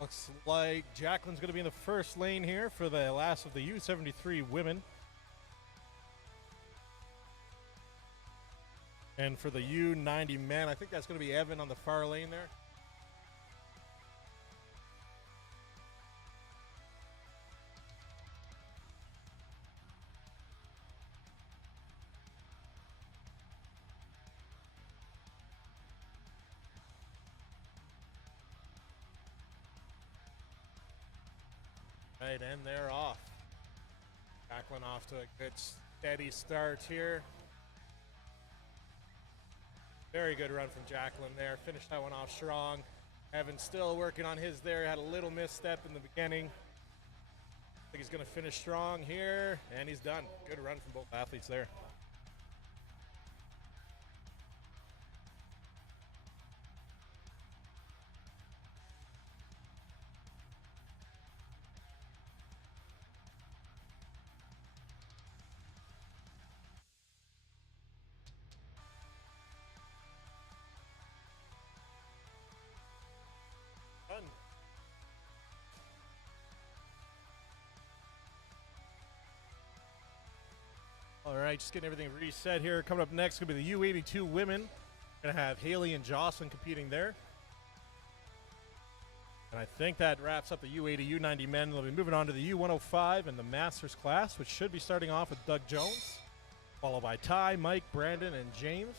Looks like Jacqueline's going to be in the first lane here for the last of the U73 women. And for the U90 men, I think that's going to be Evan on the far lane there. Right, and they're off. Jacqueline off to a good steady start here. Very good run from Jacqueline there. Finished that one off strong. Evan still working on his there. Had a little misstep in the beginning. I think he's going to finish strong here, and he's done. Good run from both athletes there. Done. All right, just getting everything reset here. Coming up next, going to be the U82 women. Going to have Haley and Jocelyn competing there. And I think that wraps up the U80, U90 men. They'll be moving on to the U105 and the Masters class, which should be starting off with Doug Jones, followed by Ty, Mike, Brandon, and James.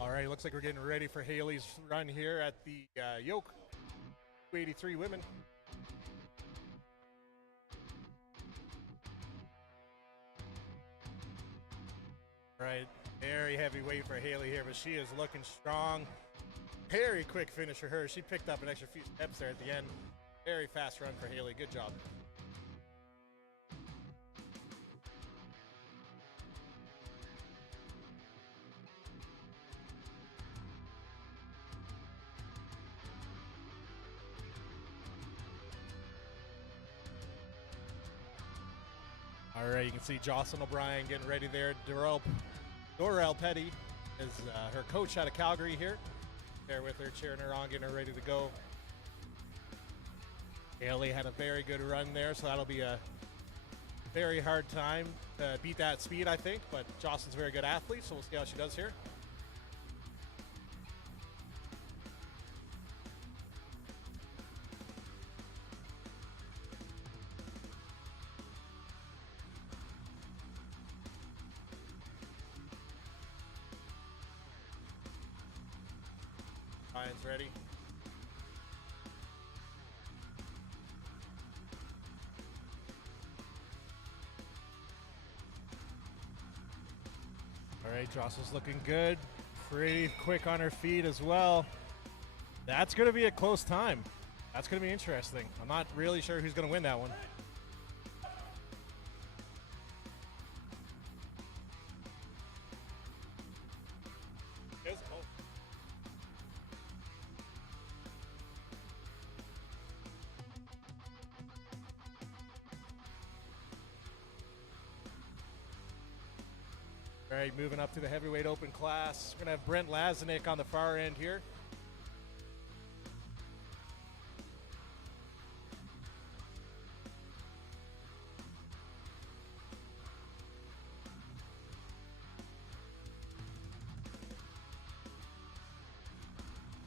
All right, looks like we're getting ready for Haley's run here at the Yoke 283 women. All right, very heavy weight for Haley here, but she is looking strong. Very quick finish for her. She picked up an extra few steps there at the end. Very fast run for Haley. Good job. All right, you can see Jocelyn O'Brien getting ready there. Dorel Petty is her coach out of Calgary here. There with her, cheering her on, getting her ready to go. Haley had a very good run there, so that'll be a very hard time to beat that speed, I think. But Jocelyn's a very good athlete, so we'll see how she does here. Ryan's ready. right, Joss is looking good. Pretty quick on her feet as well. That's going to be a close time. That's going to be interesting. I'm not really sure who's going to win that one. All right, moving up to the heavyweight open class. We're going to have Brent Lazanik on the far end here.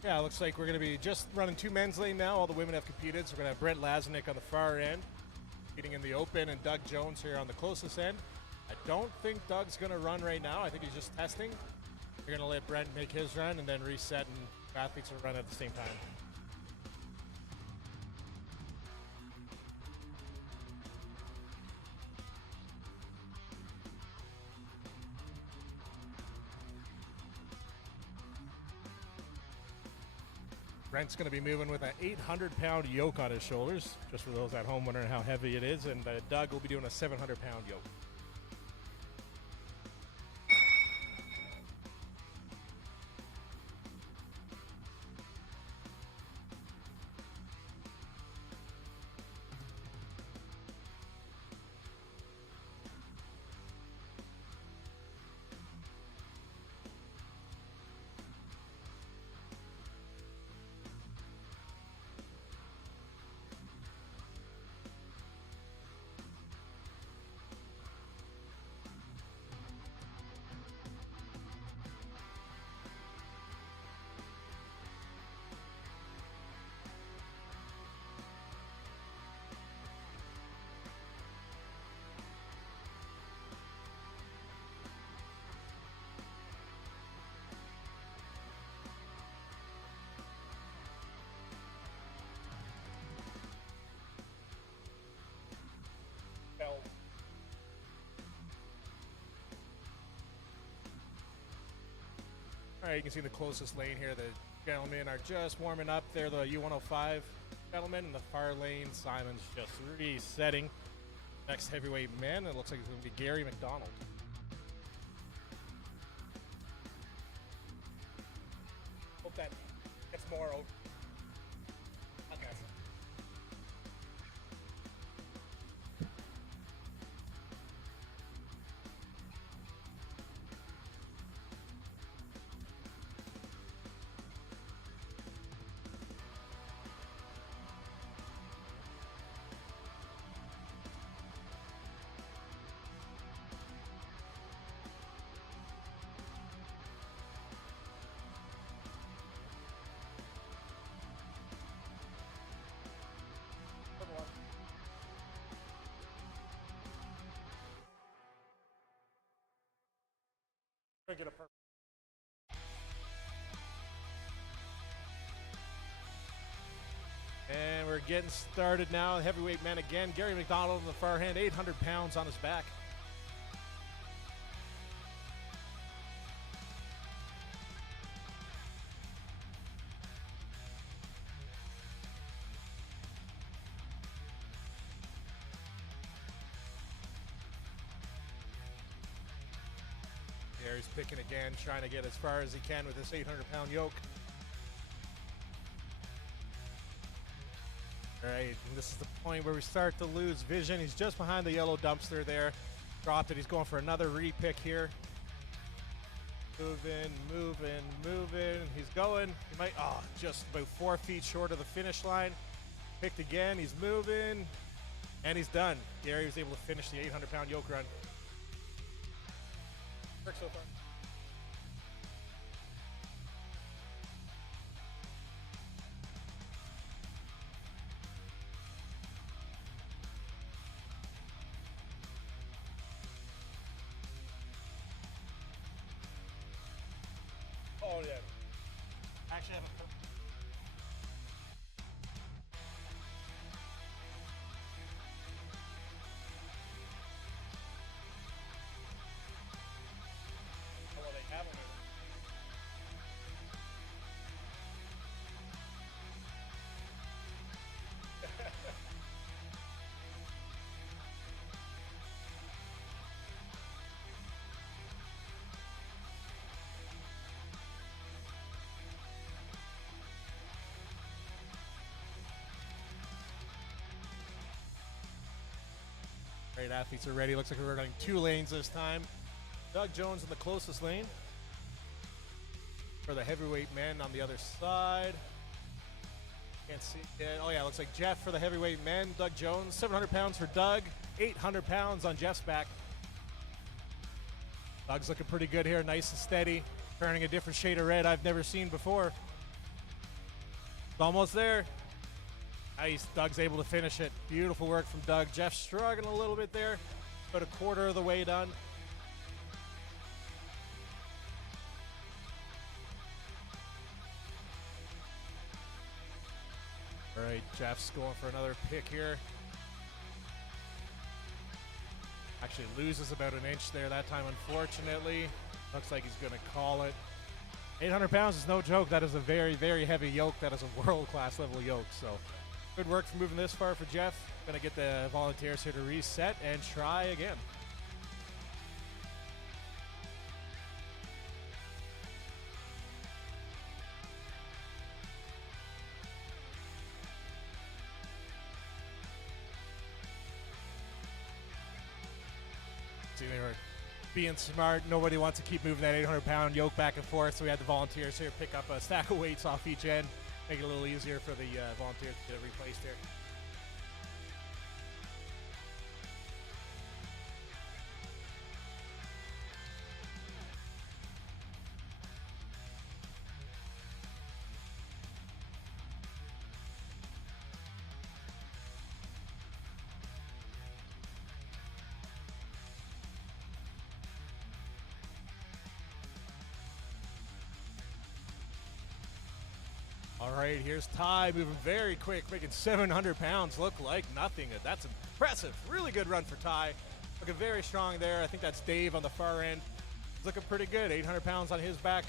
Yeah, it looks like we're going to be just running 2 men's lane now. All the women have competed, so we're going to have Brent Lazanik on the far end, competing in the open, and Doug Jones here on the closest end. I don't think Doug's going to run right now. I think he's just testing. We're going to let Brent make his run and then reset, and athletes will run at the same time. Brent's going to be moving with an 800-pound yoke on his shoulders, just for those at home wondering how heavy it is, and Doug will be doing a 700-pound yoke. All right, you can see the closest lane here. The gentlemen are just warming up. They're the U105 gentlemen. In the far lane, Simon's just resetting. Next heavyweight man, it looks like it's going to be Gary McDonald. Hope that gets more over. Okay. Get a perfect. And we're getting started now. Heavyweight man again. Gary McDonald on the far hand, 800 pounds on his back. Gary's picking again, trying to get as far as he can with this 800-pound yoke. All right, and this is the point where we start to lose vision. He's just behind the yellow dumpster there. Dropped it. He's going for another repick here. Moving, moving, moving. He's going. He might, just about 4 feet short of the finish line. Picked again. He's moving. And he's done. Gary was able to finish the 800-pound yoke run. Works so far. Oh yeah. Actually, I have a. Great athletes are ready. Looks like we're running 2 lanes this time. Doug Jones in the closest lane. For the heavyweight men on the other side. Can't see it. Oh yeah, looks like Jeff for the heavyweight men. Doug Jones, 700 pounds for Doug. 800 pounds on Jeff's back. Doug's looking pretty good here, nice and steady. Turning a different shade of red I've never seen before. It's almost there. Nice, Doug's able to finish it. Beautiful work from Doug. Jeff struggling a little bit there. About a quarter of the way done. All right, Jeff's going for another pick here. Actually loses about an inch there that time, unfortunately. Looks like he's gonna call it. 800 pounds is no joke. That is a very, very heavy yoke. That is a world-class level yoke. So good work for moving this far for Jeff. Gonna get the volunteers here to reset and try again. See, they were being smart. Nobody wants to keep moving that 800-pound yoke back and forth, so we had the volunteers here pick up a stack of weights off each end, make it a little easier for the volunteers to get it replaced here. All right, here's Ty moving very quick, making 700 pounds look like nothing. That's impressive. Really good run for Ty. Looking very strong there. I think that's Dave on the far end. He's looking pretty good. 800 pounds on his back.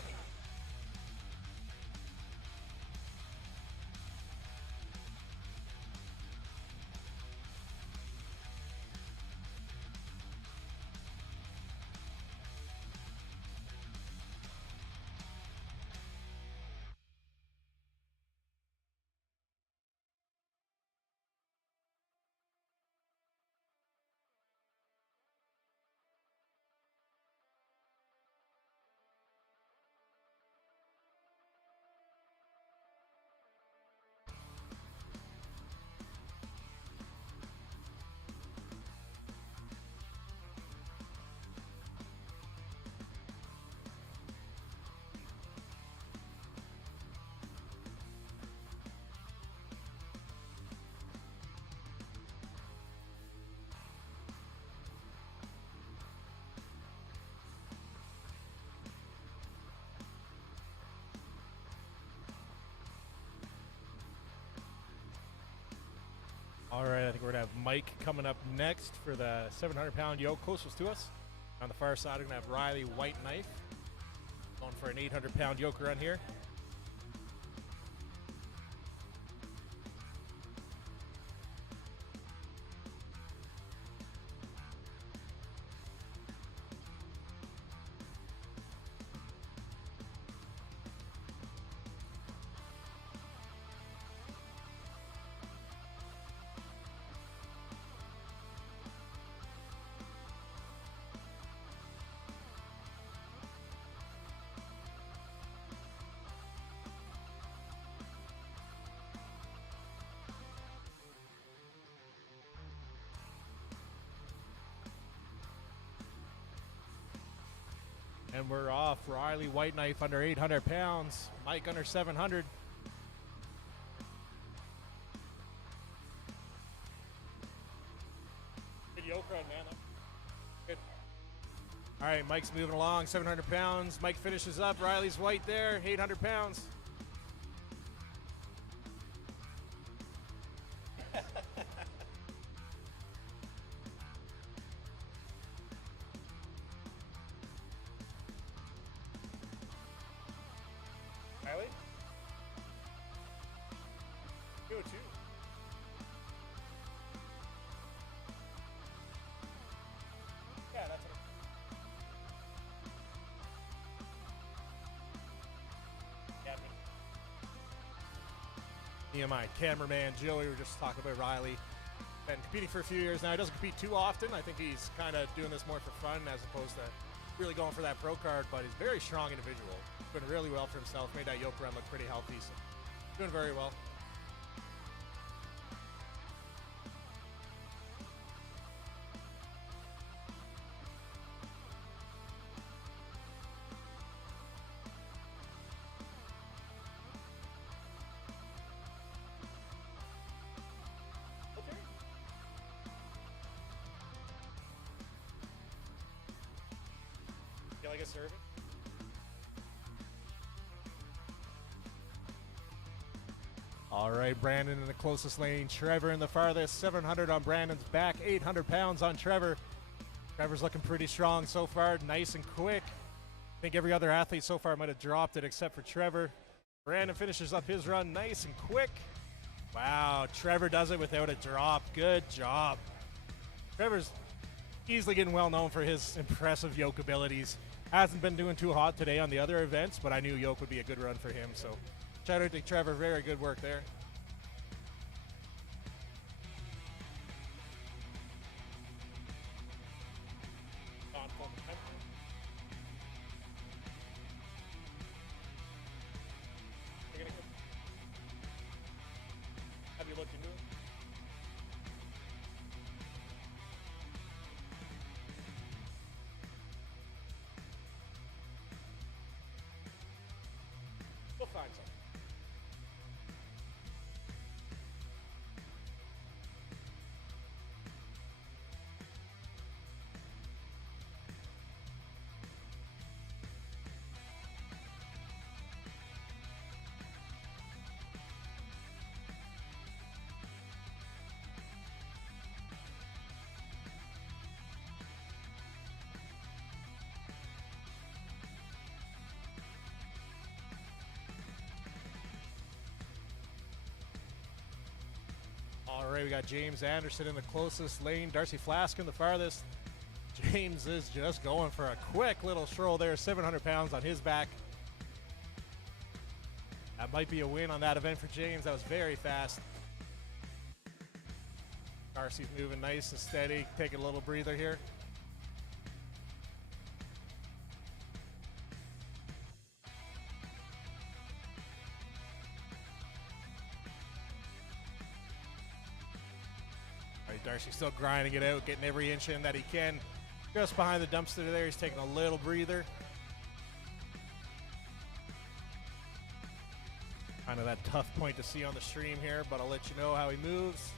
All right, I think we're going to have Mike coming up next for the 700-pound yoke closest to us. On the far side, we're going to have Riley White Knife going for an 800-pound yoke run here. And we're off. Riley White Knife under 800 pounds. Mike under 700. Good yoke run, man. Good. All right, Mike's moving along, 700 pounds. Mike finishes up. Riley's white there, 800 pounds. Riley? Go too. Yeah, that's it. Me and my cameraman Joey were just talking about Riley. been competing for a few years now. He doesn't compete too often. I think he's kind of doing this more for fun as opposed to really going for that pro card, but he's a very strong individual. Doing really well for himself. Made that yoke run look pretty healthy, so doing very well. You like a serving? All right, Brandon in the closest lane. Trevor in the farthest. 700 on Brandon's back. 800 pounds on Trevor. Trevor's looking pretty strong so far. Nice and quick. I think every other athlete so far might have dropped it except for Trevor. Brandon finishes up his run nice and quick. Wow, Trevor does it without a drop. Good job. Trevor's easily getting well known for his impressive yoke abilities. Hasn't been doing too hot today on the other events, but I knew yoke would be a good run for him. So shout out to Trevor. Very good work there. Have you looked into it? We'll find something. All right, we got James Anderson in the closest lane. Darcy Flask in the farthest. James is just going for a quick little stroll there. 700 pounds on his back. That might be a win on that event for James. That was very fast. Darcy's moving nice and steady. Taking a little breather here. All right, Darcy's still grinding it out, getting every inch in that he can. Just behind the dumpster there, he's taking a little breather. Kind of that tough point to see on the stream here, but I'll let you know how he moves.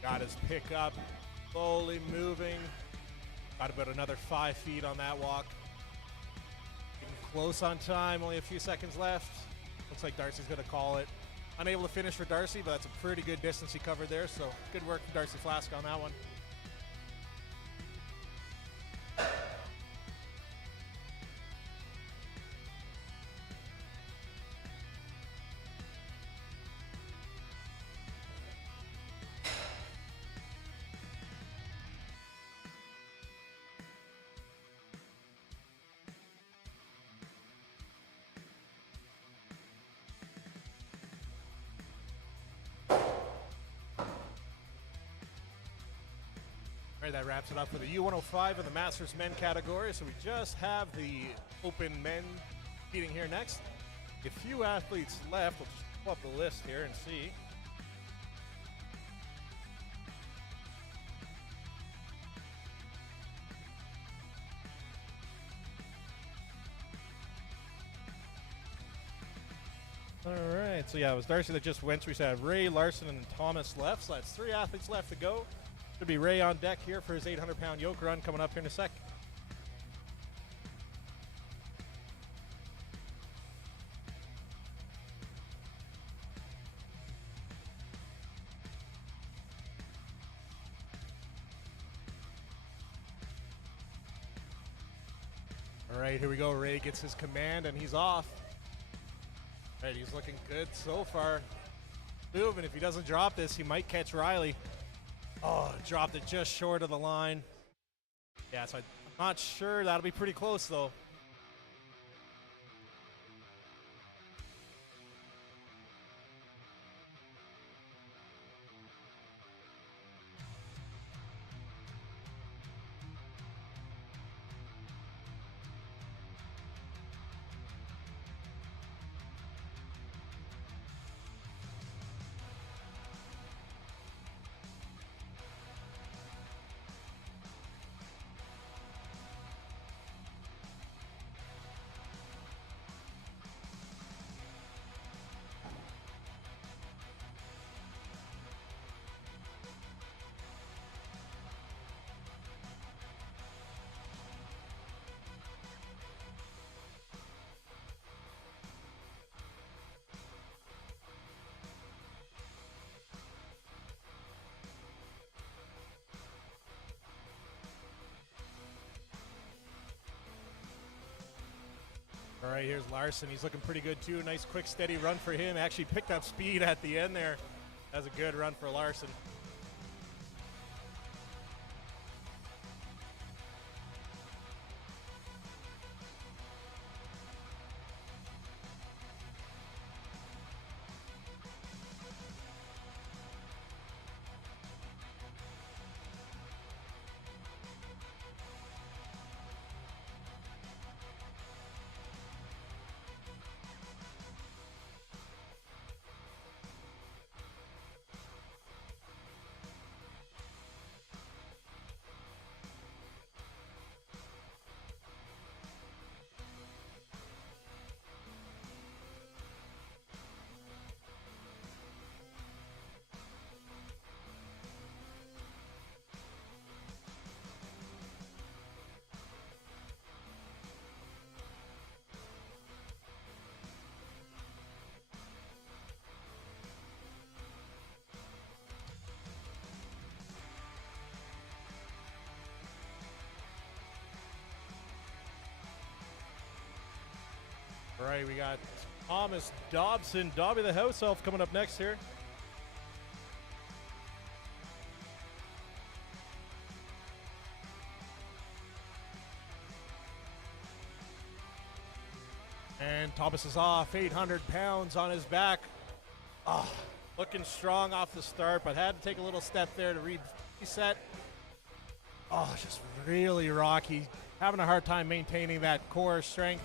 Got his pick up, slowly moving. Got about another 5 feet on that walk. Getting close on time, only a few seconds left. Looks like Darcy's gonna call it. Unable to finish for Darcy, but that's a pretty good distance he covered there, so good work from Darcy Flask on that one. All right, that wraps it up for the U105 in the Masters Men category. So we just have the Open Men competing here next. A few athletes left. We'll just pull up the list here and see. All right, so yeah, it was Darcy that just went. So we said Ray, Larson, and Thomas left. So that's 3 athletes left to go. Should be Ray on deck here for his 800-pound yoke run coming up here in a sec. All right, here we go. Ray gets his command and he's off. All right, he's looking good so far. Moving. If he doesn't drop this, he might catch Riley. Oh, dropped it just short of the line. Yeah, so I'm not sure. That'll be pretty close, though. right, here's Larson. He's looking pretty good too. Nice quick steady run for him. Actually picked up speed at the end there. That's a good run for Larson. All right, we got Thomas Dobson, Dobby the House Elf, coming up next here. And Thomas is off, 800 pounds on his back. Oh, looking strong off the start, but had to take a little step there to reset. Oh, just really rocky. Having a hard time maintaining that core strength.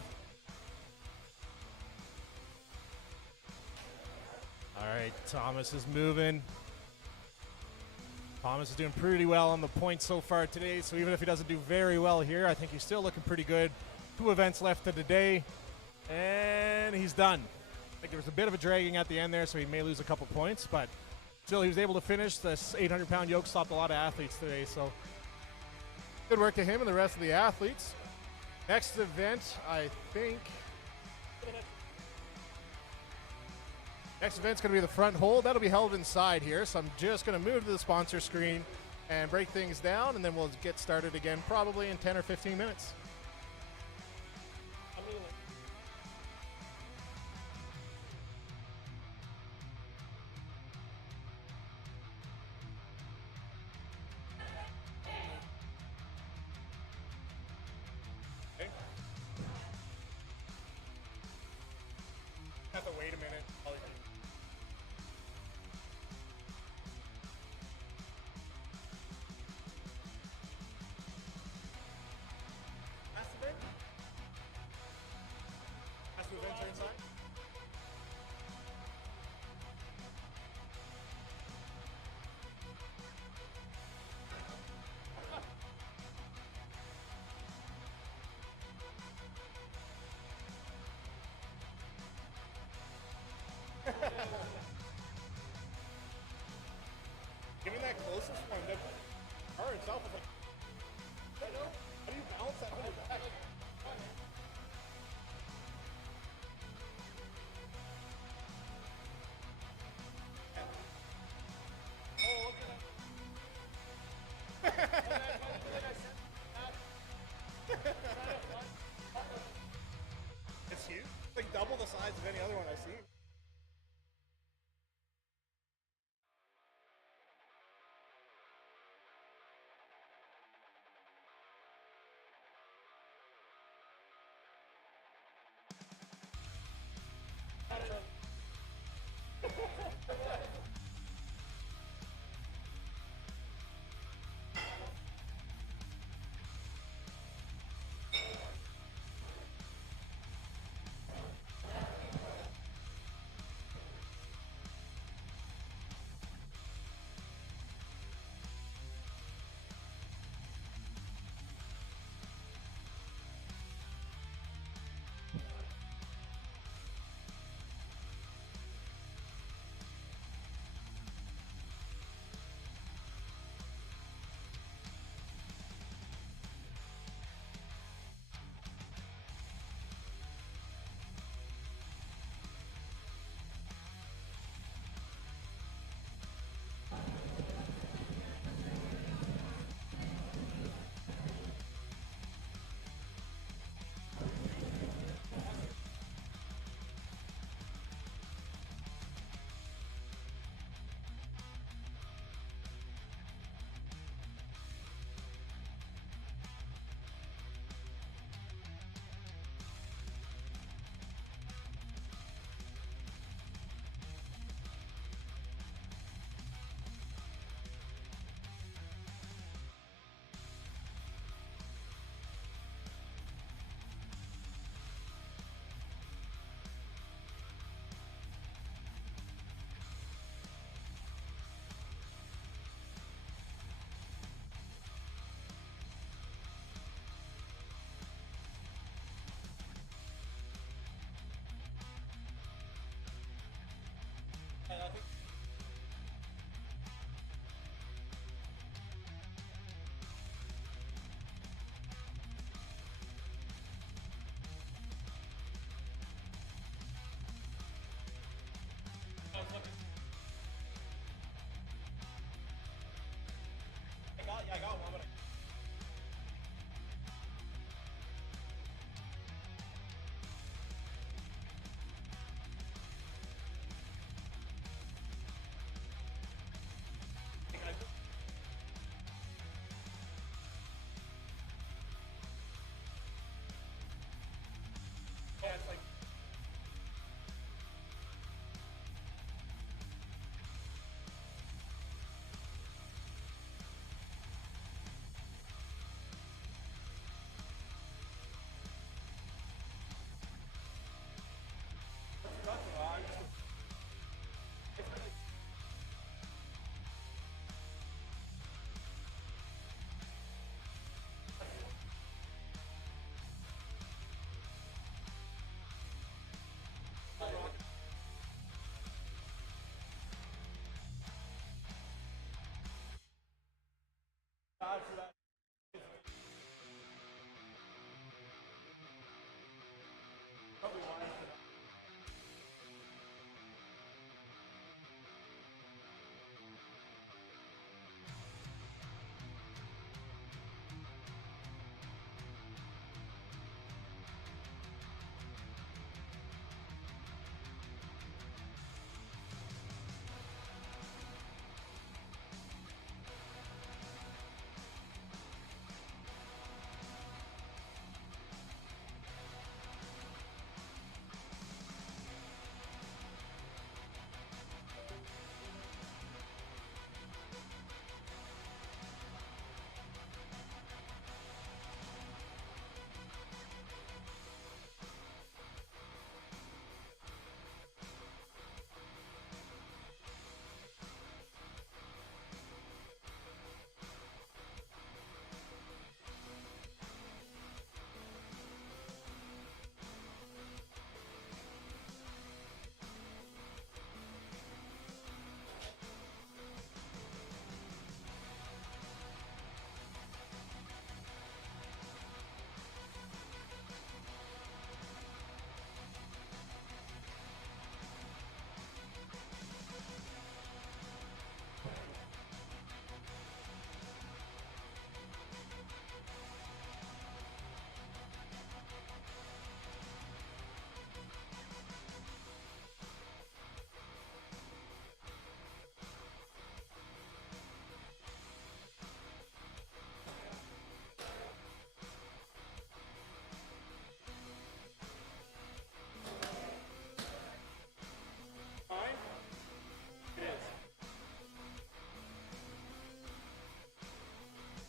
All right, Thomas is moving. Thomas is doing pretty well on the points so far today, so even if he doesn't do very well here, I think he's still looking pretty good. 2 events left of the day, and he's done. I think there was a bit of a dragging at the end there, so he may lose a couple points, but still he was able to finish. This 800-pound yoke stopped a lot of athletes today, so good work to him and the rest of the athletes. Next event, I think... Next event's going to be the front hold. That'll be held inside here, so I'm just going to move to the sponsor screen and break things down, and then we'll get started again probably in 10 or 15 minutes. Okay. Have to wait a minute. Give me that closest one. The car itself is like, I don't know. How do you balance that on your back? Oh, look at that. It's huge. It's like double the size of any other one I've seen.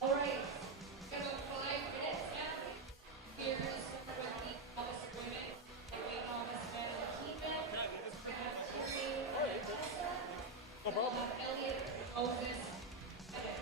All right. Got about 5 minutes now. Here's with the novice women and weight novice men and keep them. We have Tierney and Tessa. No problem. Elliot, Moses, Evan.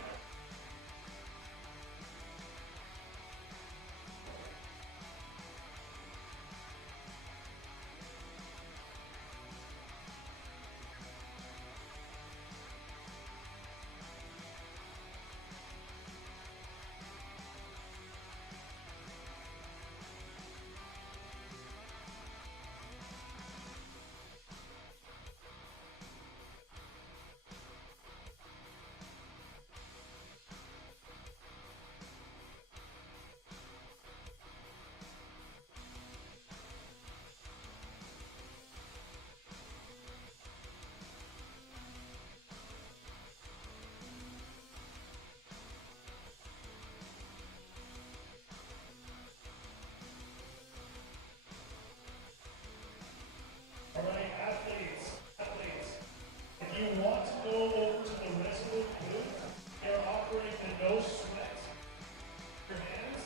All right, athletes, if you want to go over to the resolute booth, they're offering the no sweat. Your hands,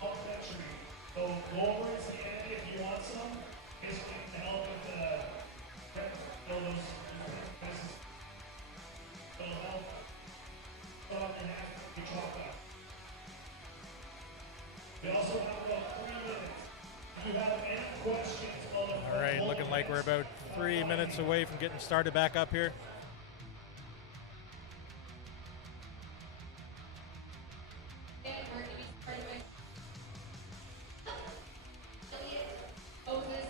complimentary. So go over and see Andy if you want some. Basically, to help with the, those places. It'll help stop your hands to be chopped up. We also have about 3 minutes. If you have any questions, All right, looking like we're about 3 minutes away from getting started back up here. And we're going to be starting with Elliot, Moses,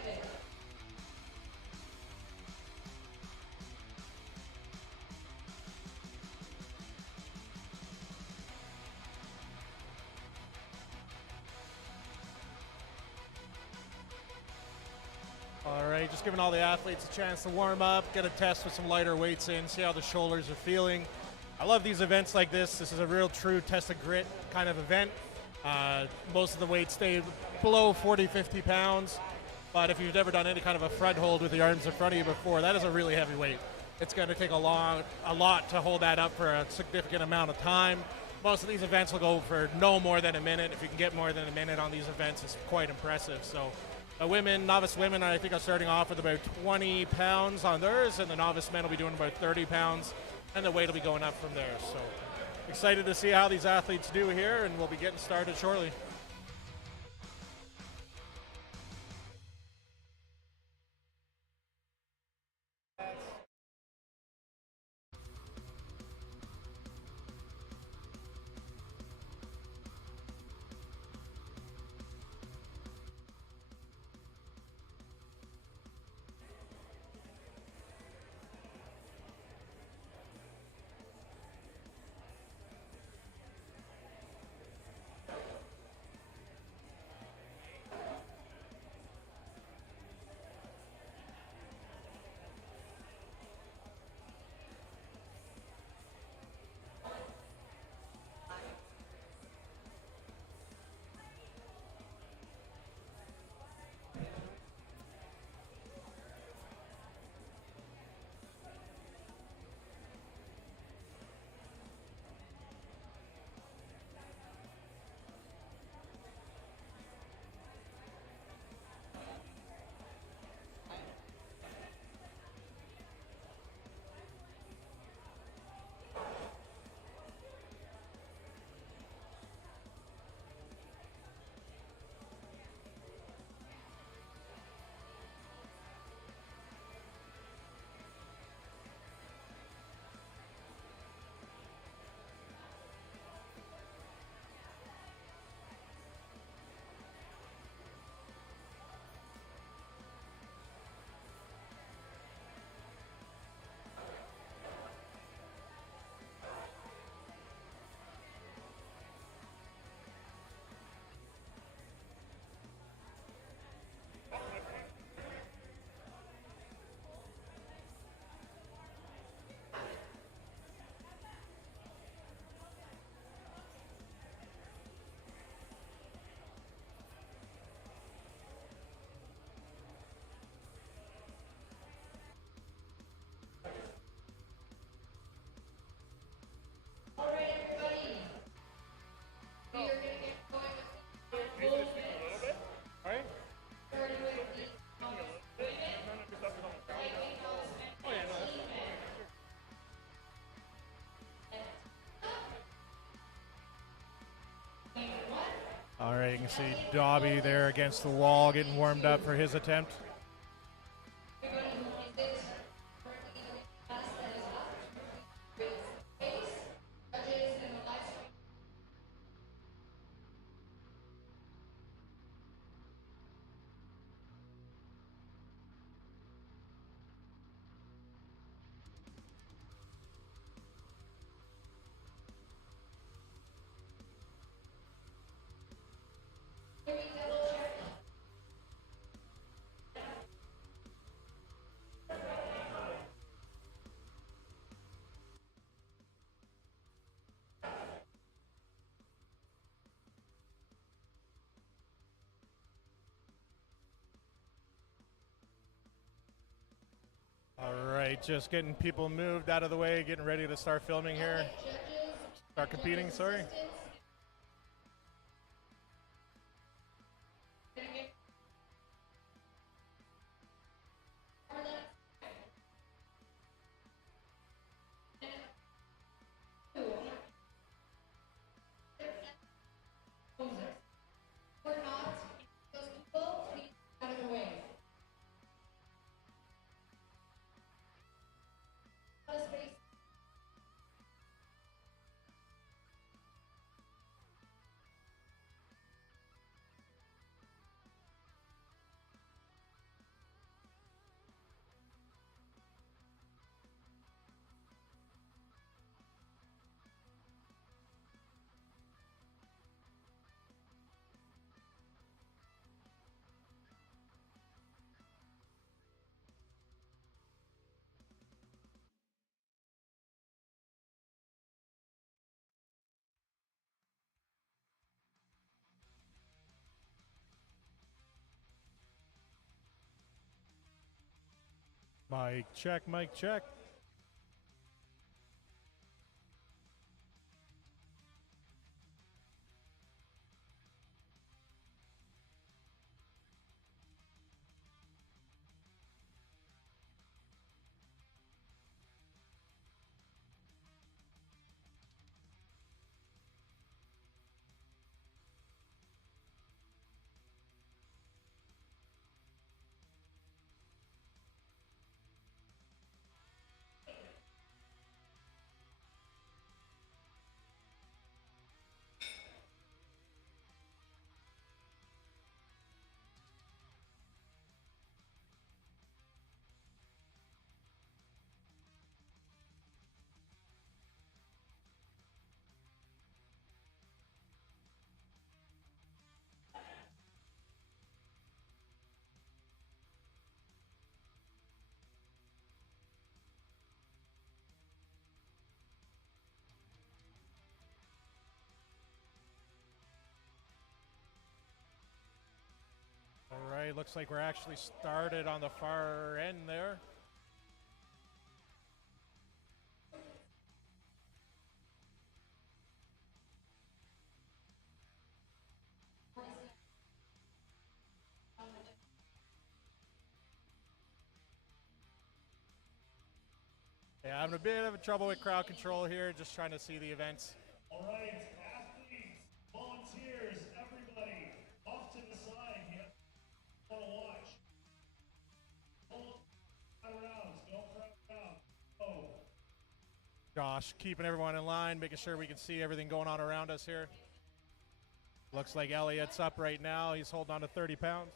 Evan. All right, just giving all the athletes a chance to warm up, get a test with some lighter weights in, see how the shoulders are feeling. I love these events like this. This is a real true test of grit kind of event. Most of the weights stay below 40, 50 pounds. But if you've never done any kind of a front hold with the arms in front of you before, that is a really heavy weight. It's going to take a lot to hold that up for a significant amount of time. Most of these events will go for no more than a minute. If you can get more than a minute on these events, it's quite impressive. So women, novice women, I think are starting off with about 20 pounds on theirs, and the novice men will be doing about 30 pounds, and the weight will be going up from there. So excited to see how these athletes do here, and we'll be getting started shortly. right, you can see Dobby there against the wall getting warmed up for his attempt. All right, just getting people moved out of the way, getting ready to start filming here. Start competing, sorry. Mic check, mic check. All right, looks like we're actually started on the far end there. Yeah, having a bit of trouble with crowd control here, just trying to see the events. All right, athletes, volunteers, everybody, off to the side. You want to watch. Don't crowd around. Don't crowd around. Oh. Josh keeping everyone in line, making sure we can see everything going on around us here. Looks like Elliot's up right now. He's holding on to 30 pounds.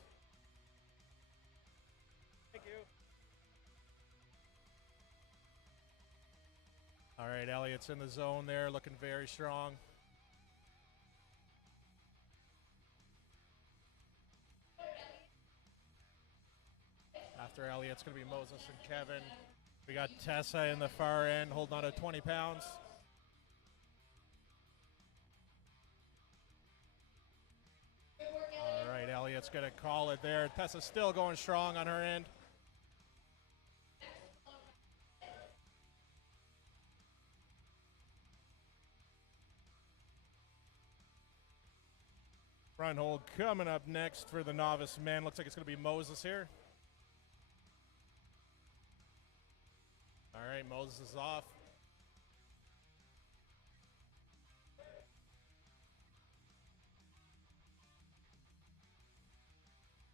Thank you. All right, Elliot's in the zone there, looking very strong. After Elliot's going to be Moses and Kevin. We got Tessa in the far end, holding on to 20 pounds. All right, Elliot's going to call it there. Tessa's still going strong on her end. Front hold coming up next for the novice men. Looks like it's going to be Moses here. All right, Moses is off.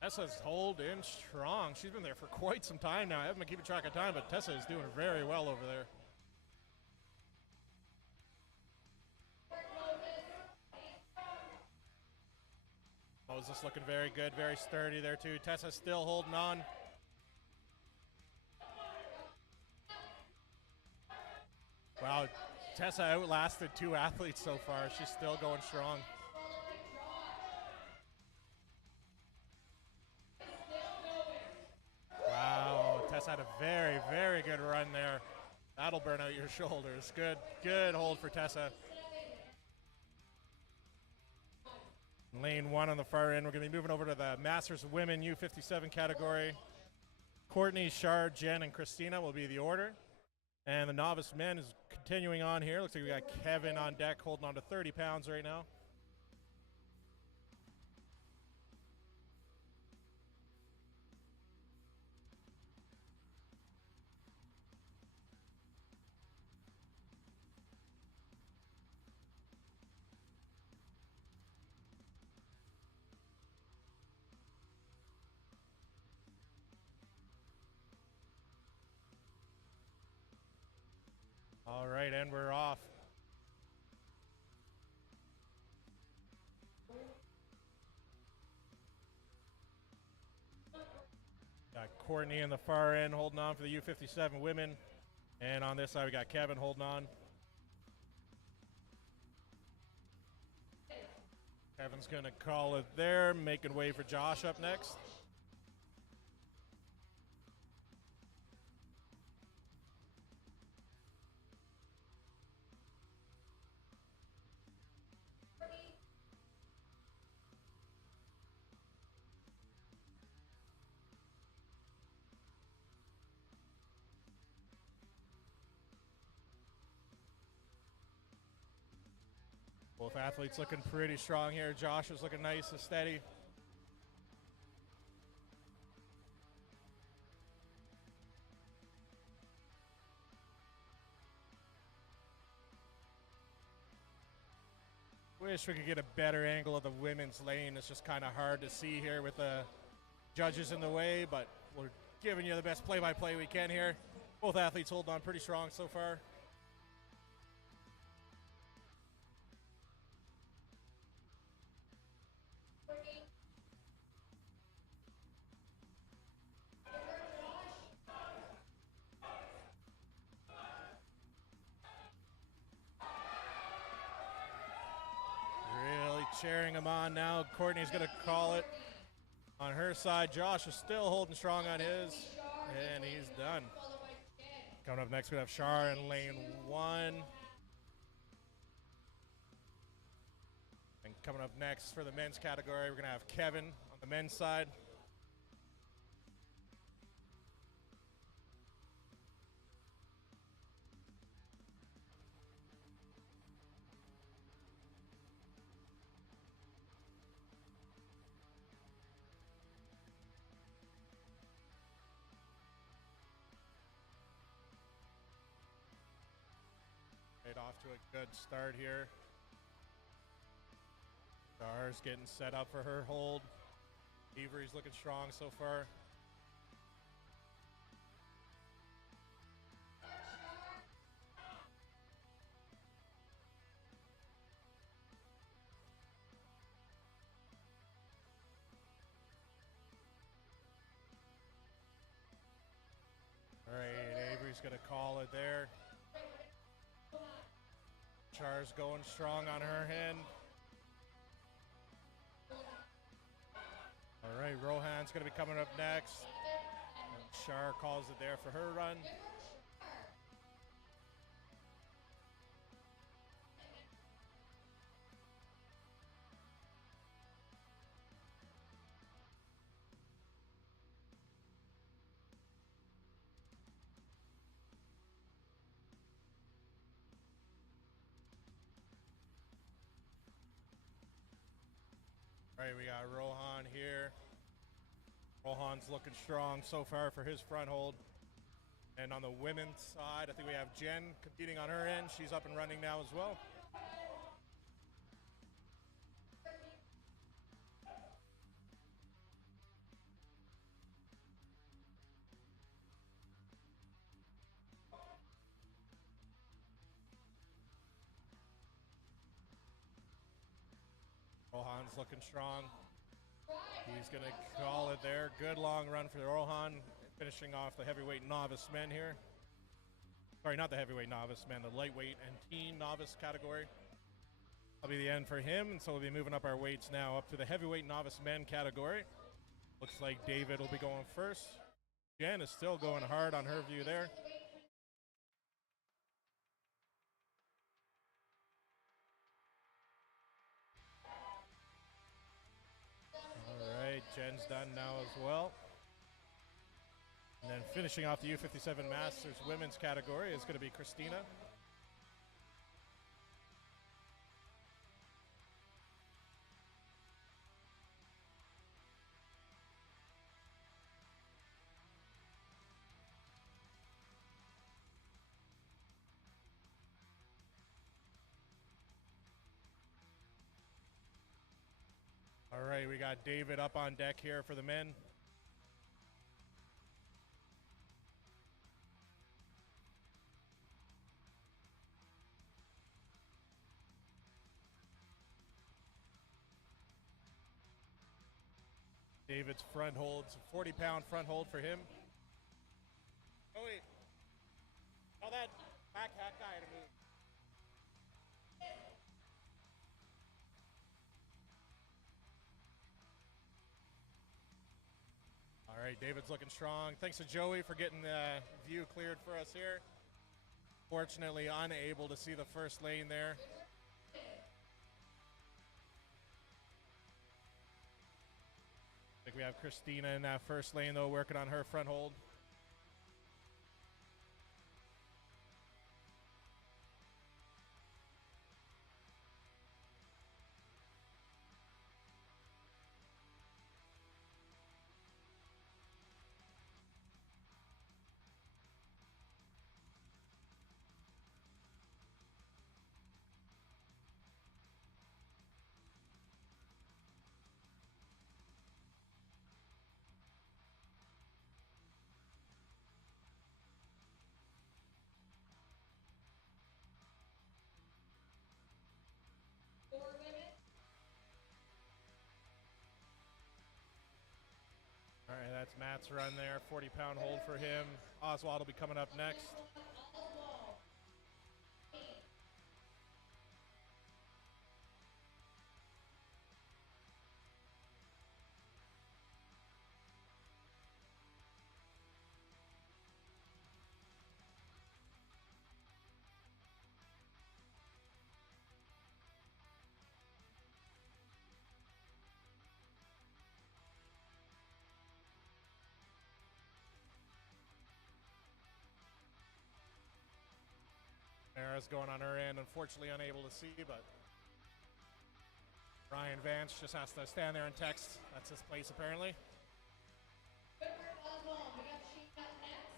Tessa's holding strong. She's been there for quite some time now. I haven't been keeping track of time, but Tessa is doing very well over there. Moses looking very good, very sturdy there too. Tessa still holding on. Wow, Tessa outlasted 2 athletes so far. She's still going strong. Wow, Tessa had a very, very good run there. That'll burn out your shoulders. Good hold for Tessa. Lane 1 on the far end. We're going to be moving over to the Masters Women U57 category. Courtney, Shar, Jen, and Christina will be the order. And the novice men is continuing on here. Looks like we got Kevin on deck holding on to 30 pounds right now. All right, and we're off. Got Courtney in the far end holding on for the U57 women. And on this side, we got Kevin holding on. Kevin's going to call it there, making way for Josh up next. Both athletes looking pretty strong here. Josh is looking nice and steady. Wish we could get a better angle of the women's lane. It's just kind of hard to see here with the judges in the way, but we're giving you the best play-by-play we can here. Both athletes holding on pretty strong so far. Cheering him on now. Courtney's going to call it on her side. Josh is still holding strong on his, and he's done. Coming up next, we have Shar in lane 1. And coming up next for the men's category, we're going to have Kevin on the men's side. Off to a good start here. Star's getting set up for her hold. Avery's looking strong so far. All right, Avery's going to call it there. Char's going strong on her hand. All right, Rohan's going to be coming up next. And Char calls it there for her run. All right, we got Rohan here. Rohan's looking strong so far for his front hold. And on the women's side, I think we have Jen competing on her end. She's up and running now as well. Rohan's looking strong. He's going to call it there. Good long run for Rohan, finishing off the heavyweight novice men here. Sorry, not the heavyweight novice men, the lightweight and teen novice category. That'll be the end for him, and so we'll be moving up our weights now up to the heavyweight novice men category. Looks like David will be going first. Jen is still going hard on her view there. All right, Jen's done now as well. And then finishing off the U57 Masters women's category is going to be Christina. All right, we got David up on deck here for the men. David's front holds, 40-pound front hold for him. Oh, wait. Tell that back hat guy to move. All right, David's looking strong. Thanks to Joey for getting the view cleared for us here. Fortunately, unable to see the first lane there. I think we have Christina in that first lane, though, working on her front hold. All right, that's Matt's run there. 40-pound hold for him. Oswald will be coming up next. Mara's going on her end, unfortunately unable to see, but Ryan Vance just has to stand there and text. That's his place, apparently. Good work, Oswald. We got Shane up next.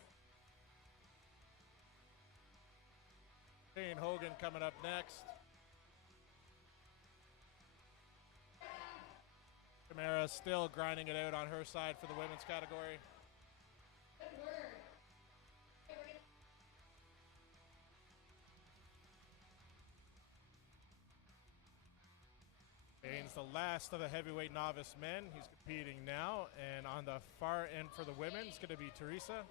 Shane Hogan coming up next. Tamara still grinding it out on her side for the women's category. Good work. Okay, we're gonna Shane's the last of the heavyweight novice men. He's competing now. And on the far end for the women, it's going to be Teresa.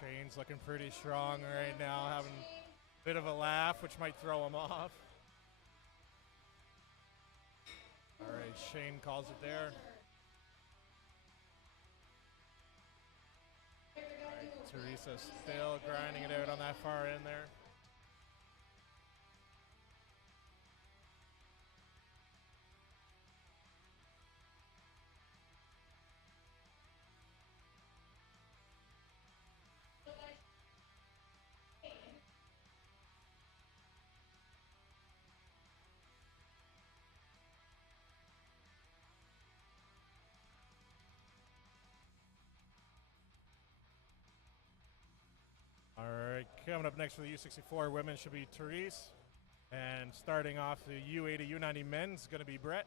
Shane's looking pretty strong right now, having a bit of a laugh, which might throw him off. All right, Shane calls it there. All right, Teresa still grinding it out on that far end there. All Coming up next for the U64 women should be Therese. And starting off the U80, U90 men is going to be Brett.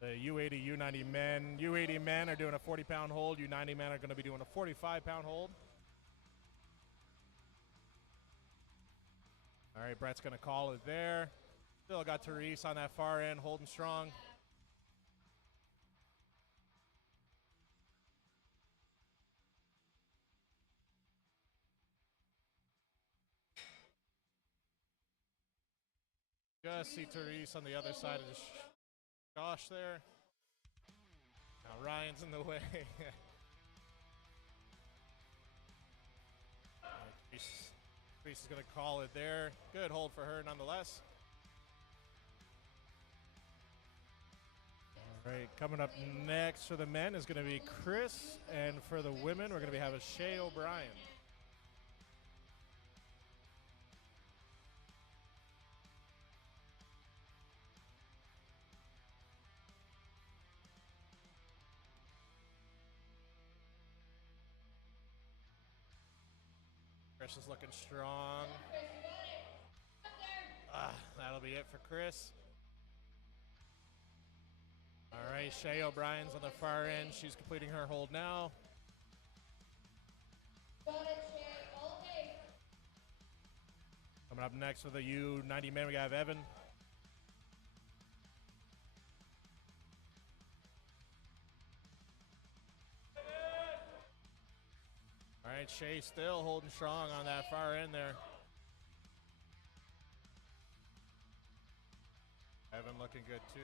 The U80, U90 men. U80 men are doing a 40-pound hold. U90 men are going to be doing a 45-pound hold. All right, Brett's going to call it there. Still got Therese on that far end, holding strong. Just see Therese on the other side of the Josh there. Now Ryan's in the way. Therese is going to call it there. Good hold for her nonetheless. All right, coming up next for the men is going to be Chris, and for the women, we're going to be having Shay O'Brien. Chris is looking strong. That'll be it for Chris. All right, Shay O'Brien's on the far end. She's completing her hold now. Coming up next for the U90 men, we have Evan. All right, Shay still holding strong on that far end there. Evan looking good too.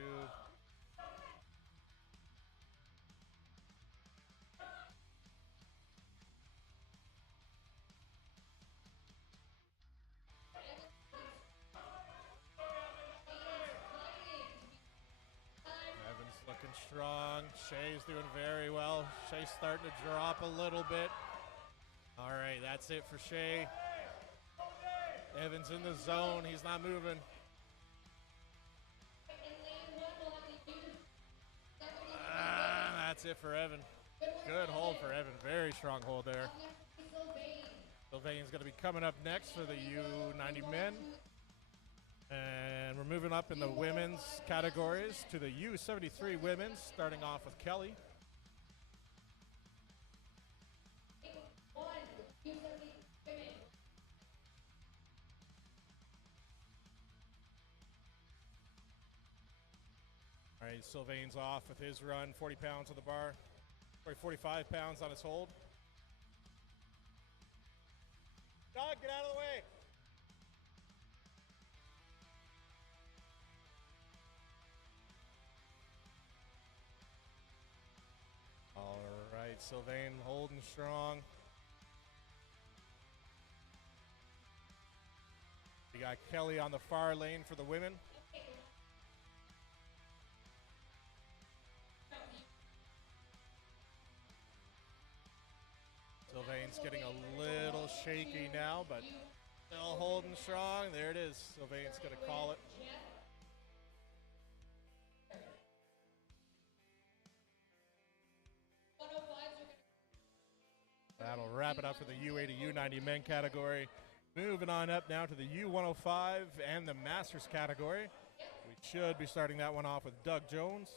Evan's looking strong. Shay's doing very well. Shay's starting to drop a little bit. All right, that's it for Shay. Evan's in the zone. He's not moving. That's it for Evan. Good hold for Evan. Very strong hold there. Sylvain's going to be coming up next for the U90 men. And we're moving up in the women's categories to the U73 women, starting off with Kelly. All right, Sylvain's off with his run, 40 pounds on the bar, or 45 pounds on his hold. Doug, get out of the way. All right, Sylvain holding strong. We got Kelly on the far lane for the women. Sylvain's getting a little shaky now, but still holding strong. There it is. Sylvain's going to call it. That'll wrap it up for the U80, U90 men category. Moving on up now to the U105 and the Masters category. We should be starting that one off with Doug Jones.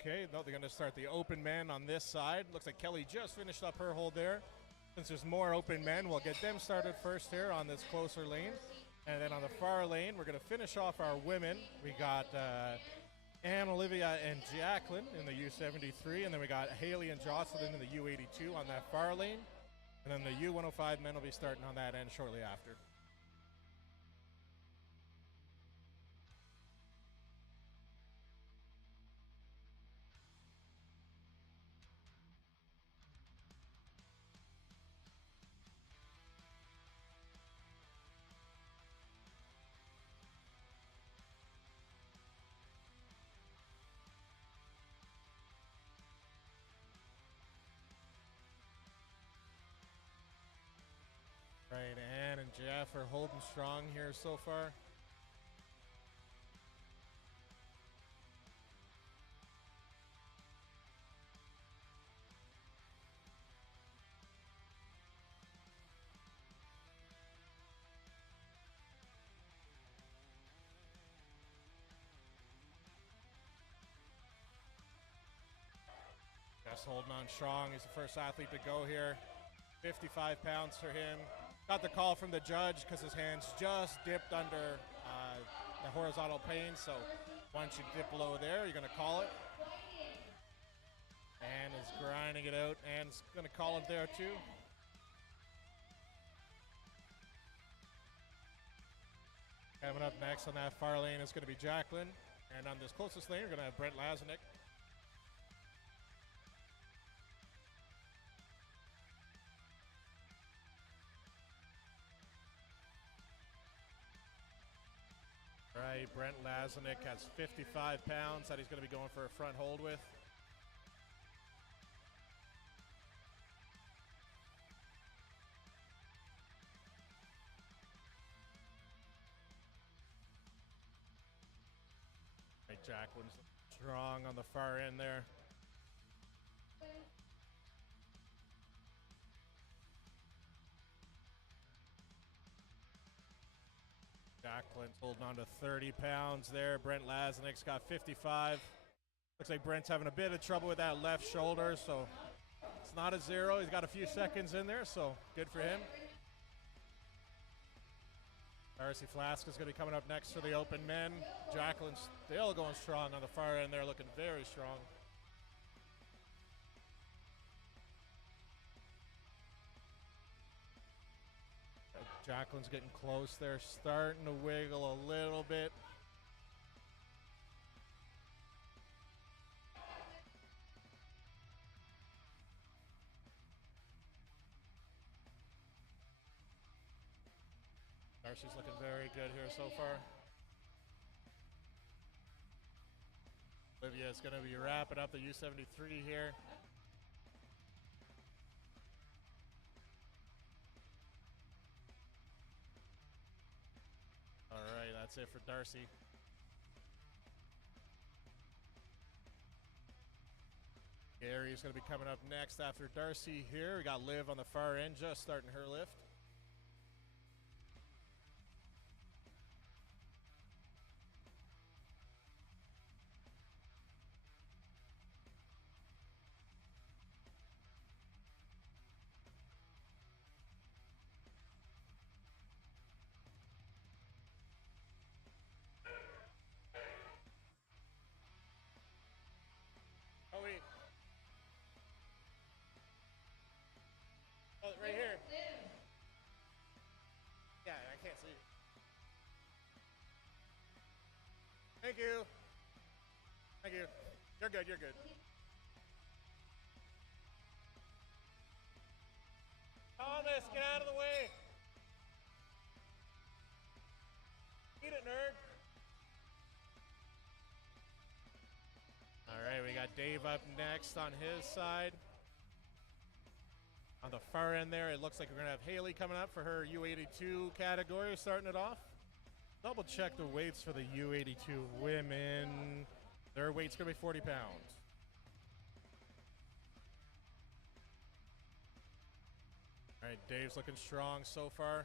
Okay, no, they're going to start the open men on this side. Looks like Kelly just finished up her hold there. Since there's more open men, we'll get them started first here on this closer lane. And then on the far lane, we're going to finish off our women. We got Anne, Olivia, and Jacqueline in the U73. And then we got Haley and Jocelyn in the U82 on that far lane. And then the U105 men will be starting on that end shortly after. effort holding strong here so far. Just holding on strong. He's the first athlete to go here. 55 pounds for him. Got the call from the judge because his hands just dipped under the horizontal plane. So once you dip below there, you're going to call it. And is grinding it out. And is going to call it there too. Coming up next on that far lane is going to be Jacqueline. And on this closest lane, we're going to have Brent Lazanik. All right, Brent Lazanik has 55 pounds that he's going to be going for a front hold with. All right, Jacqueline's strong on the far end there. Jacqueline's holding on to 30 pounds there. Brent Lazanik's got 55. Looks like Brent's having a bit of trouble with that left shoulder, so it's not a zero. He's got a few seconds in there, so good for him. Darcy Flask is going to be coming up next for the open men. Jacqueline's still going strong on the far end there, looking very strong. Jacqueline's getting close there, starting to wiggle a little bit. Darcy's looking very good here so far. Olivia is going to be wrapping up the U73 here. All right, that's it for Darcy. Gary's going to be coming up next after Darcy here. We got Liv on the far end, just starting her lift. Oh, wait. Oh, right here. Yeah, I can't see. Thank you. Thank you. You're good, you're good. Thomas, get out of the way. Eat it, nerd. All right, we got Dave up next on his side. On the far end there, it looks like we're going to have Haley coming up for her U82 category, starting it off. Double check the weights for the U82 women. Their weight's going to be 40 pounds. All right, Dave's looking strong so far.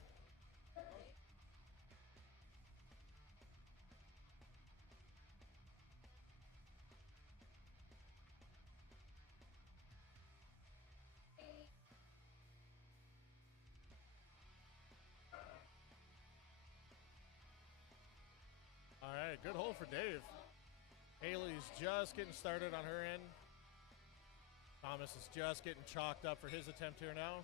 All right, good hold for Dave. Haley's just getting started on her end. Thomas is just getting chalked up for his attempt here now.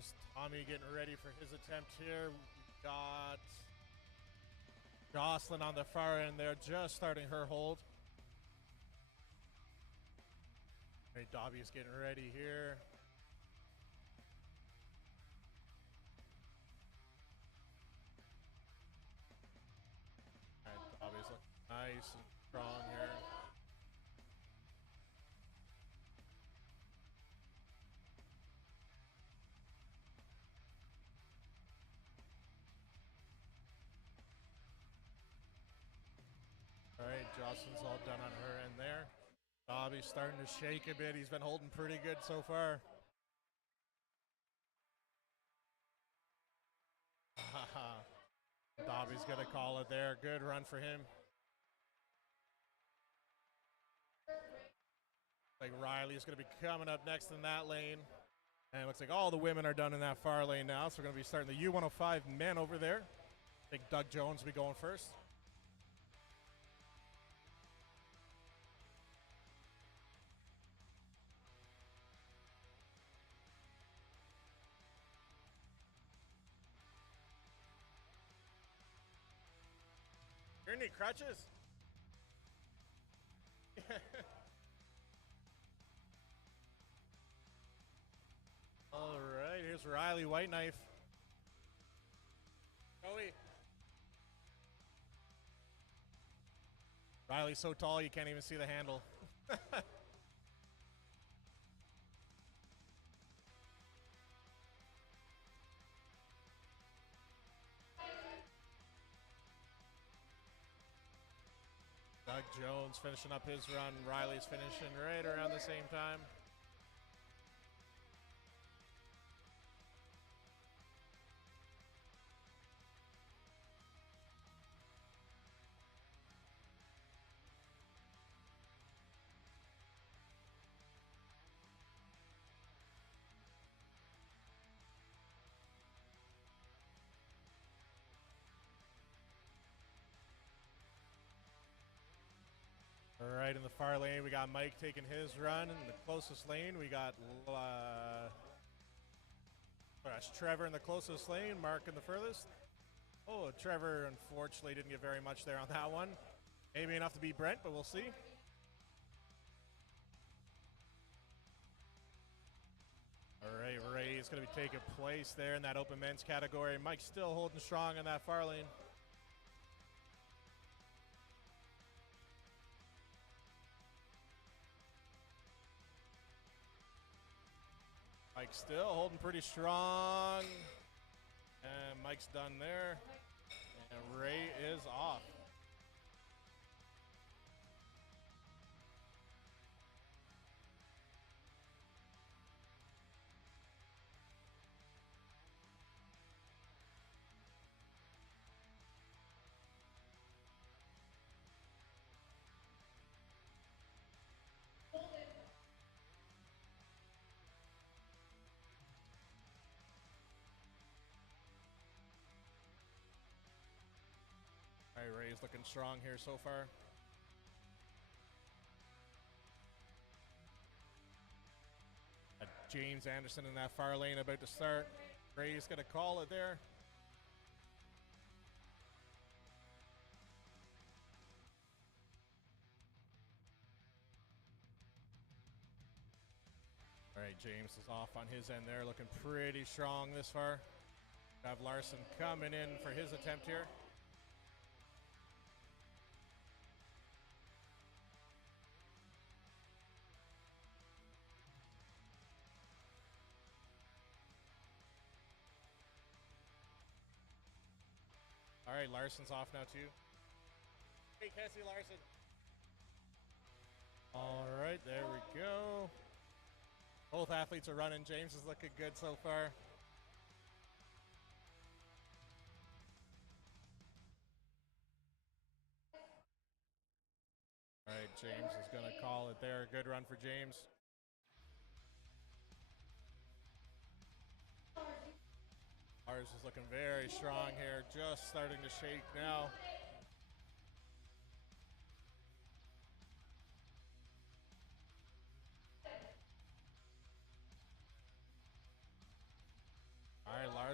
Here's Tommy getting ready for his attempt here. We've got Jocelyn on the far end there, just starting her hold. All right, Dobby's getting ready here. All right, Dobby's looking nice and strong here. All right, Jocelyn's all done on her end there. Dobby's starting to shake a bit. He's been holding pretty good so far. Dobby's gonna call it there. Good run for him. Like Riley's gonna be coming up next in that lane. And it looks like all the women are done in that far lane now. So we're gonna be starting the U105 men over there. I think Doug Jones will be going first. You need crutches? All right, here's Riley Whiteknife. Joey. Riley's so tall you can't even see the handle. Doug Jones finishing up his run. Riley's finishing right around the same time. All right, in the far lane, we got Mike taking his run. In the closest lane, we got Trevor in the closest lane, Mark in the furthest. Oh, Trevor unfortunately didn't get very much there on that one. Maybe enough to beat Brent, but we'll see. All right, Ray is going to be taking place there in that open men's category. Mike's still holding strong in that far lane. Mike's still holding pretty strong. And Mike's done there. And Ray is off. All right, Ray's looking strong here so far. James Anderson in that far lane about to start. Ray's going to call it there. All right, James is off on his end there, looking pretty strong this far. Have Larson coming in for his attempt here. All right, Larson's off now too. Hey, Cassie Larson. All right, there we go. Both athletes are running. James is looking good so far. All right, James is going to call it there. Good run for James. Ours is looking very strong here. Just starting to shake now.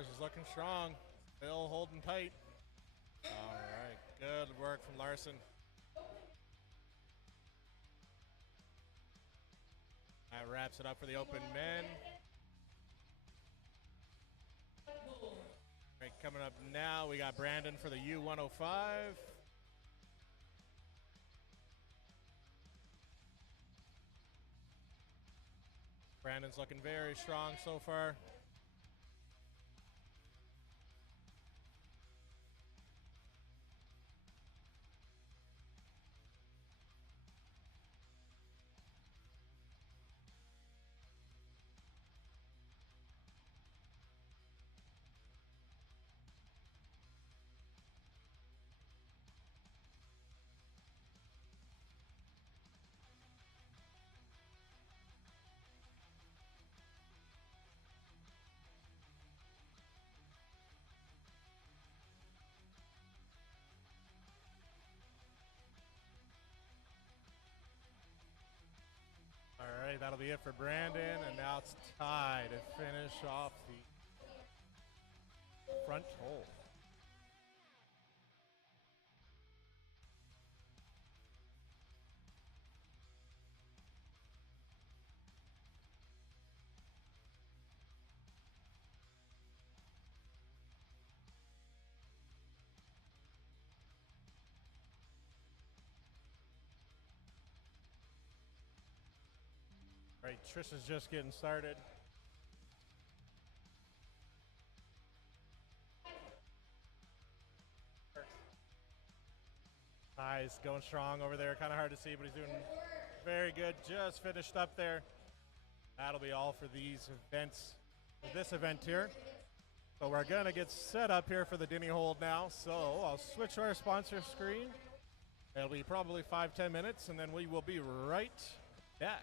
Shoulders is looking strong. Still holding tight. All right. Good work from Larson. That wraps it up for the open men. All right, coming up now, we got Brandon for the U105. Brandon's looking very strong so far. All right, that'll be it for Brandon, and now it's Ty to finish off the front hole. All right, Trisha's just getting started. Ty's going strong over there. Kind of hard to see, but he's doing very good. Just finished up there. That'll be all for these events, for this event here. So we're gonna get set up here for the Denny hold now. So I'll switch to our sponsor screen. It'll be probably 5-10 minutes, and then we will be right back.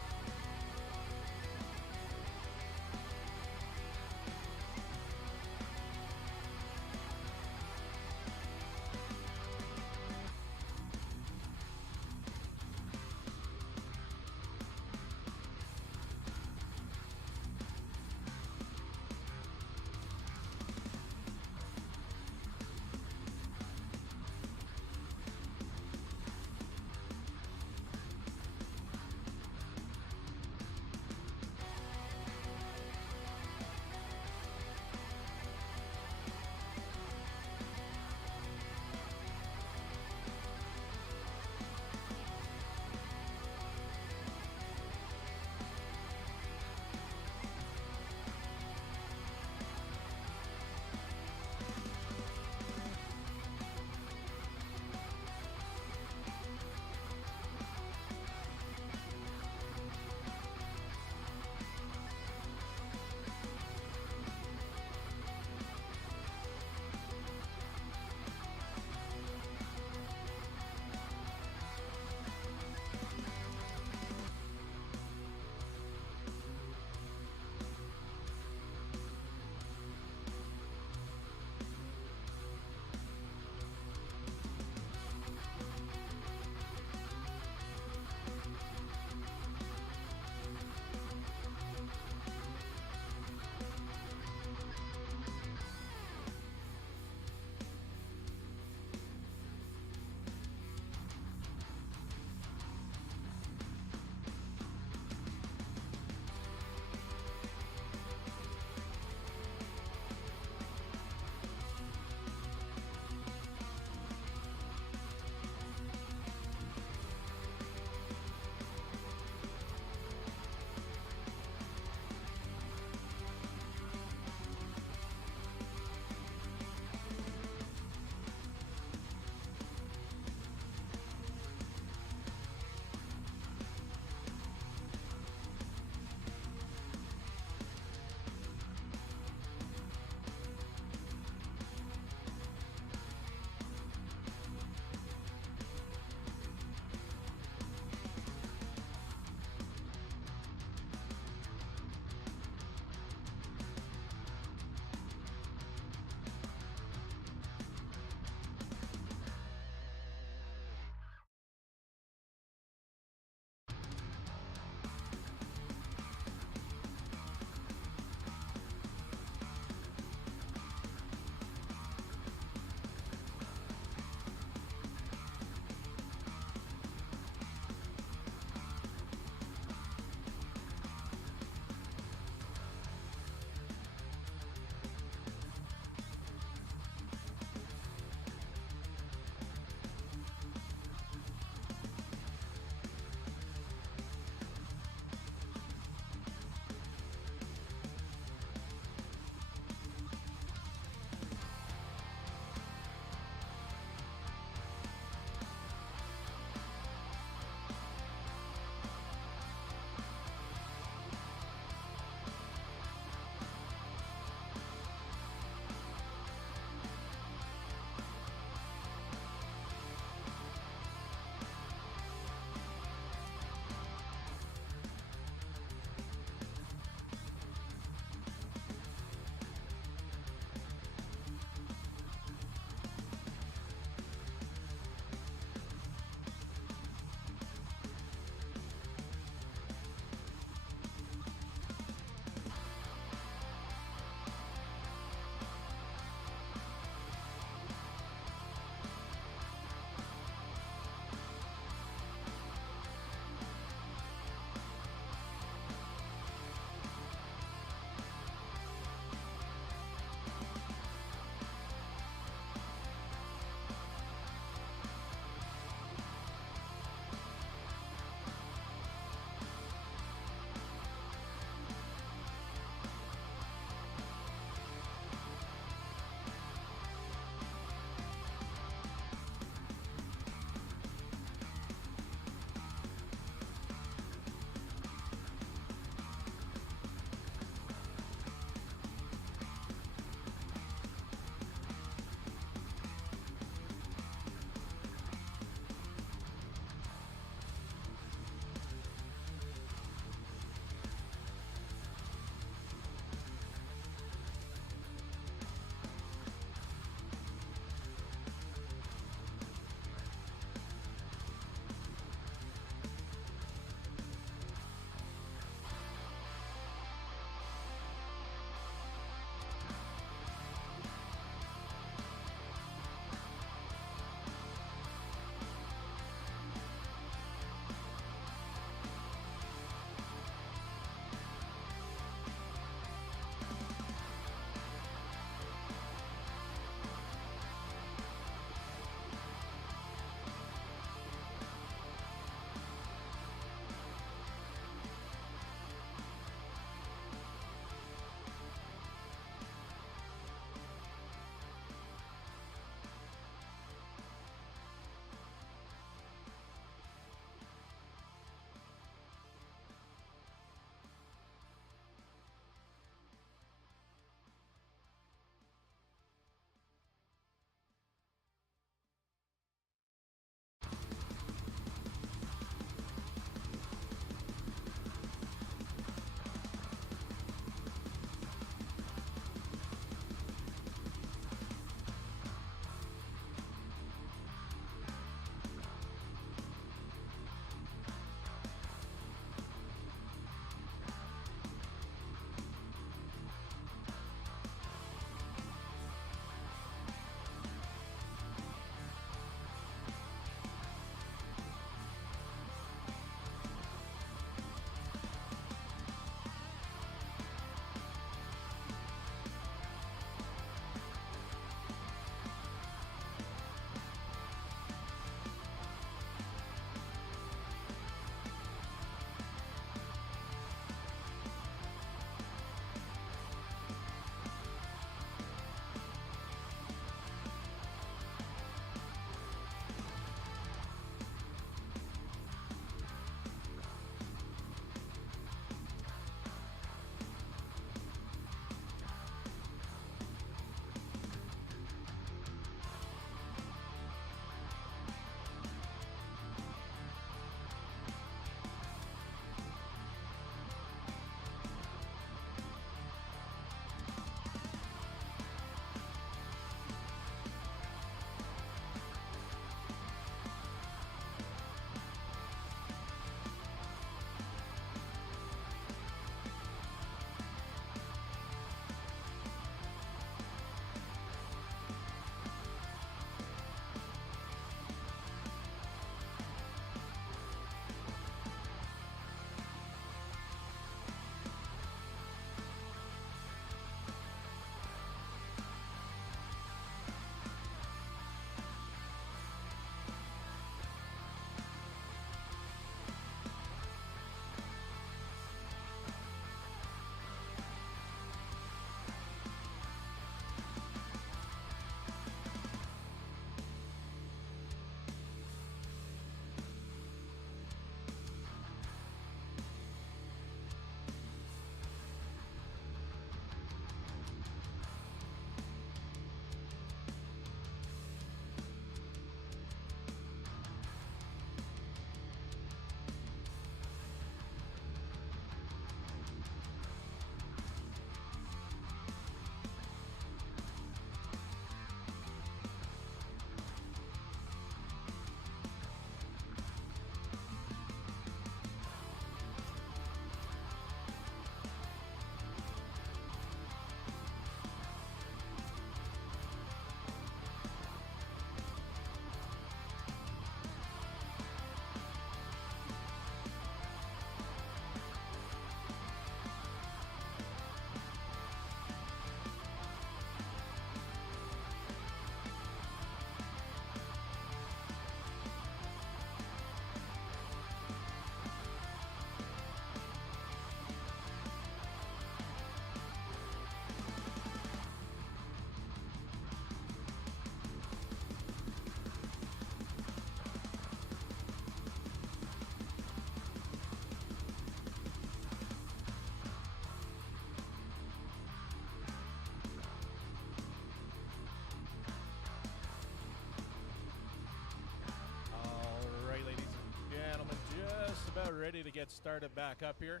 get started back up here.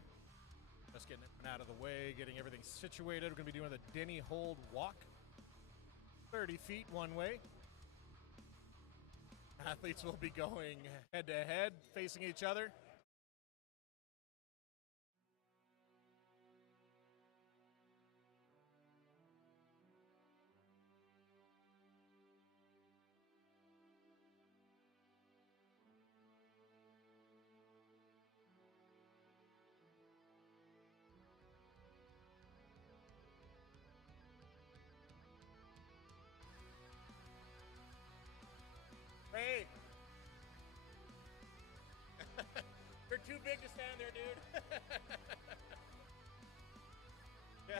Just getting it out of the way, getting everything situated. We're going to be doing the Denny hold walk. 30 feet one way. Athletes will be going head to head, facing each other. Hey! You're too big to stand there, dude. Yeah.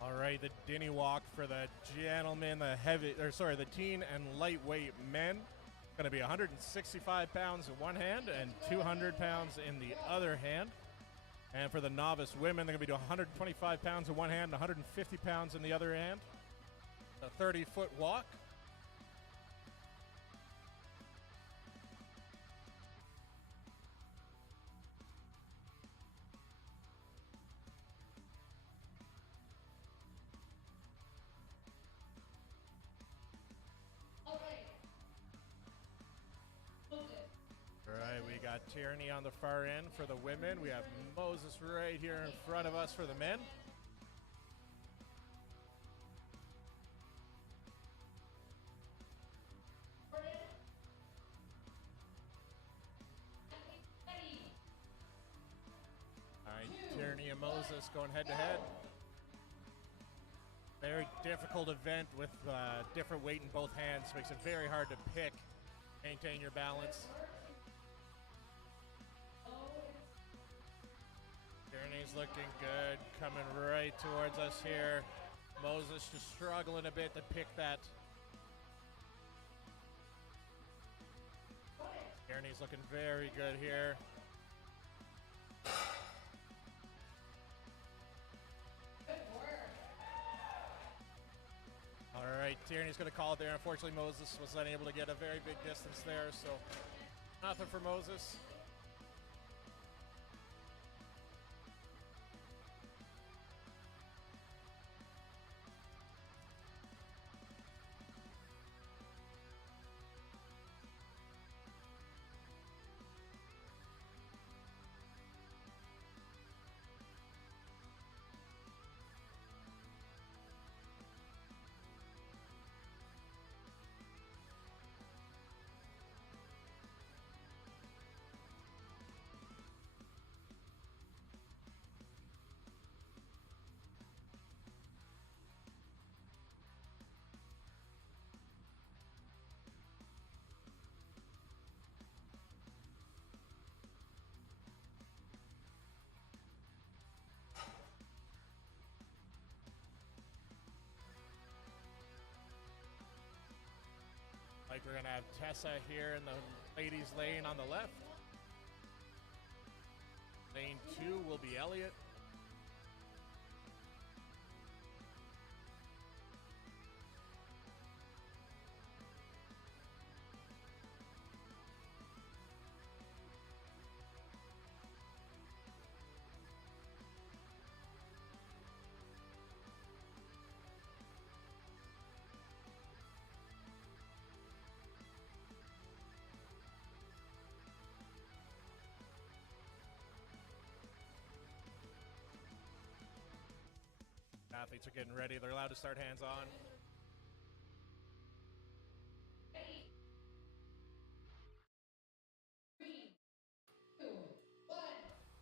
All right, the Denny walk for the gentlemen, the teen and lightweight men. Going to be 165 pounds in one hand and 200 pounds in the other hand. And for the novice women, they're going to be doing 125 pounds in one hand and 150 pounds in the other hand. A 30-foot walk. All right, we got Tierney on the far end for the women. We have Moses right here in front of us for the men. All right, Tierney and Moses going head to head. Very difficult event with different weight in both hands. Makes it very hard to pick, maintain your balance. Tierney's looking good, coming right towards us here. Moses just struggling a bit to pick that. Tierney's looking very good here. All right, Tierney's going to call it there. Unfortunately, Moses was unable to get a very big distance there, so nothing for Moses. Like we're gonna have Tessa here in the ladies lane on the left. Lane 2 will be Elliot. Athletes are getting ready. They're allowed to start hands on.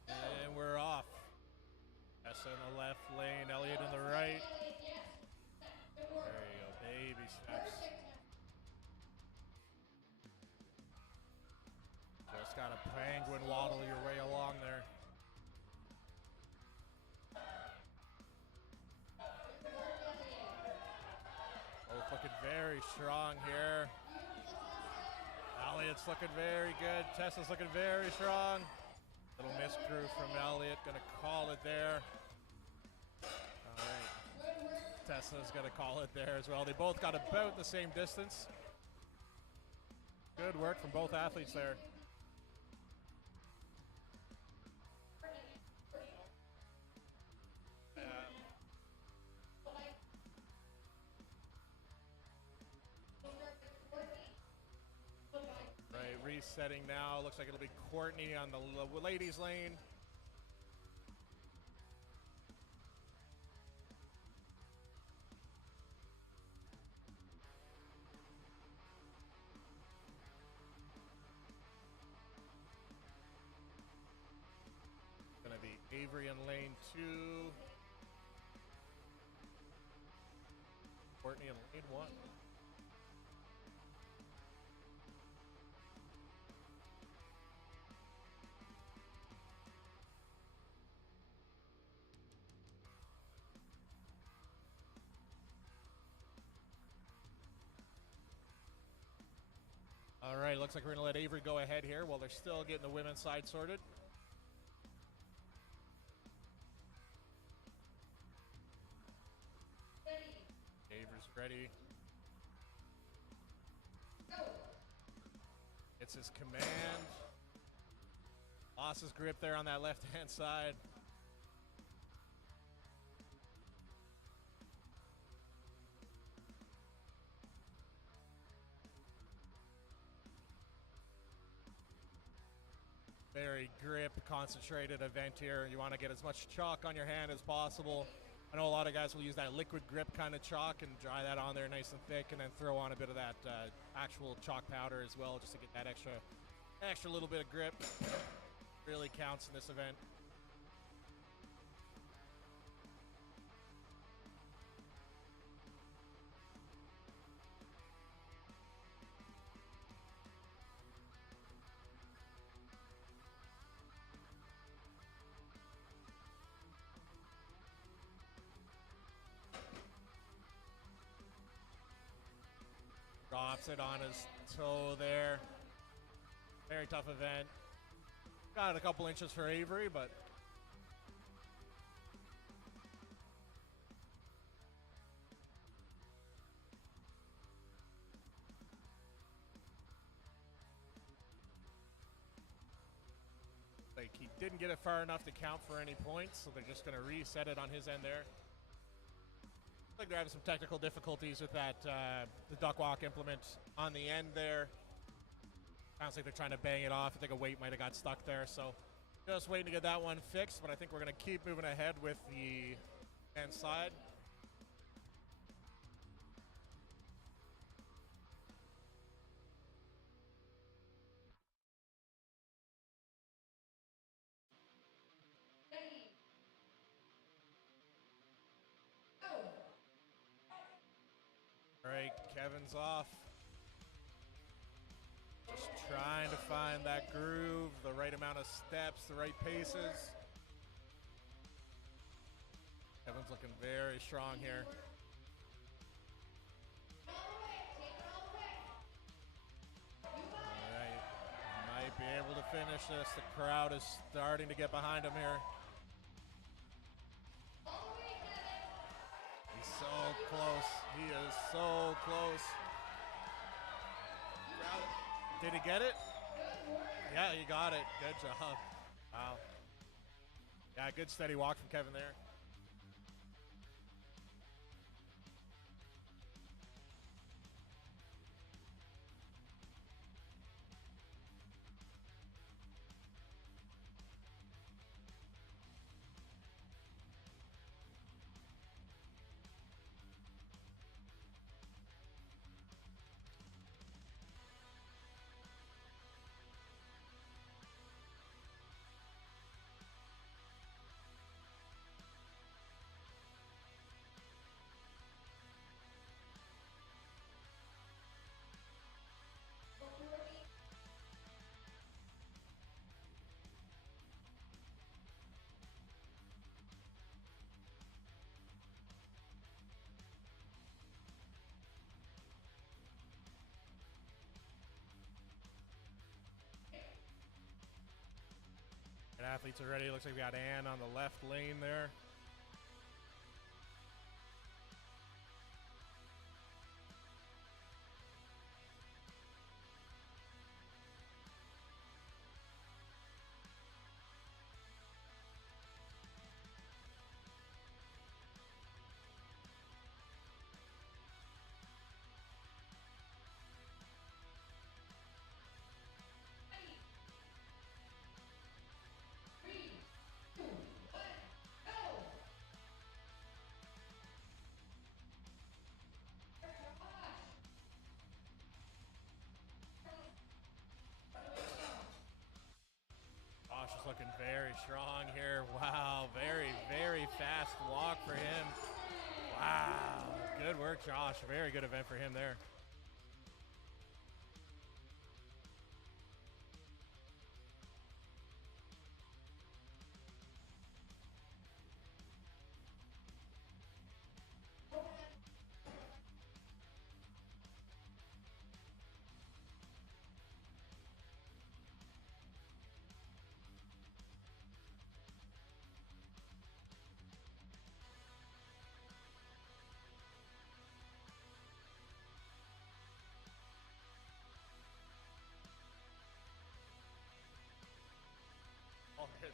And we're off. Tessa in the left lane, Elliot in the right. There you go, baby steps. Just got a penguin waddle your way along there. very strong here. Elliot's looking very good. Tessa's looking very strong. Little miscrew from Elliot. Going to call it there. All right. Tessa's going to call it there as well. They both got about the same distance. Good work from both athletes there. Right, resetting now. Looks like it'll be Courtney on the ladies' lane. Gonna be Avery in lane 2. Courtney in lane 1. All right, looks like we're going to let Avery go ahead here while they're still getting the women's side sorted. Avery's ready. It's his command. Lost his grip there on that left-hand side. Very grip concentrated event here. You want to get as much chalk on your hand as possible. I know a lot of guys will use that liquid grip kind of chalk and dry that on there nice and thick, and then throw on a bit of that actual chalk powder as well, just to get that extra little bit of grip. Really counts in this event. Drops it on his toe there. Very tough event. Got a couple inches for Avery, but like he didn't get it far enough to count for any points, so they're just going to reset it on his end there. Like they're having some technical difficulties with that the duck walk implement on the end there. Sounds like they're trying to bang it off. I think a weight might have got stuck there, so just waiting to get that one fixed. But I think we're going to keep moving ahead with the men's side. All right, Kevin's off. Just trying to find that groove, the right amount of steps, the right paces. Kevin's looking very strong here. All right, might be able to finish this. The crowd is starting to get behind him here. He's so close. He is so close. Did he get it? Yeah, he got it. Good job. Wow. Yeah, good steady walk from Kevin there. Athletes are ready. Looks like we got Ann on the left lane there. Josh is looking very strong here. Wow, very, very fast walk for him. Wow, good work, Josh. Very good event for him there. Oh, good.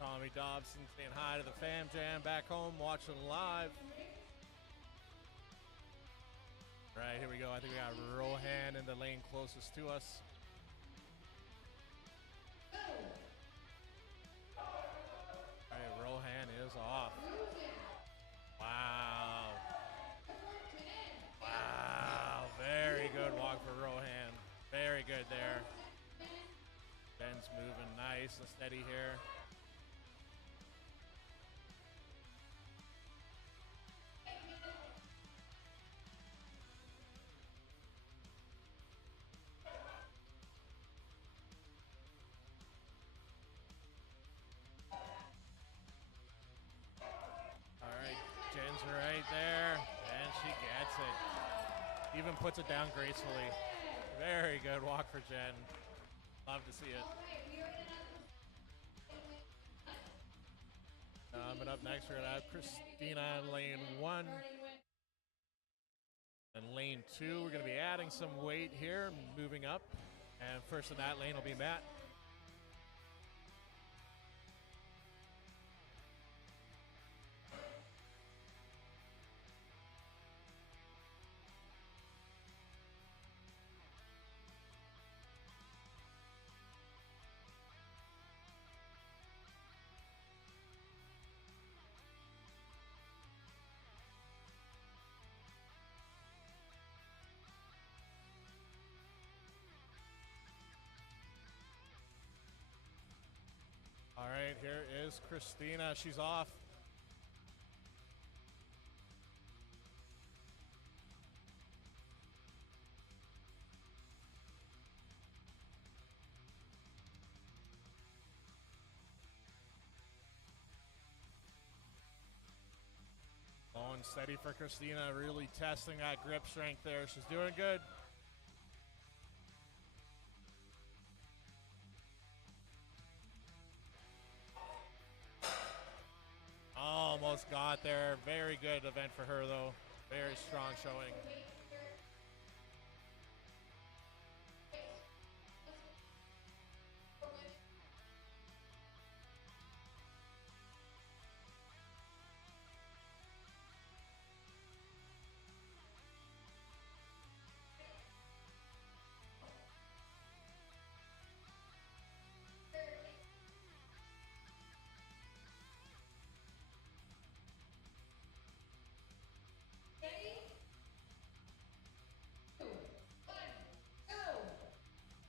Tommy Dobson saying hi to the Fam Jam back home, watching live. Right, here we go. I think we got Rohan in the lane closest to us. All right, Rohan is off. Wow. Wow, very good walk for Rohan. Very good there. Ben's moving nice and steady here. All right, Jen's right there, and she gets it. Even puts it down gracefully. Very good walk for Jen. Love to see it. Coming up next, we're gonna have Christina in lane 1. And lane 2, we're gonna be adding some weight here, moving up. And first in that lane will be Matt. All right, here is Christina. She's off. Slow and steady for Christina, really testing that grip strength there. She's doing good. Almost got there. Very good event for her, though. Very strong showing.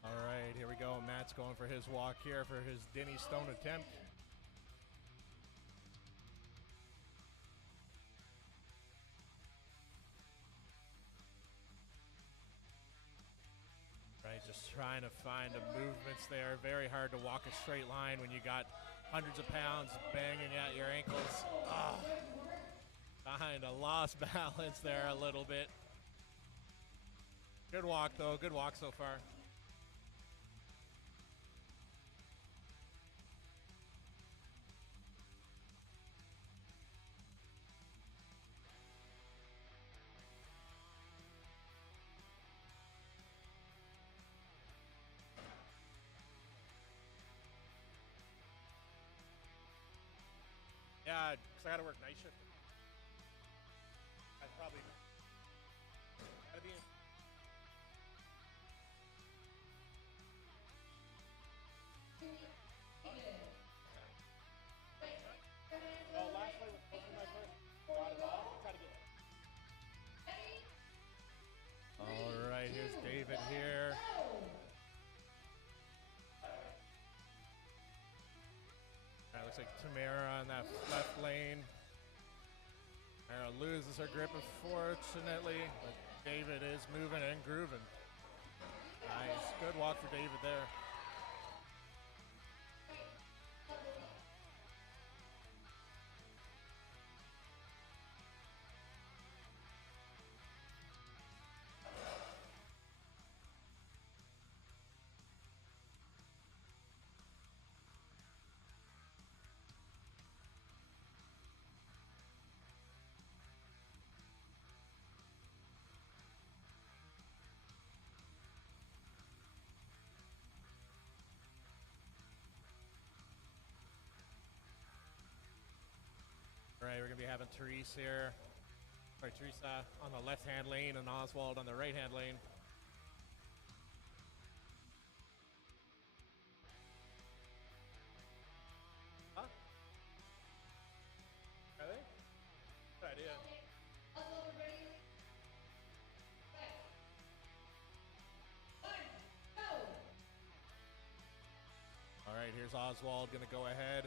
All right, here we go. Matt's going for his walk here for his Denny Stone attempt. Just trying to find the movements there. Very hard to walk a straight line when you got hundreds of pounds banging at your ankles. Kind of lost balance there a little bit. Good walk, though. Good walk so far. Yeah, because I got to work night shift. I'd probably gotta be in. Well, last night was supposed to be my first. Got it off. Try to get. All right, here's David here. That looks like Tamara on that left lane. Tamara loses her grip, unfortunately, but David is moving and grooving. Nice, good walk for David there. All right, we're gonna be having Teresa on the left-hand lane and Oswald on the right-hand lane. Huh? Are they? Good idea. All right, here's Oswald gonna go ahead.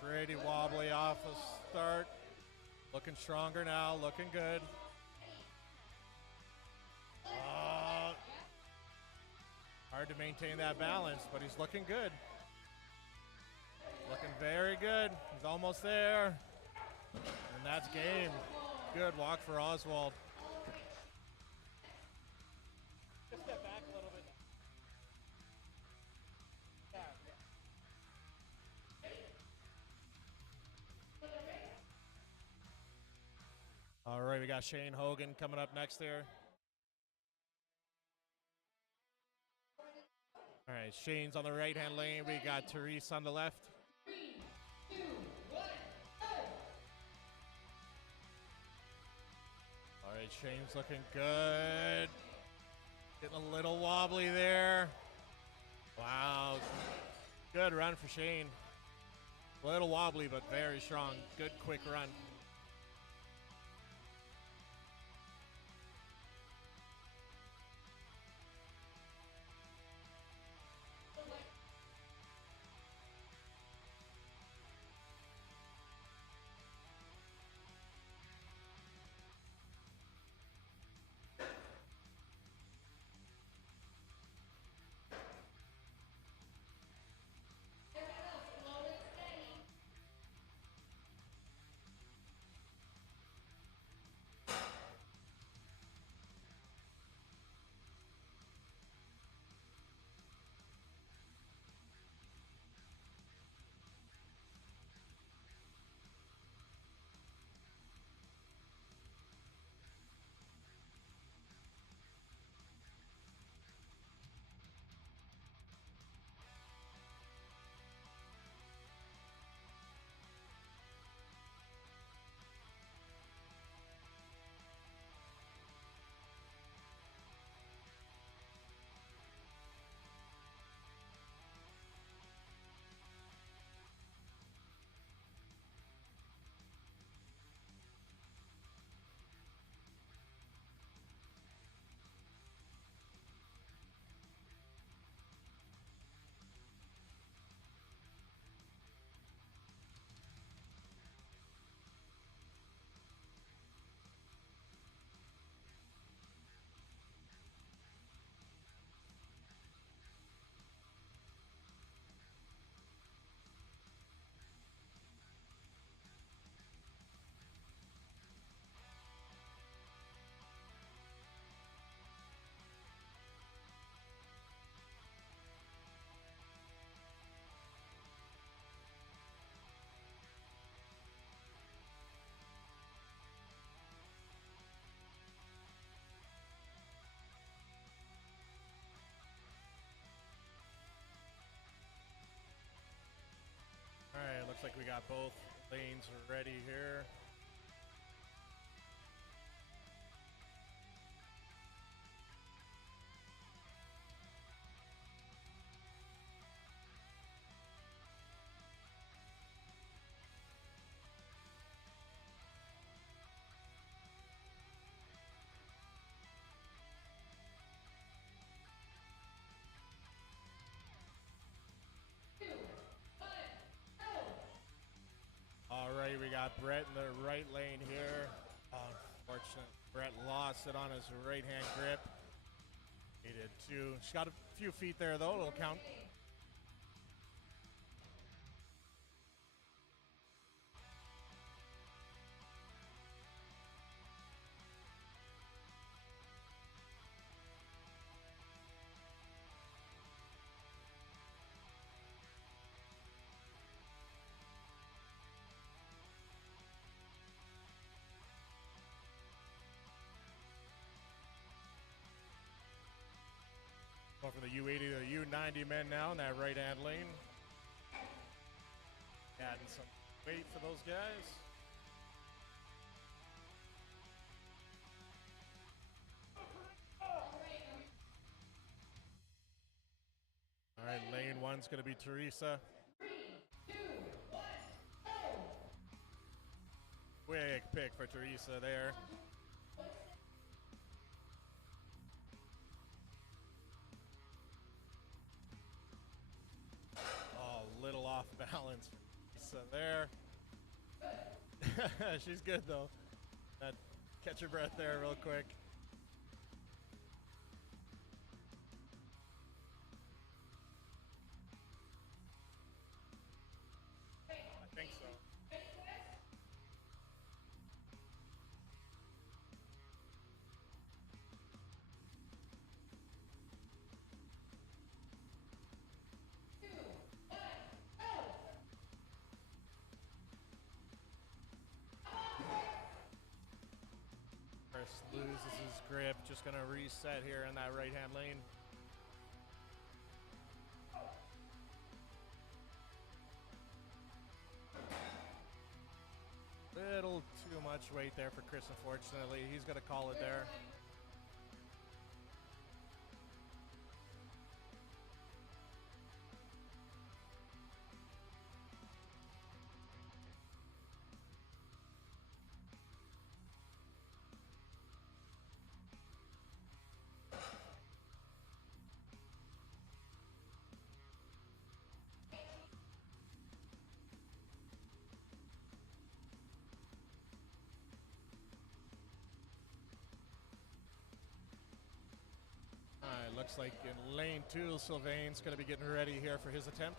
Pretty wobbly off the start. Looking stronger now, looking good. Hard to maintain that balance, but he's looking good. Looking very good. He's almost there. And that's game. Good walk for Oswald. Just step back a little bit. Yeah. All right, we got Shane Hogan coming up next there. All right, Shane's on the right-hand lane. We got Therese on the left. 3, 2, 1, go! All right, Shane's looking good. Getting a little wobbly there. Wow, good run for Shane. A little wobbly, but very strong. Good, quick run. like we got both lanes ready here. All right, we got Brett in the right lane here. Unfortunately, Brett lost it on his right hand grip. He did too. She's got a few feet there though, it'll count. Going from the U80 to the U90 men now in that right hand lane. Adding some weight for those guys. All right, lane one's going to be Teresa. 3, 2, 1, go! Quick pick for Teresa there. Oh, little off balance for Teresa there. She's good though. Catch your breath there real quick. I think so. Chris loses his grip, just gonna reset here in that right hand lane. Little too much weight there for Chris, unfortunately. He's gonna call it there. Looks like in lane 2, Sylvain's going to be getting ready here for his attempt.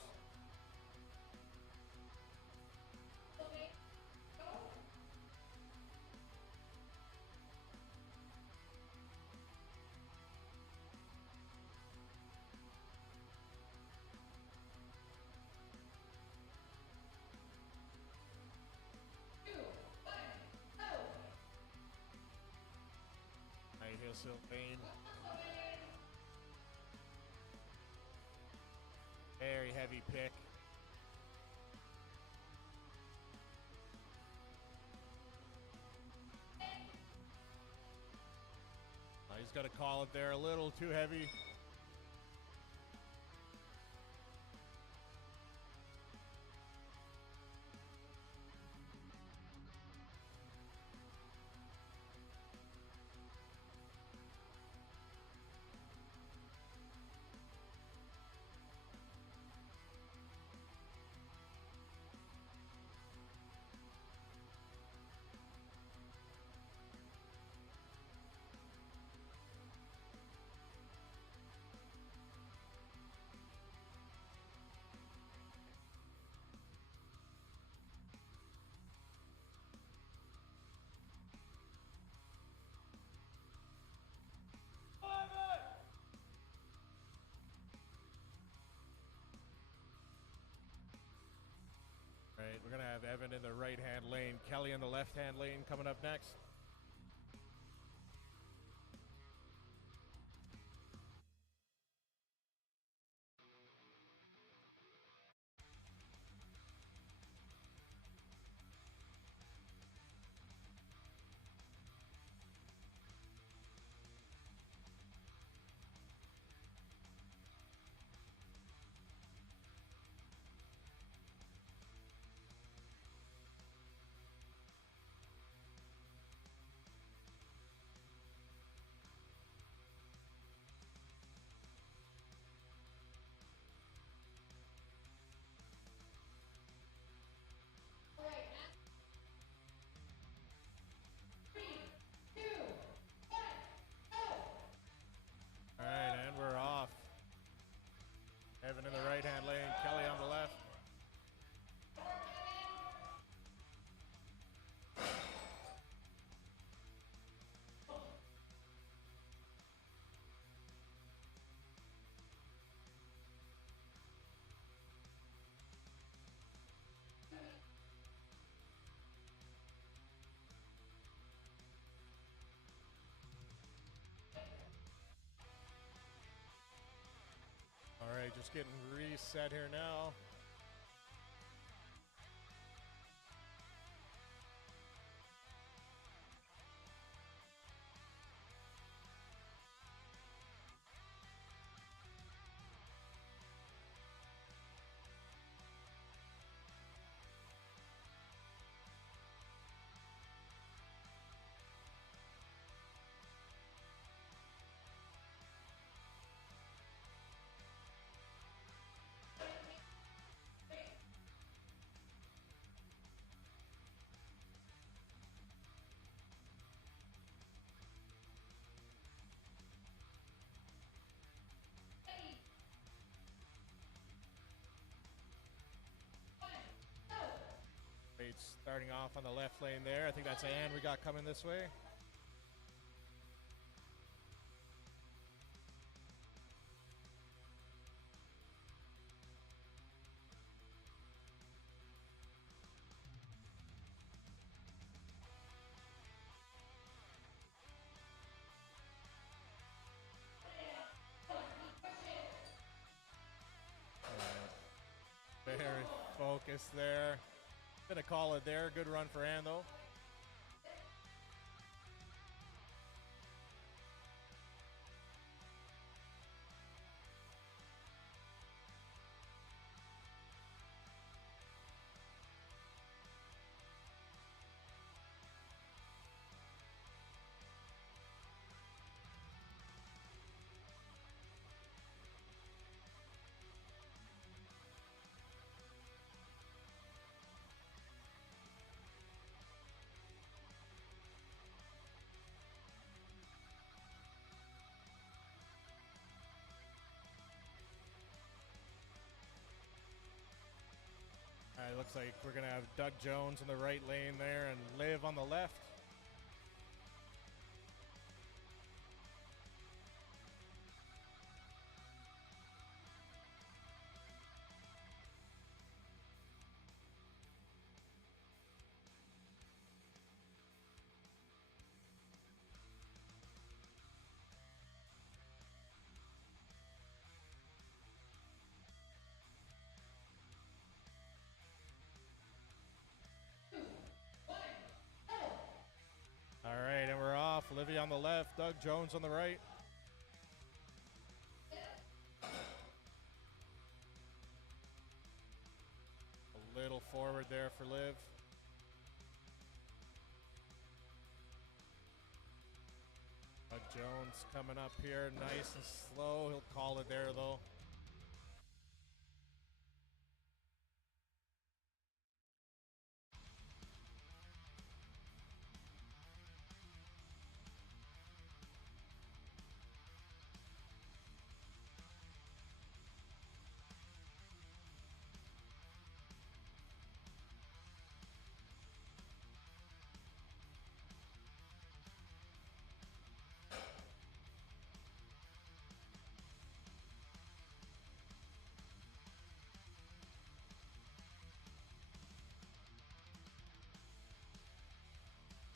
Right here, Sylvain. Very heavy pick. He's got to call it there, a little too heavy. Right, we're going to have Evan in the right-hand lane, Kelly in the left-hand lane coming up next. getting reset here now. It's starting off on the left lane there. I think that's Ann we got coming this way. Very focused there. Gonna call it there. Good run for Ann though. All right, looks like we're gonna have Doug Jones in the right lane there and Liv on the left. All right, and we're off. Olivia on the left, Doug Jones on the right. A little forward there for Liv. Doug Jones coming up here, nice and slow. He'll call it there though.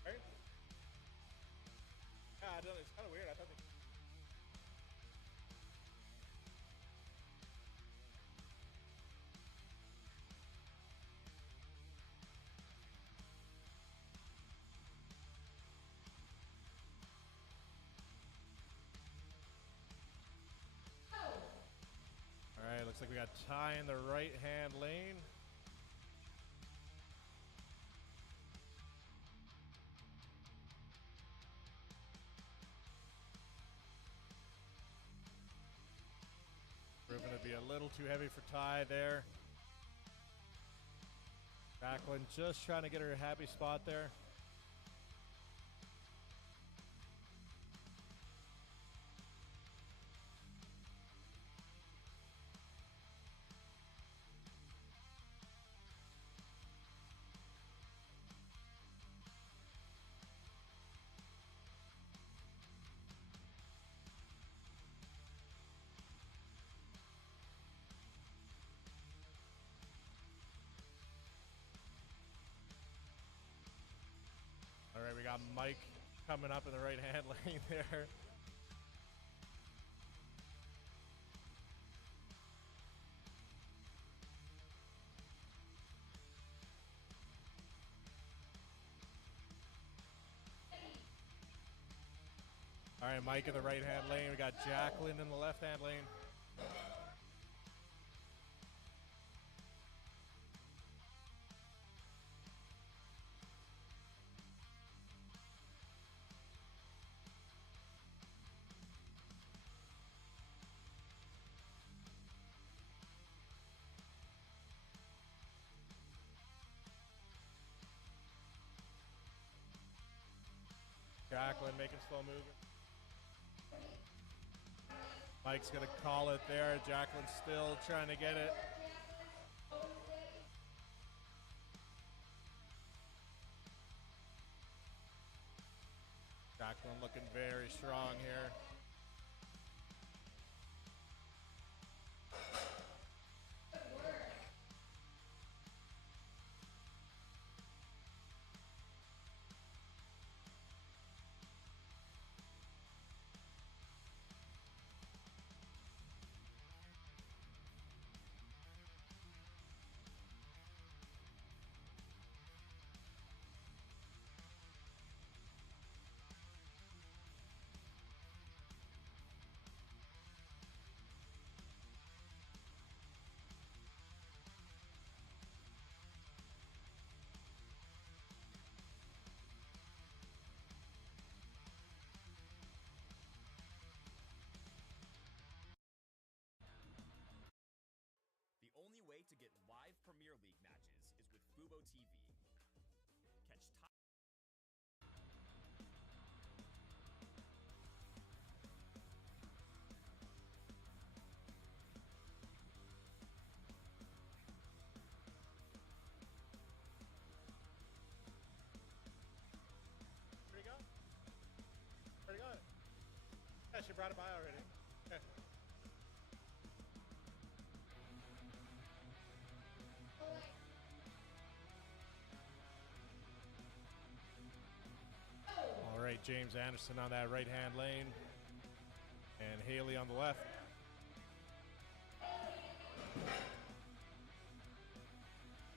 Right? Yeah, I don't know. It's kind of weird. I thought they... All right, looks like we got Ty in the right-hand lane. Proving to be a little too heavy for Ty there. Jacqueline just trying to get her happy spot there. All right, we got Mike coming up in the right-hand lane there. right, Mike in the right-hand lane. We got Jacqueline in the left-hand lane. Jacqueline making slow movement. Mike's going to call it there. Jacqueline's still trying to get it. Jacqueline looking very strong here. The only way to get live Premier League matches is with Fubo TV. Catch Where'd he go? Where'd he go? Yeah, she brought it by already. Okay. All right, James Anderson on that right-hand lane, and Haley on the left.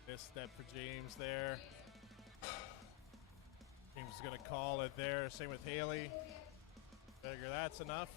This step for James there. James is going to call it there. Same with Haley. Figure that's enough.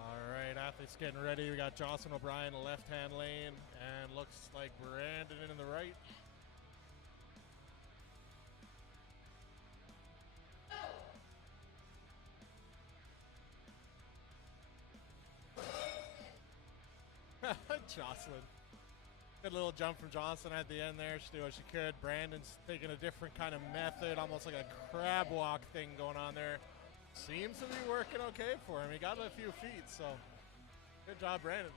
All right, athletes getting ready. We got Johnson O'Brien in the left-hand lane, and looks like Brandon in the right. Jocelyn. Good little jump from Johnson at the end there. She did what she could. Brandon's taking a different kind of method, almost like a crab walk thing going on there. Seems to be working okay for him. He got a few feet, so good job, Brandon.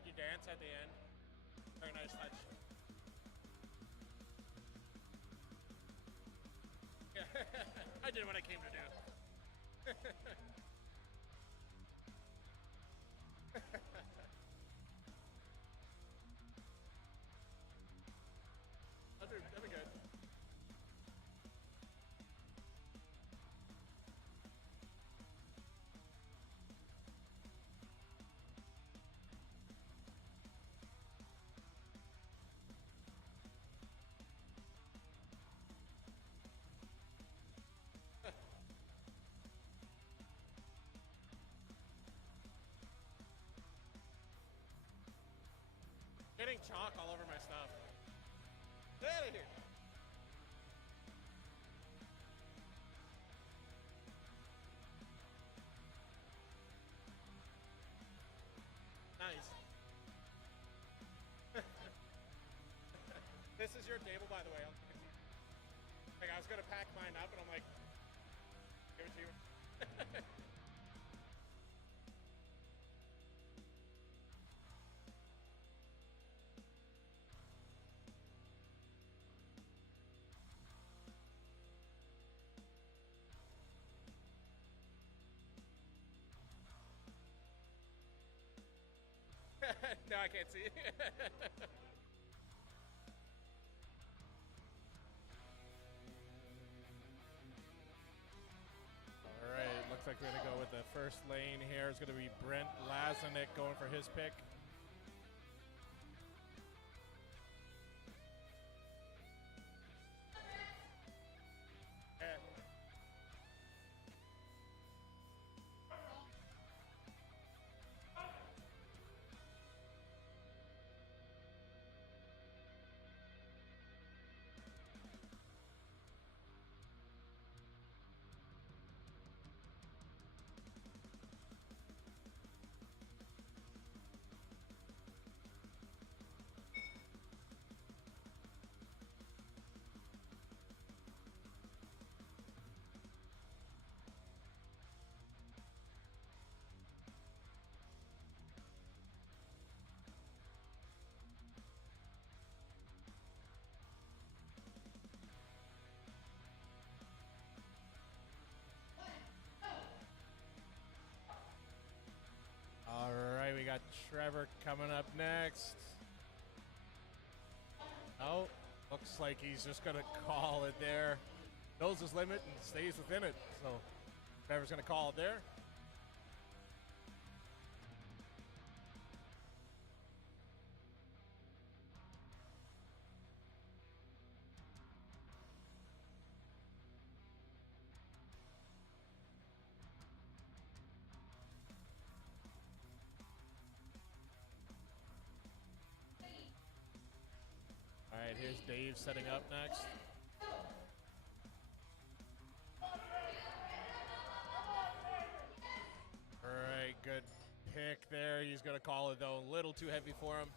like you dance at the end. Very nice touch. Yeah, I did what I came to do. That'd be good. Getting chalk all over my stuff. Get out of here. Nice. This is your table, by the way. Like, I was gonna pack mine up, and I'm like, give it to you. No, I can't see. All right, looks like we're gonna go with the first lane here. It's gonna be Brent Lazanik going for his pick. All right, we got Trevor coming up next. Oh, looks like he's just gonna call it there. Knows his limit and stays within it. So Trevor's gonna call it there. All right, here's Dave setting up next. All right, good pick there. He's going to call it, though. A little too heavy for him.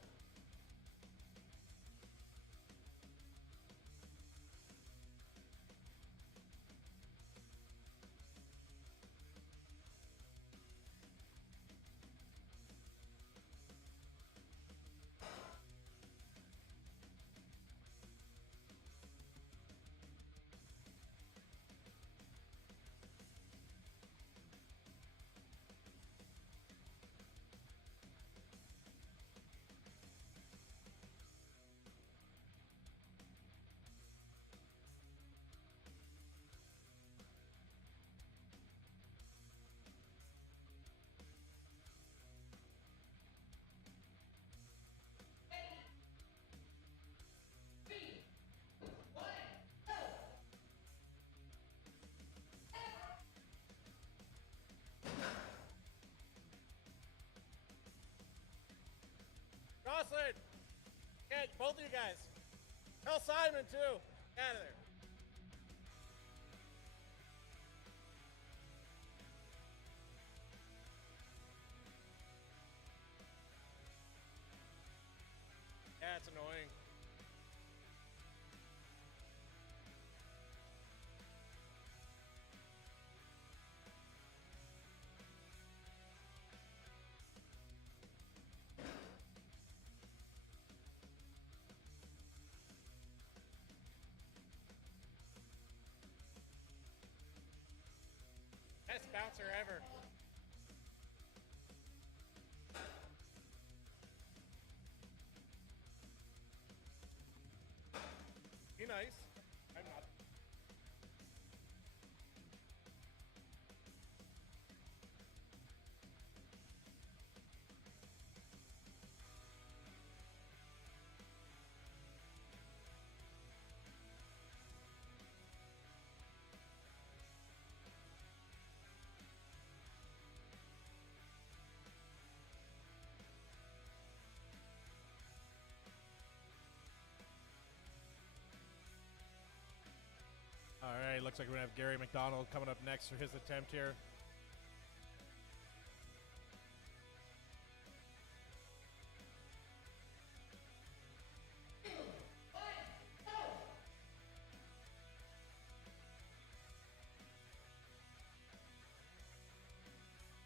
Jocelyn! Yeah, both of you guys. Tell Simon, too. Get out of there. Yeah, it's annoying. Best bouncer ever. Be nice. I'm not. All right, looks like we're going to have Gary McDonald coming up next for his attempt here.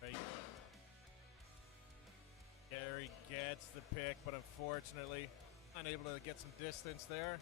Right. Gary gets the pick, but unfortunately unable to get some distance there.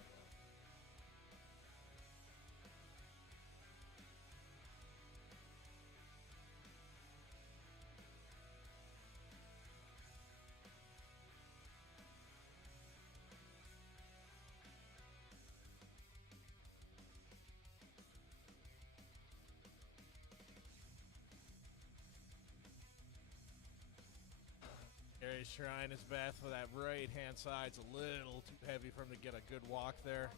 Gary's trying his best for that right hand side's a little too heavy for him to get a good walk there.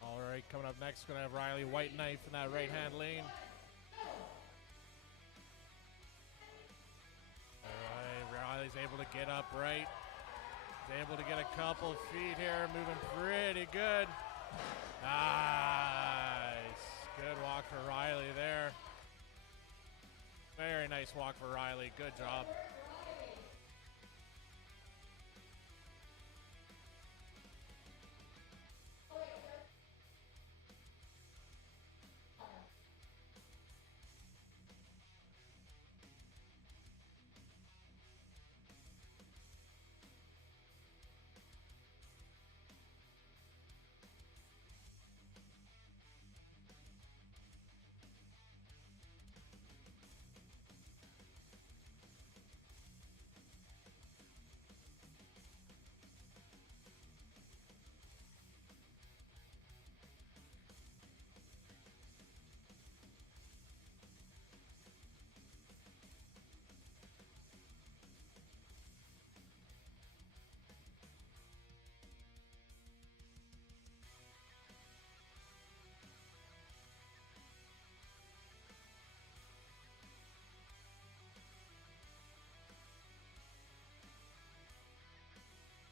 All right, coming up next, going to have Riley White Knife in that right-hand lane. All right, Riley's able to get up right. He's able to get a couple feet here, moving pretty good. Nice. Good walk for Riley there. Very nice walk for Riley. Good job.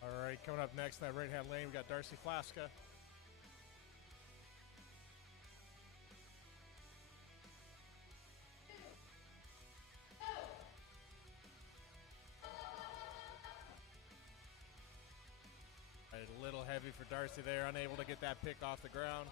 All right, coming up next in that right-hand lane, we got Darcy Flaska. A little heavy for Darcy there, unable to get that pick off the ground.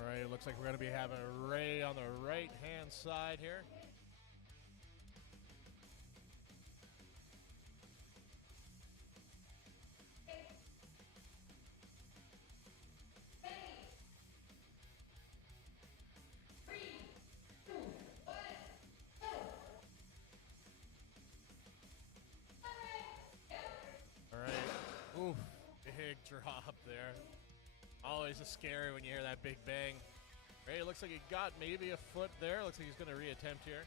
All right, it looks like we're going to be having Ray on the right-hand side here. drop there. Always a scary when you hear that big bang. Ray, looks like he got maybe a foot there. Looks like he's going to reattempt here.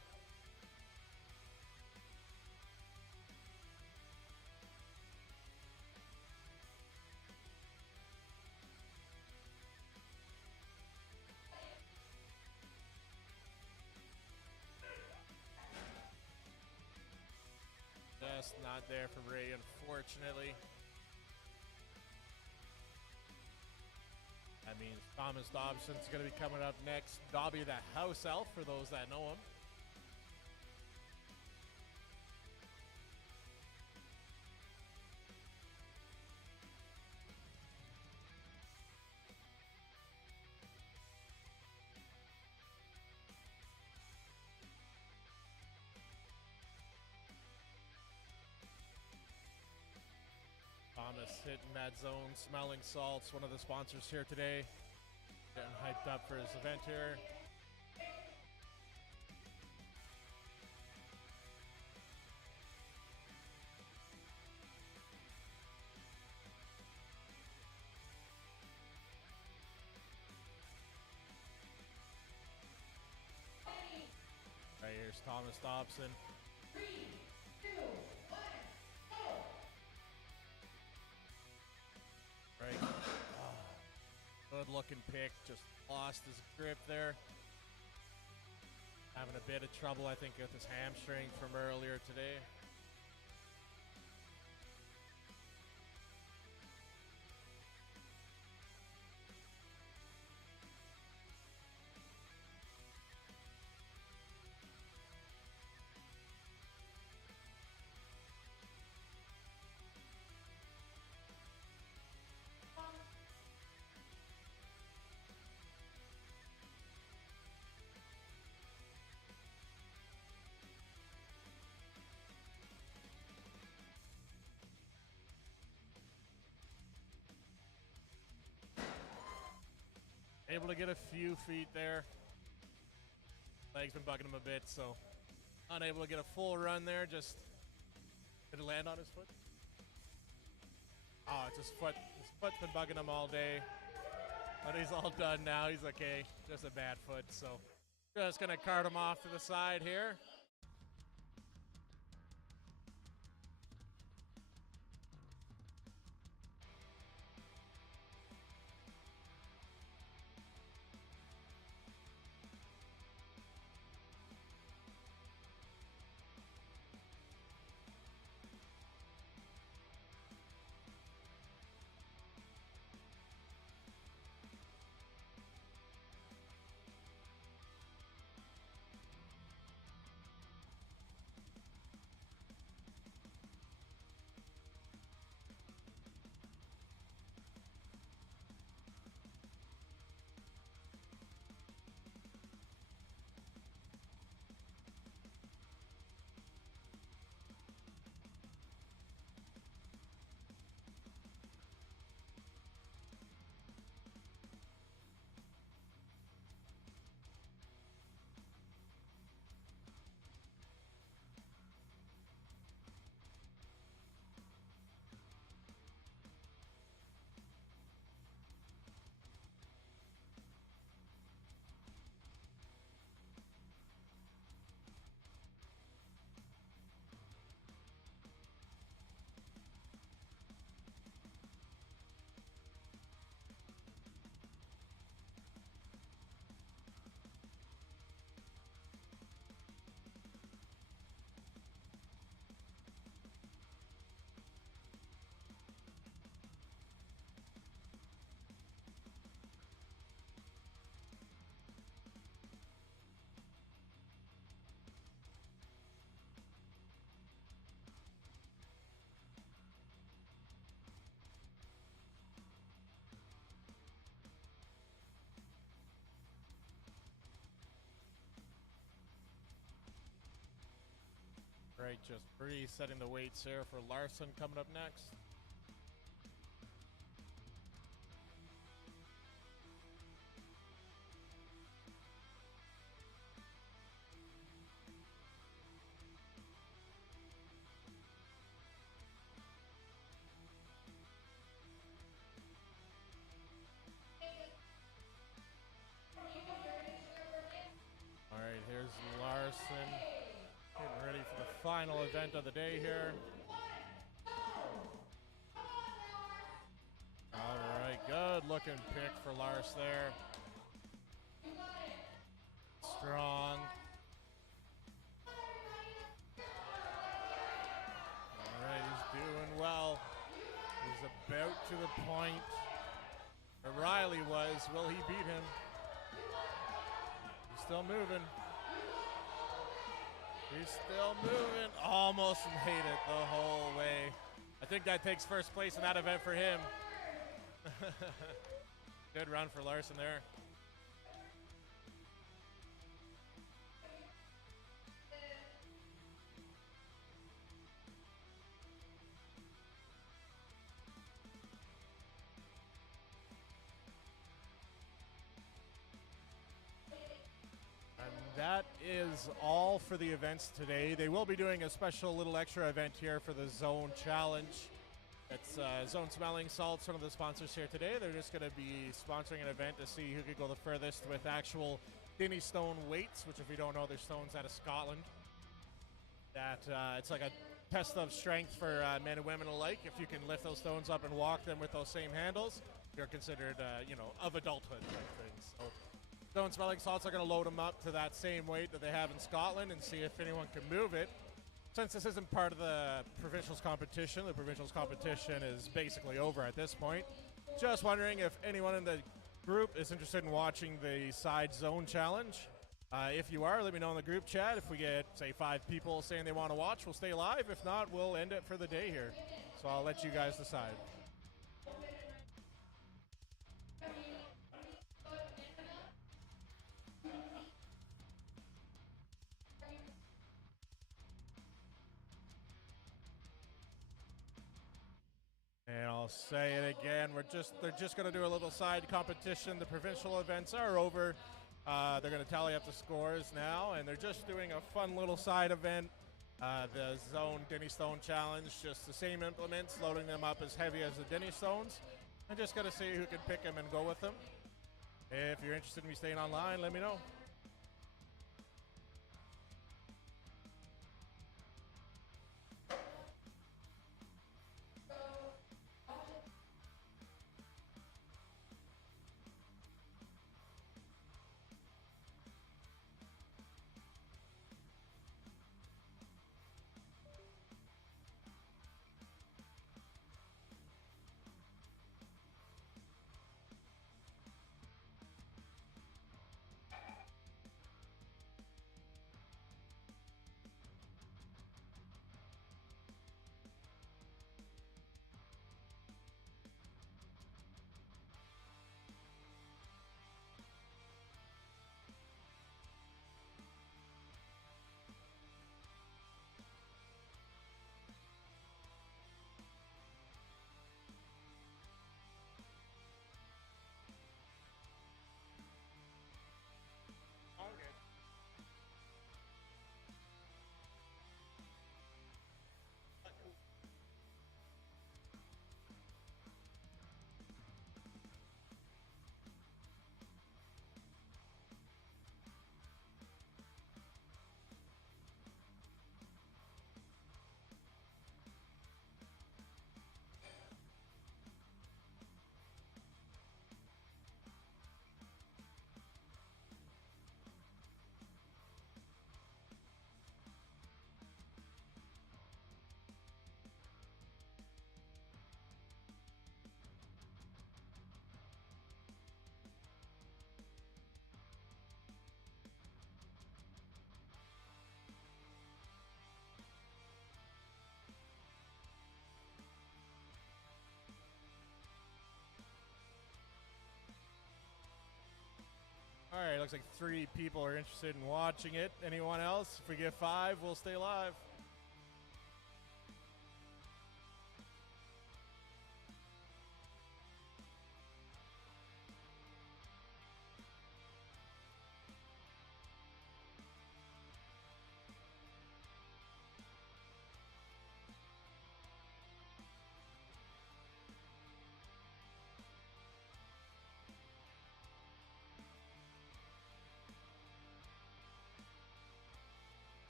Just not there for Ray, unfortunately. That means Thomas Dobson's going to be coming up next. Dobby the house elf, for those that know him. Thomas hitting that zone, smelling salts, one of the sponsors here today. Getting hyped up for his event here. Right here's Thomas Dobson. 3, 2, 1, go! Right. Good looking pick. Just lost his grip there. Having a bit of trouble, I think, with his hamstring from earlier today. Able to get a few feet there. Leg's been bugging him a bit, so unable to get a full run there. Just did it land on his foot? Oh, it's his foot. His foot's been bugging him all day, but he's all done now. He's okay. Just a bad foot, so just gonna cart him off to the side here. Right, just resetting the weights here for Larson coming up next. is Larson getting ready for the final event of the day here. All right, good looking pick for Lars there. Strong. All right, he's doing well. He's about to the point where Riley was. Will he beat him? He's still moving. He's still moving. Almost made it the whole way. I think that takes first place in that event for him. Good run for Larson there. And that is all for the events today. They will be doing a special little extra event here for the Zone Challenge. It's Zone Smelling Salts, one of the sponsors here today. They're just going to be sponsoring an event to see who could go the furthest with actual Denny stone weights, which if you don't know, they're stones out of Scotland. That it's like a test of strength for men and women alike. If you can lift those stones up and walk them with those same handles, you're considered, of adulthood type things. So Stone Smelling Salts are going to load them up to that same weight that they have in Scotland and see if anyone can move it. Since this isn't part of the Provincials competition, the Provincials competition is basically over at this point. Just wondering if anyone in the group is interested in watching the Side Zone Challenge. If you are, let me know in the group chat. If we get, say, 5 people saying they want to watch, we'll stay live. If not, we'll end it for the day here. So I'll let you guys decide. And I'll say it again, they're just going to do a little side competition. The provincial events are over. They're going to tally up the scores now, and they're just doing a fun little side event. The Zone Denny Stone Challenge, just the same implements, loading them up as heavy as the Denny Stones. I'm just going to see who can pick them and go with them. If you're interested in me staying online, let me know. Okay. All right, looks like 3 people are interested in watching it. Anyone else? If we get 5, we'll stay live.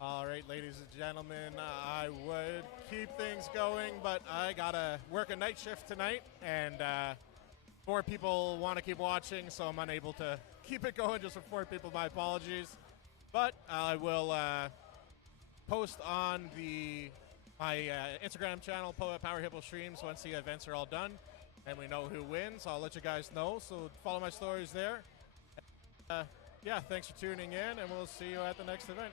All right, ladies and gentlemen, I would keep things going, but I gotta work a night shift tonight, and more people want to keep watching, so I'm unable to keep it going just for 4 people. My apologies. But I will post on my Instagram channel, Power Hippo Streams, once the events are all done and we know who wins. I'll let you guys know, so follow my stories there. Yeah, thanks for tuning in, and we'll see you at the next event.